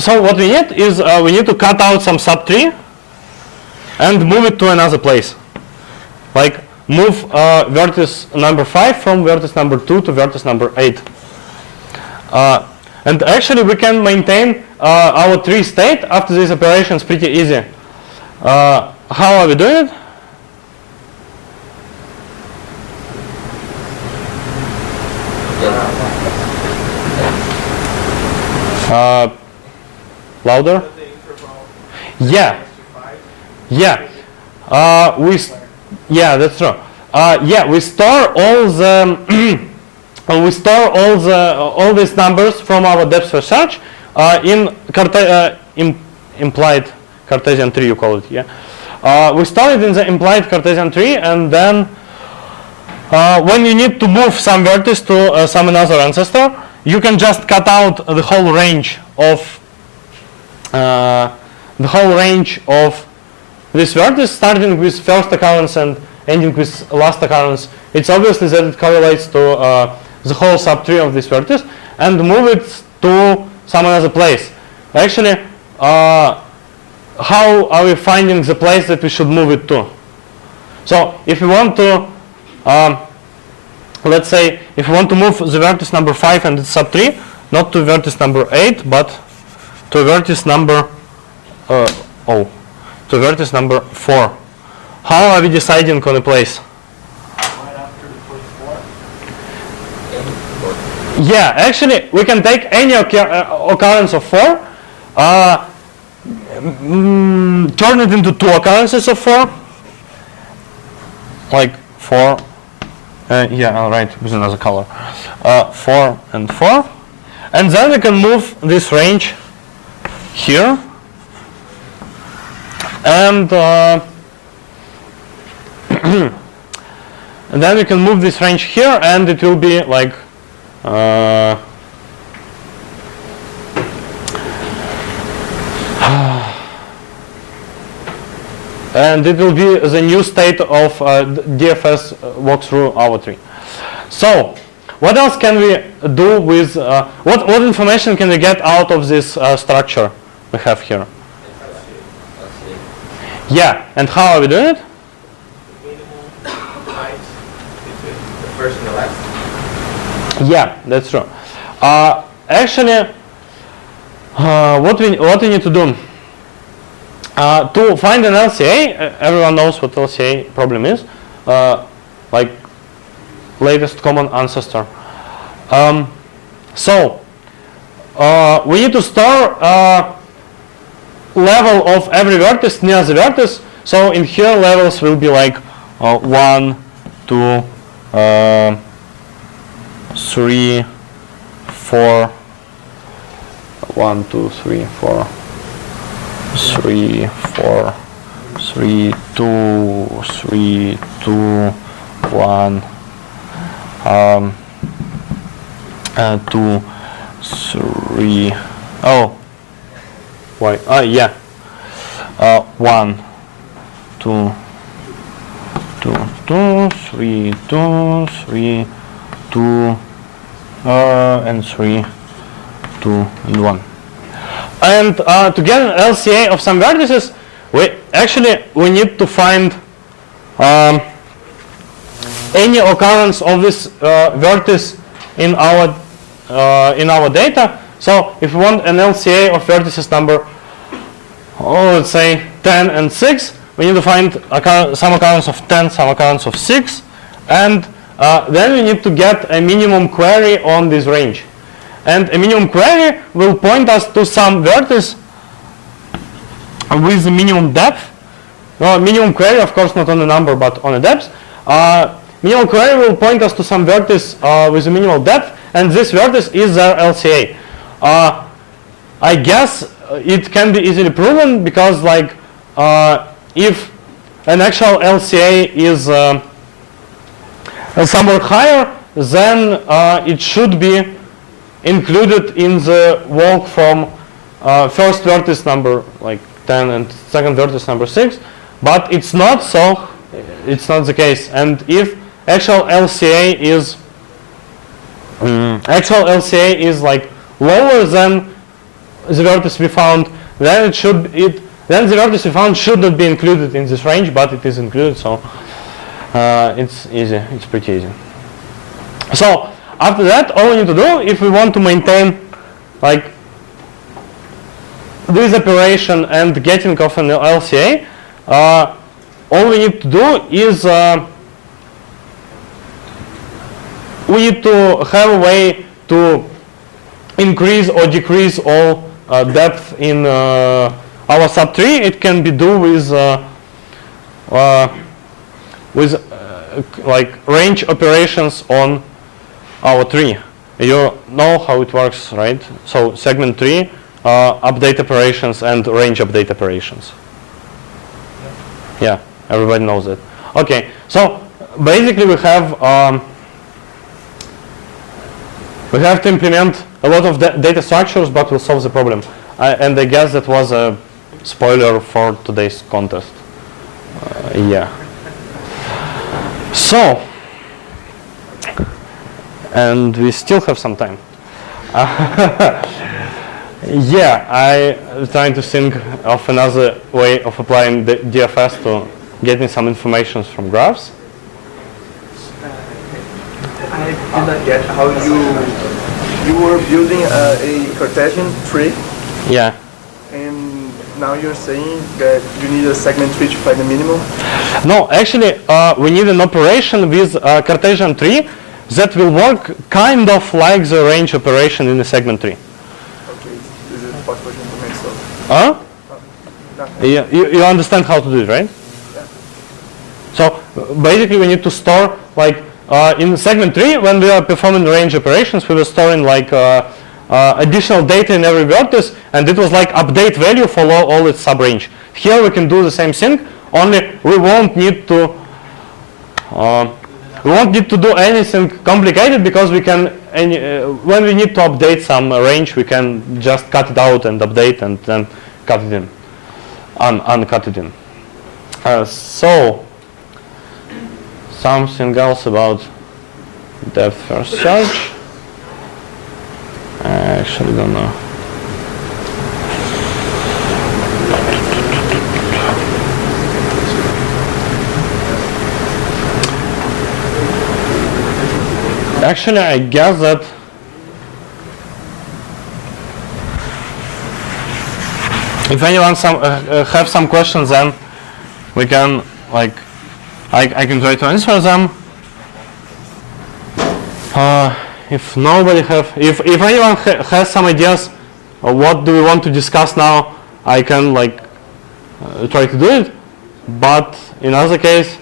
So what we need is we need to cut out some subtree and move it to another place. Like move vertex number 5 from vertex number 2 to vertex number 8. And actually we can maintain our tree state after these operations pretty easy. How are we doing it? Louder? Yeah. Yeah. Yeah, that's true. Yeah, we store all the all these numbers from our depth first search in implied Cartesian tree, you call it. Yeah. We store it in the implied Cartesian tree, and then when you need to move some vertex to some another ancestor, you can just cut out the whole range of this vertex, starting with first occurrence and ending with last occurrence. It's obviously that it correlates to the whole subtree of this vertex, and move it to some other place. Actually, how are we finding the place that we should move it to? So if we want to let's say if we want to move the vertex number 5 and its subtree not to vertex number 8 but to vertex number to vertex number 4, how are we deciding on a place? Right after the first 4? Yeah, actually, we can take any occurrence of 4, turn it into 2 occurrences of 4, like 4, yeah, I'll write with another color, 4 and 4, and then we can move this range here, and and then we can move this range here, and it will be like and it will be the new state of DFS walkthrough our tree. So, what else can we do with what information can we get out of this structure we have here? Yeah, and how are we doing it? First and the last. Yeah, that's true. Actually, what we need to do to find an LCA, everyone knows what LCA problem is, like latest common ancestor. So we need to store level of every vertex near the vertex. So in here levels will be like 1, 2, 3, 4, 1, 2, 3, 4, 3, 4, 3, 2, 3, 2, 1, 2, 3. Oh, why? Yeah. 1, 2, 2, 2, 3, 2, 3, 2, and 3, 2, and 1. And to get an LCA of some vertices, we need to find any occurrence of this vertex in our data. So if we want an LCA of vertices number, let's say 10 and 6, we need to find some occurrence of 10, some occurrence of 6, and then we need to get a minimum query on this range. And a minimum query will point us to some vertex with the minimum depth. No, minimum query, of course, not on the number, but on the depth. Minimum query will point us to some vertex with a minimal depth, and this vertex is their LCA. I guess it can be easily proven because, like, if an actual LCA is somewhere higher, then it should be included in the walk from first vertex number like 10 and second vertex number 6, but it's not, so it's not the case. And if actual LCA is like lower than the vertex we found, then the vertex we found should not be included in this range, but it is included, so it's easy. It's pretty easy. So after that, all we need to do, if we want to maintain like this operation and getting of an LCA, all we need to do is we need to have a way to increase or decrease all depth in our subtree. It can be done with like range operations on our tree. You know how it works, right? So segment tree, update operations and range update operations. Yeah, everybody knows it. Okay, so basically we have to implement a lot of data structures, but we'll solve the problem. And I guess that was a spoiler for today's contest. Yeah. So, and we still have some time. Yeah, I'm trying to think of another way of applying the DFS to getting some information from graphs. I did not get how you were building a Cartesian tree. Yeah. And now you're saying that you need a segment tree to find the minimum? No, actually, we need an operation with Cartesian tree that will work kind of like the range operation in the segment tree. Okay, is it possible to implement so? Huh? Yeah, you understand how to do it, right? Yeah. So basically we need to store like in segment 3 when we are performing range operations we were storing like additional data in every vertex, and it was like update value for all its subrange. Here we can do the same thing, only we won't need to do anything complicated because we can when we need to update some range we can just cut it out and update and then cut it in, uncut it in. So something else about depth first search. I actually don't know. Actually, I guess that if anyone have some questions, then we can like I can try to answer them. If nobody if anyone has some ideas of what do we want to discuss now, I can like try to do it. But in other case,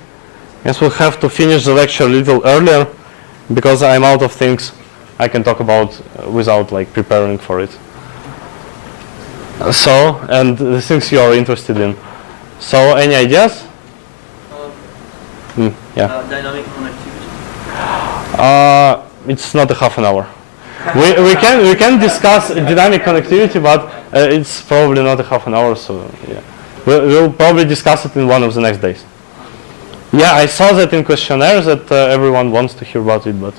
yes, we'll have to finish the lecture a little earlier because I'm out of things I can talk about without like preparing for it. So, and the things you are interested in. So, any ideas? Yeah. Dynamic connectivity. It's not a half an hour. we can discuss dynamic connectivity, but it's probably not a half an hour. So yeah, we'll probably discuss it in one of the next days. Yeah, I saw that in questionnaires that everyone wants to hear about it, but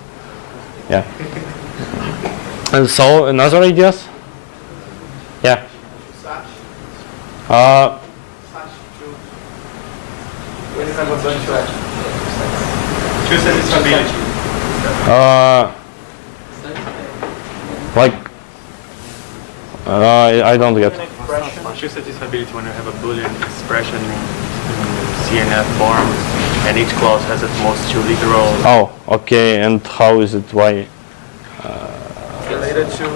yeah. And so another ideas? Yeah. Choose satisfiability. Like I don't get. Choose satisfiability when you have a Boolean expression in CNF form, and each clause has at most 2 literal. Oh, okay. And how is it? Why? Related to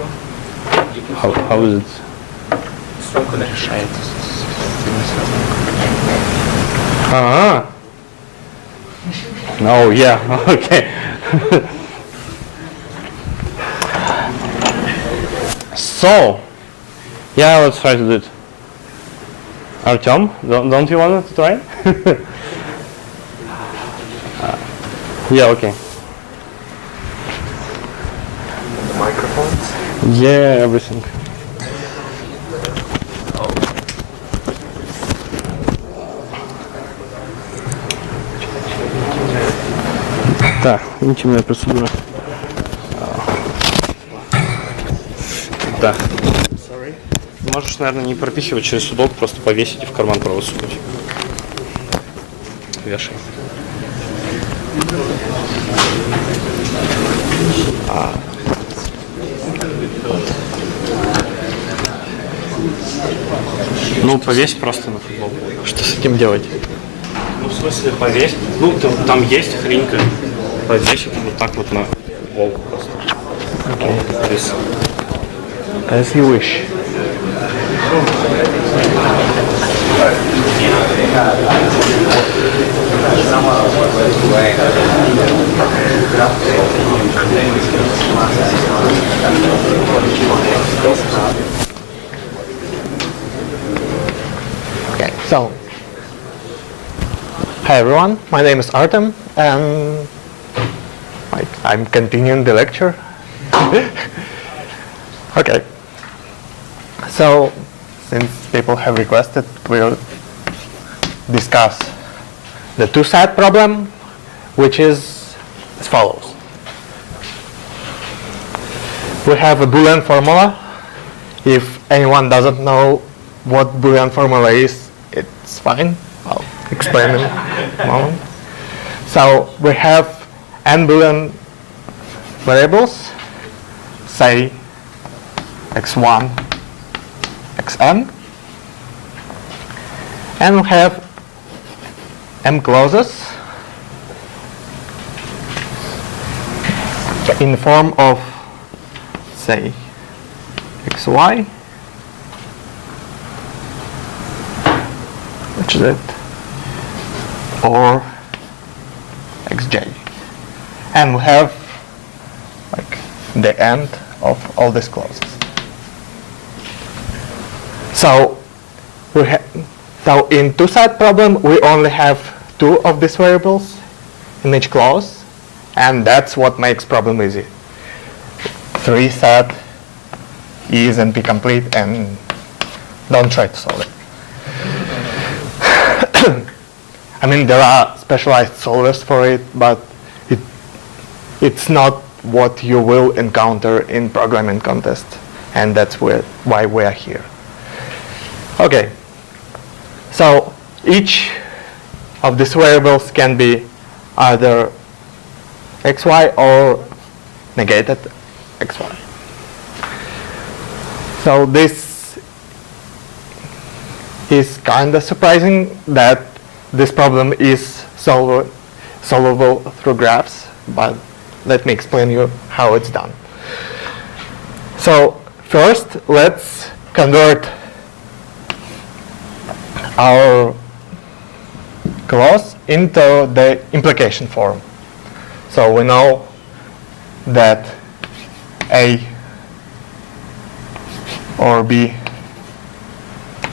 How is it? strong connection. Oh yeah. Okay. So, yeah, let's try to do it. Artyom, don't you want to try? Yeah, okay. The microphones. Yeah, everything. Да, интимная процедура. Да. Можешь, наверное, не пропихивать через судок, просто повесить и в карман правый сунуть. Вешай. Ну, повесь просто на футболку. Что с этим делать? Ну, в смысле, повесь. Ну, там есть хренька. Повесь вот так вот на футболку просто. Okay. As you wish. Okay, so hi everyone, my name is Artem, and I'm continuing the lecture. Okay, so since people have requested, we'll discuss the two-side problem, which is as follows. We have a Boolean formula. If anyone doesn't know what Boolean formula is, it's fine. I'll explain in a moment. So we have n Boolean variables, say x1, xn, and we have m clauses in the form of, say, xy, which is it, or xj. And we have like the end of all these clauses. So so in two-side problem, we only have two of these variables in each clause, and that's what makes problem easy. Three-side is and be complete, and don't try to solve it. I mean, there are specialized solvers for it, but it's not what you will encounter in programming contest, and that's why we are here. Okay, so each of these variables can be either xy or negated xy. So this is kind of surprising that this problem is solvable through graphs, but let me explain you how it's done. So first, let's convert our clause into the implication form. So we know that A or B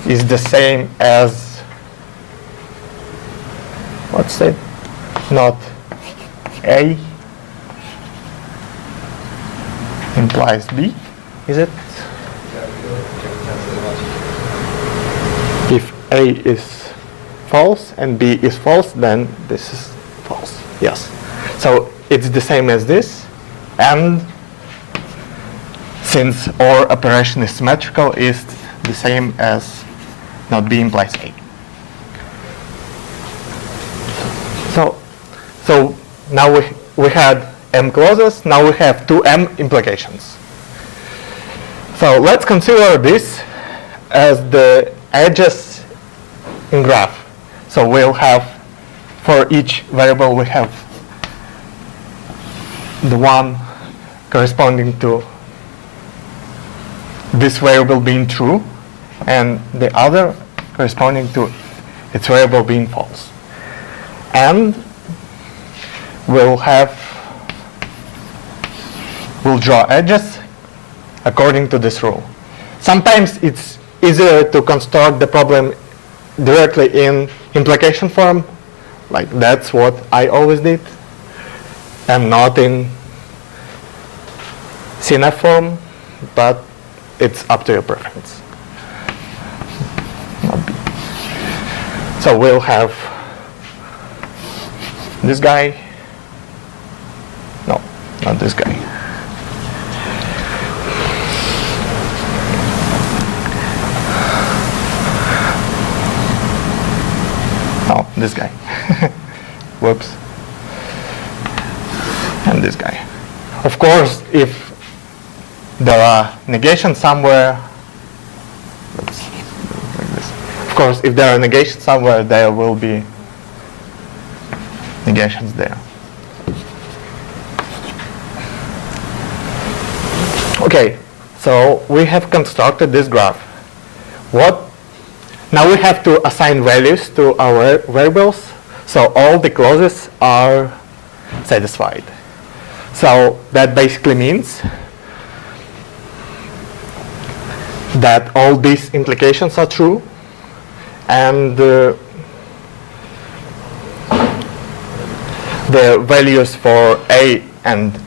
is the same as, what's it? Not A implies B, is it? If A is false and B is false, then this is false. Yes. So it's the same as this, and since our operation is symmetrical, is the same as not B implies A. So now we had M clauses, now we have two M implications. So let's consider this as the edges in graph. So we'll have, for each variable, we have the one corresponding to this variable being true, and the other corresponding to its variable being false. And we'll draw edges according to this rule. Sometimes it's easier to construct the problem directly in implication form, like that's what I always did, and not in CNF form, but it's up to your preference. So we'll have this guy. No, not this guy. No, this guy. Whoops. And this guy. Of course, if there are negations somewhere, let's do it like this. Of course, if there are negations somewhere, there will be negations there. Okay, so we have constructed this graph. Now we have to assign values to our variables, so all the clauses are satisfied. So that basically means that all these implications are true, and the values for A and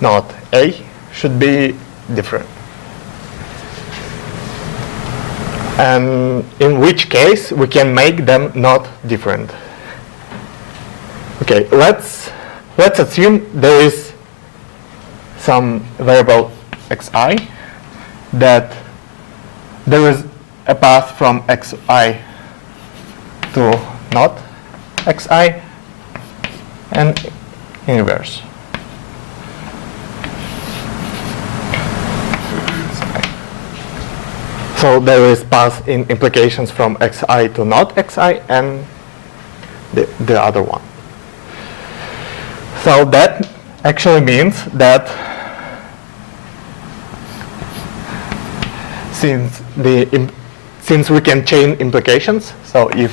not A should be different. And in which case we can make them not different. Okay, let's assume there is some variable xi that there is a path from xi to not xi and in reverse. So there is path in implications from xi to not xi and the other one. So that actually means that since we can chain implications, so if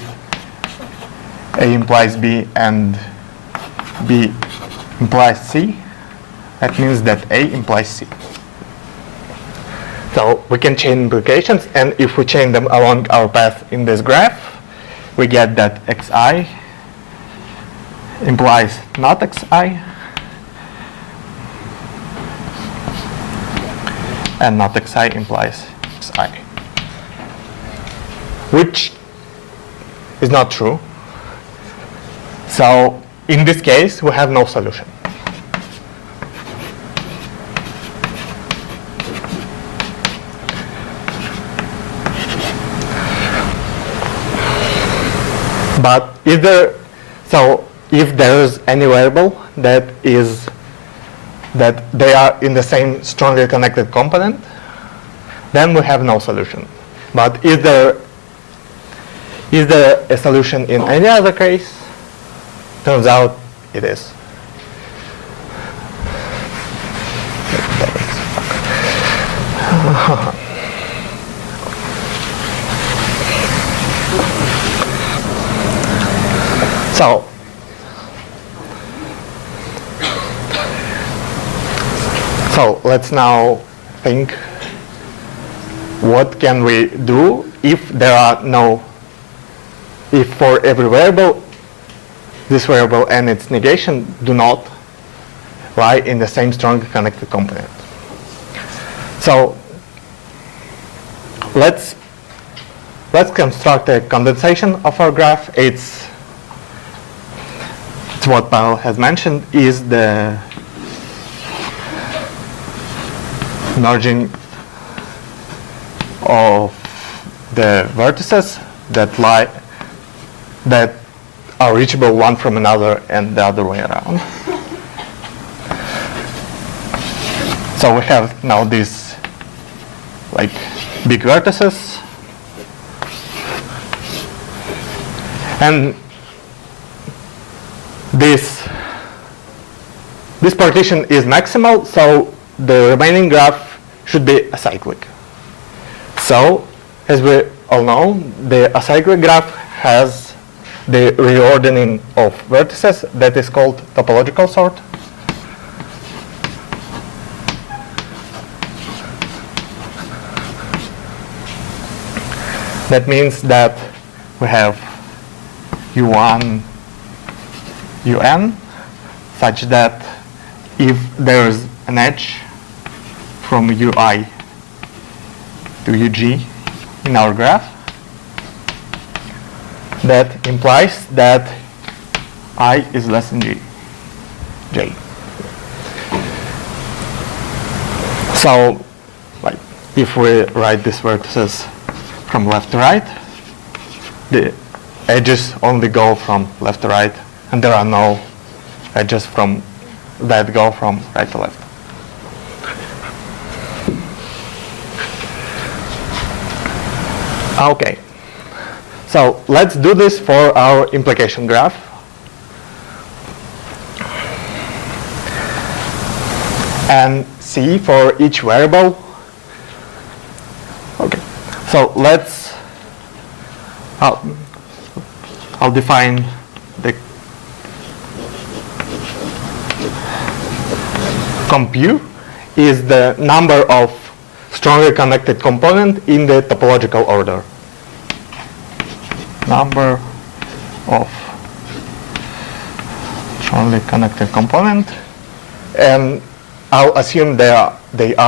A implies B and B implies C, that means that A implies C. So we can chain implications, and if we chain them along our path in this graph, we get that xi implies not xi, and not xi implies xi, which is not true. So in this case, we have no solution. But if there is any variable that they are in the same strongly connected component, then we have no solution. But is there a solution in any other case? Turns out it is. So let's now think, what can we do if for every variable, this variable and its negation do not lie in the same strongly connected component. So let's construct a condensation of our graph. It's what Pavel has mentioned, is the merging of the vertices that are reachable one from another and the other way around. So we have now these like big vertices, and this partition is maximal, so the remaining graph should be acyclic. So, as we all know, the acyclic graph has the reordering of vertices that is called topological sort. That means that we have U1, Un, such that if there is an edge from Ui to Ug in our graph, that implies that I is less than J. So, like, if we write these vertices from left to right, the edges only go from left to right, and there are no edges that go from right to left. Okay, so let's do this for our implication graph. And see for each variable. Okay, so I'll define the compu is the number of strongly connected component in the topological order. Number of strongly connected component, and I'll assume they are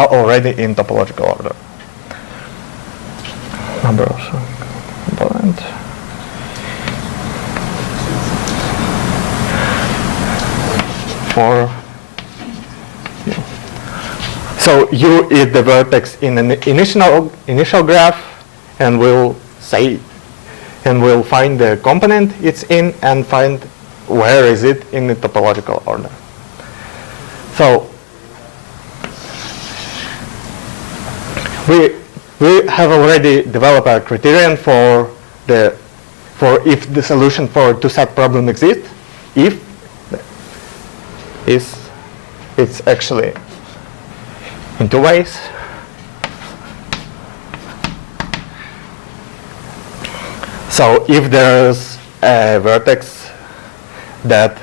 already in topological order. Number of component. For U. So U is the vertex in an initial graph, and we'll find the component it's in and find where is it in the topological order. So we have already developed a criterion for if the solution for two-set problem exists, if is it's actually in two ways. So if there's a vertex that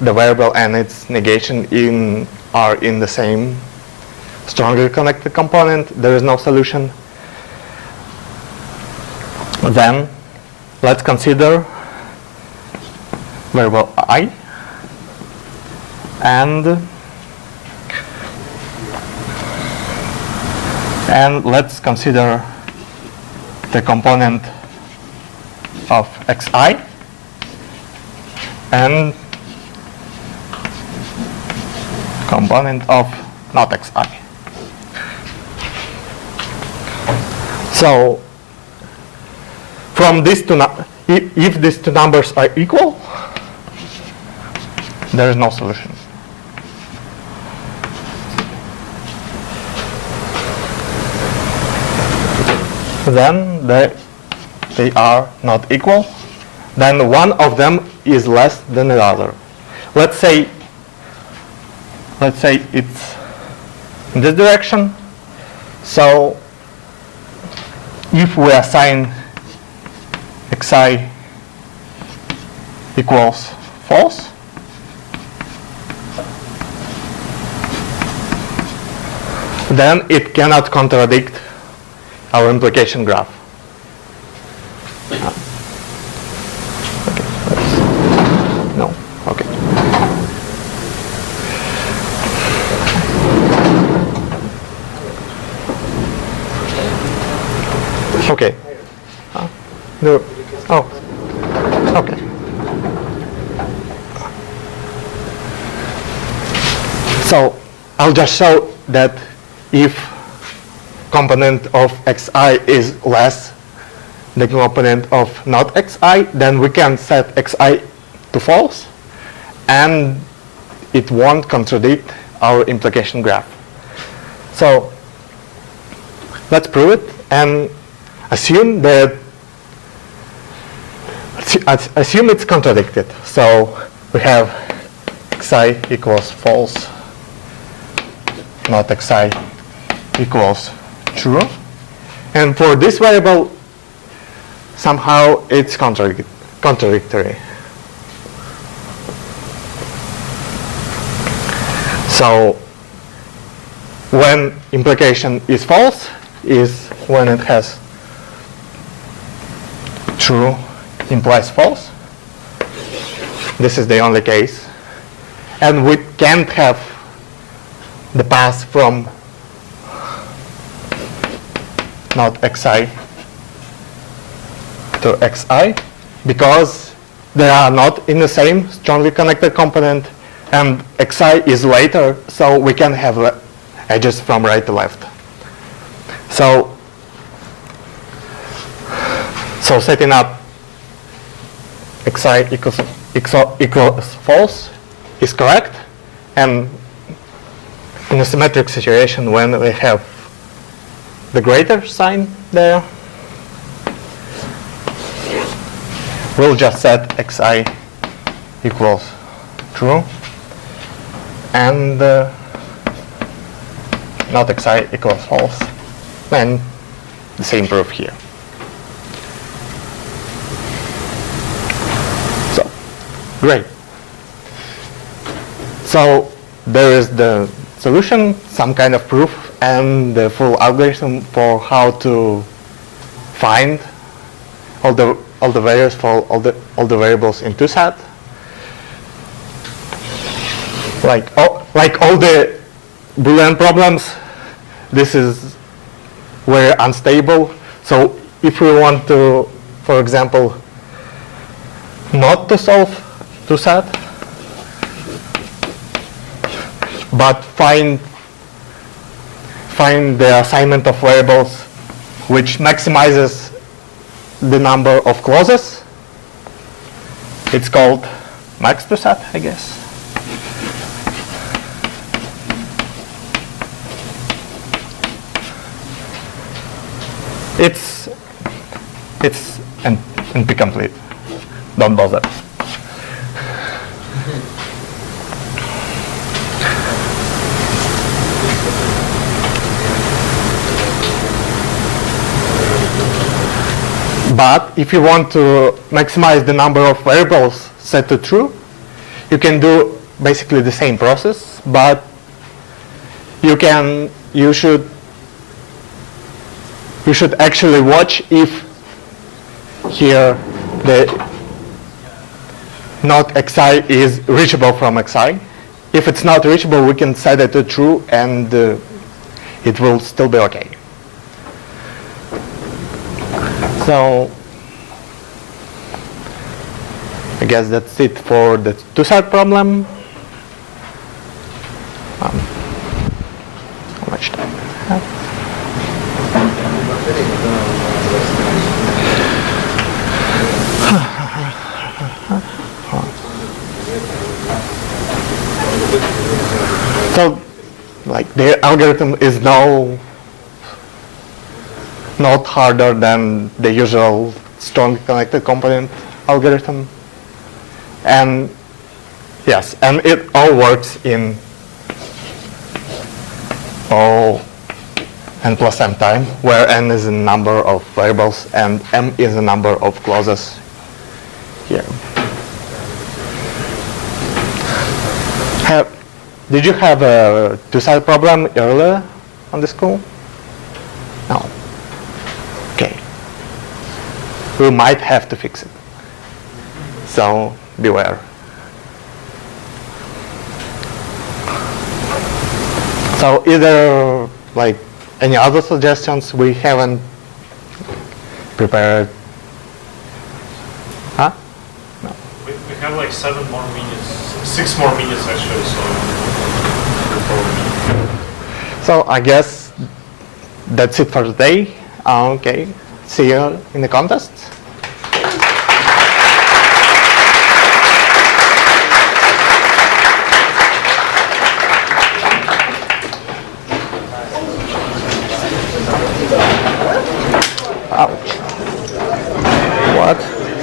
the variable and its negation are in the same strongly connected component, there is no solution. Then let's consider variable I and let's consider the component of xi and component of not xi. So from these two, if these two numbers are equal, there is no solution. Then they are not equal. Then one of them is less than the other. Let's say it's in this direction. So if we assign xi equals false, then it cannot contradict our implication graph. No, okay. Okay. No. Oh. Okay. So I'll just show that if component of xi is less the component of not xi, then we can set xi to false, and it won't contradict our implication graph. So let's prove it and assume that assume it's contradicted. So we have xi equals false, not xi equals true, and for this variable somehow it's contradictory. So when implication is false is when it has true implies false. This is the only case, and we can't have the path from not xi to xi because they are not in the same strongly connected component, and xi is later, so we can have edges from right to left. So setting up xi equals false is correct, and in a symmetric situation when we have the greater sign there, we'll just set xi equals true and not xi equals false, and the same proof here. So great. So there is the solution, some kind of proof, and the full algorithm for how to find all the values for all the variables in TwoSat. Like all the Boolean problems, this is very unstable. So if we want to, for example, not to solve TwoSat, but find the assignment of variables which maximizes the number of clauses, it's called max TwoSat, I guess. It's NP complete. Don't bother. But if you want to maximize the number of variables set to true, you can do basically the same process, but you should actually watch if here the not xi is reachable from xi. If it's not reachable, we can set it to true, and it will still be okay. So I guess that's it for the two-side problem. How much time do I have? So, like, the algorithm is not harder than the usual strongly connected component algorithm. And yes, and it all works in O n plus m time, where n is a number of variables and m is a number of clauses here. Did you have a two-side problem earlier on the school? No. Okay. We might have to fix it. So beware. So either like any other suggestions we haven't prepared? Huh? No. We have like 6 more minutes actually, So I guess that's it for today. Okay, see you in the contest. Ouch. What?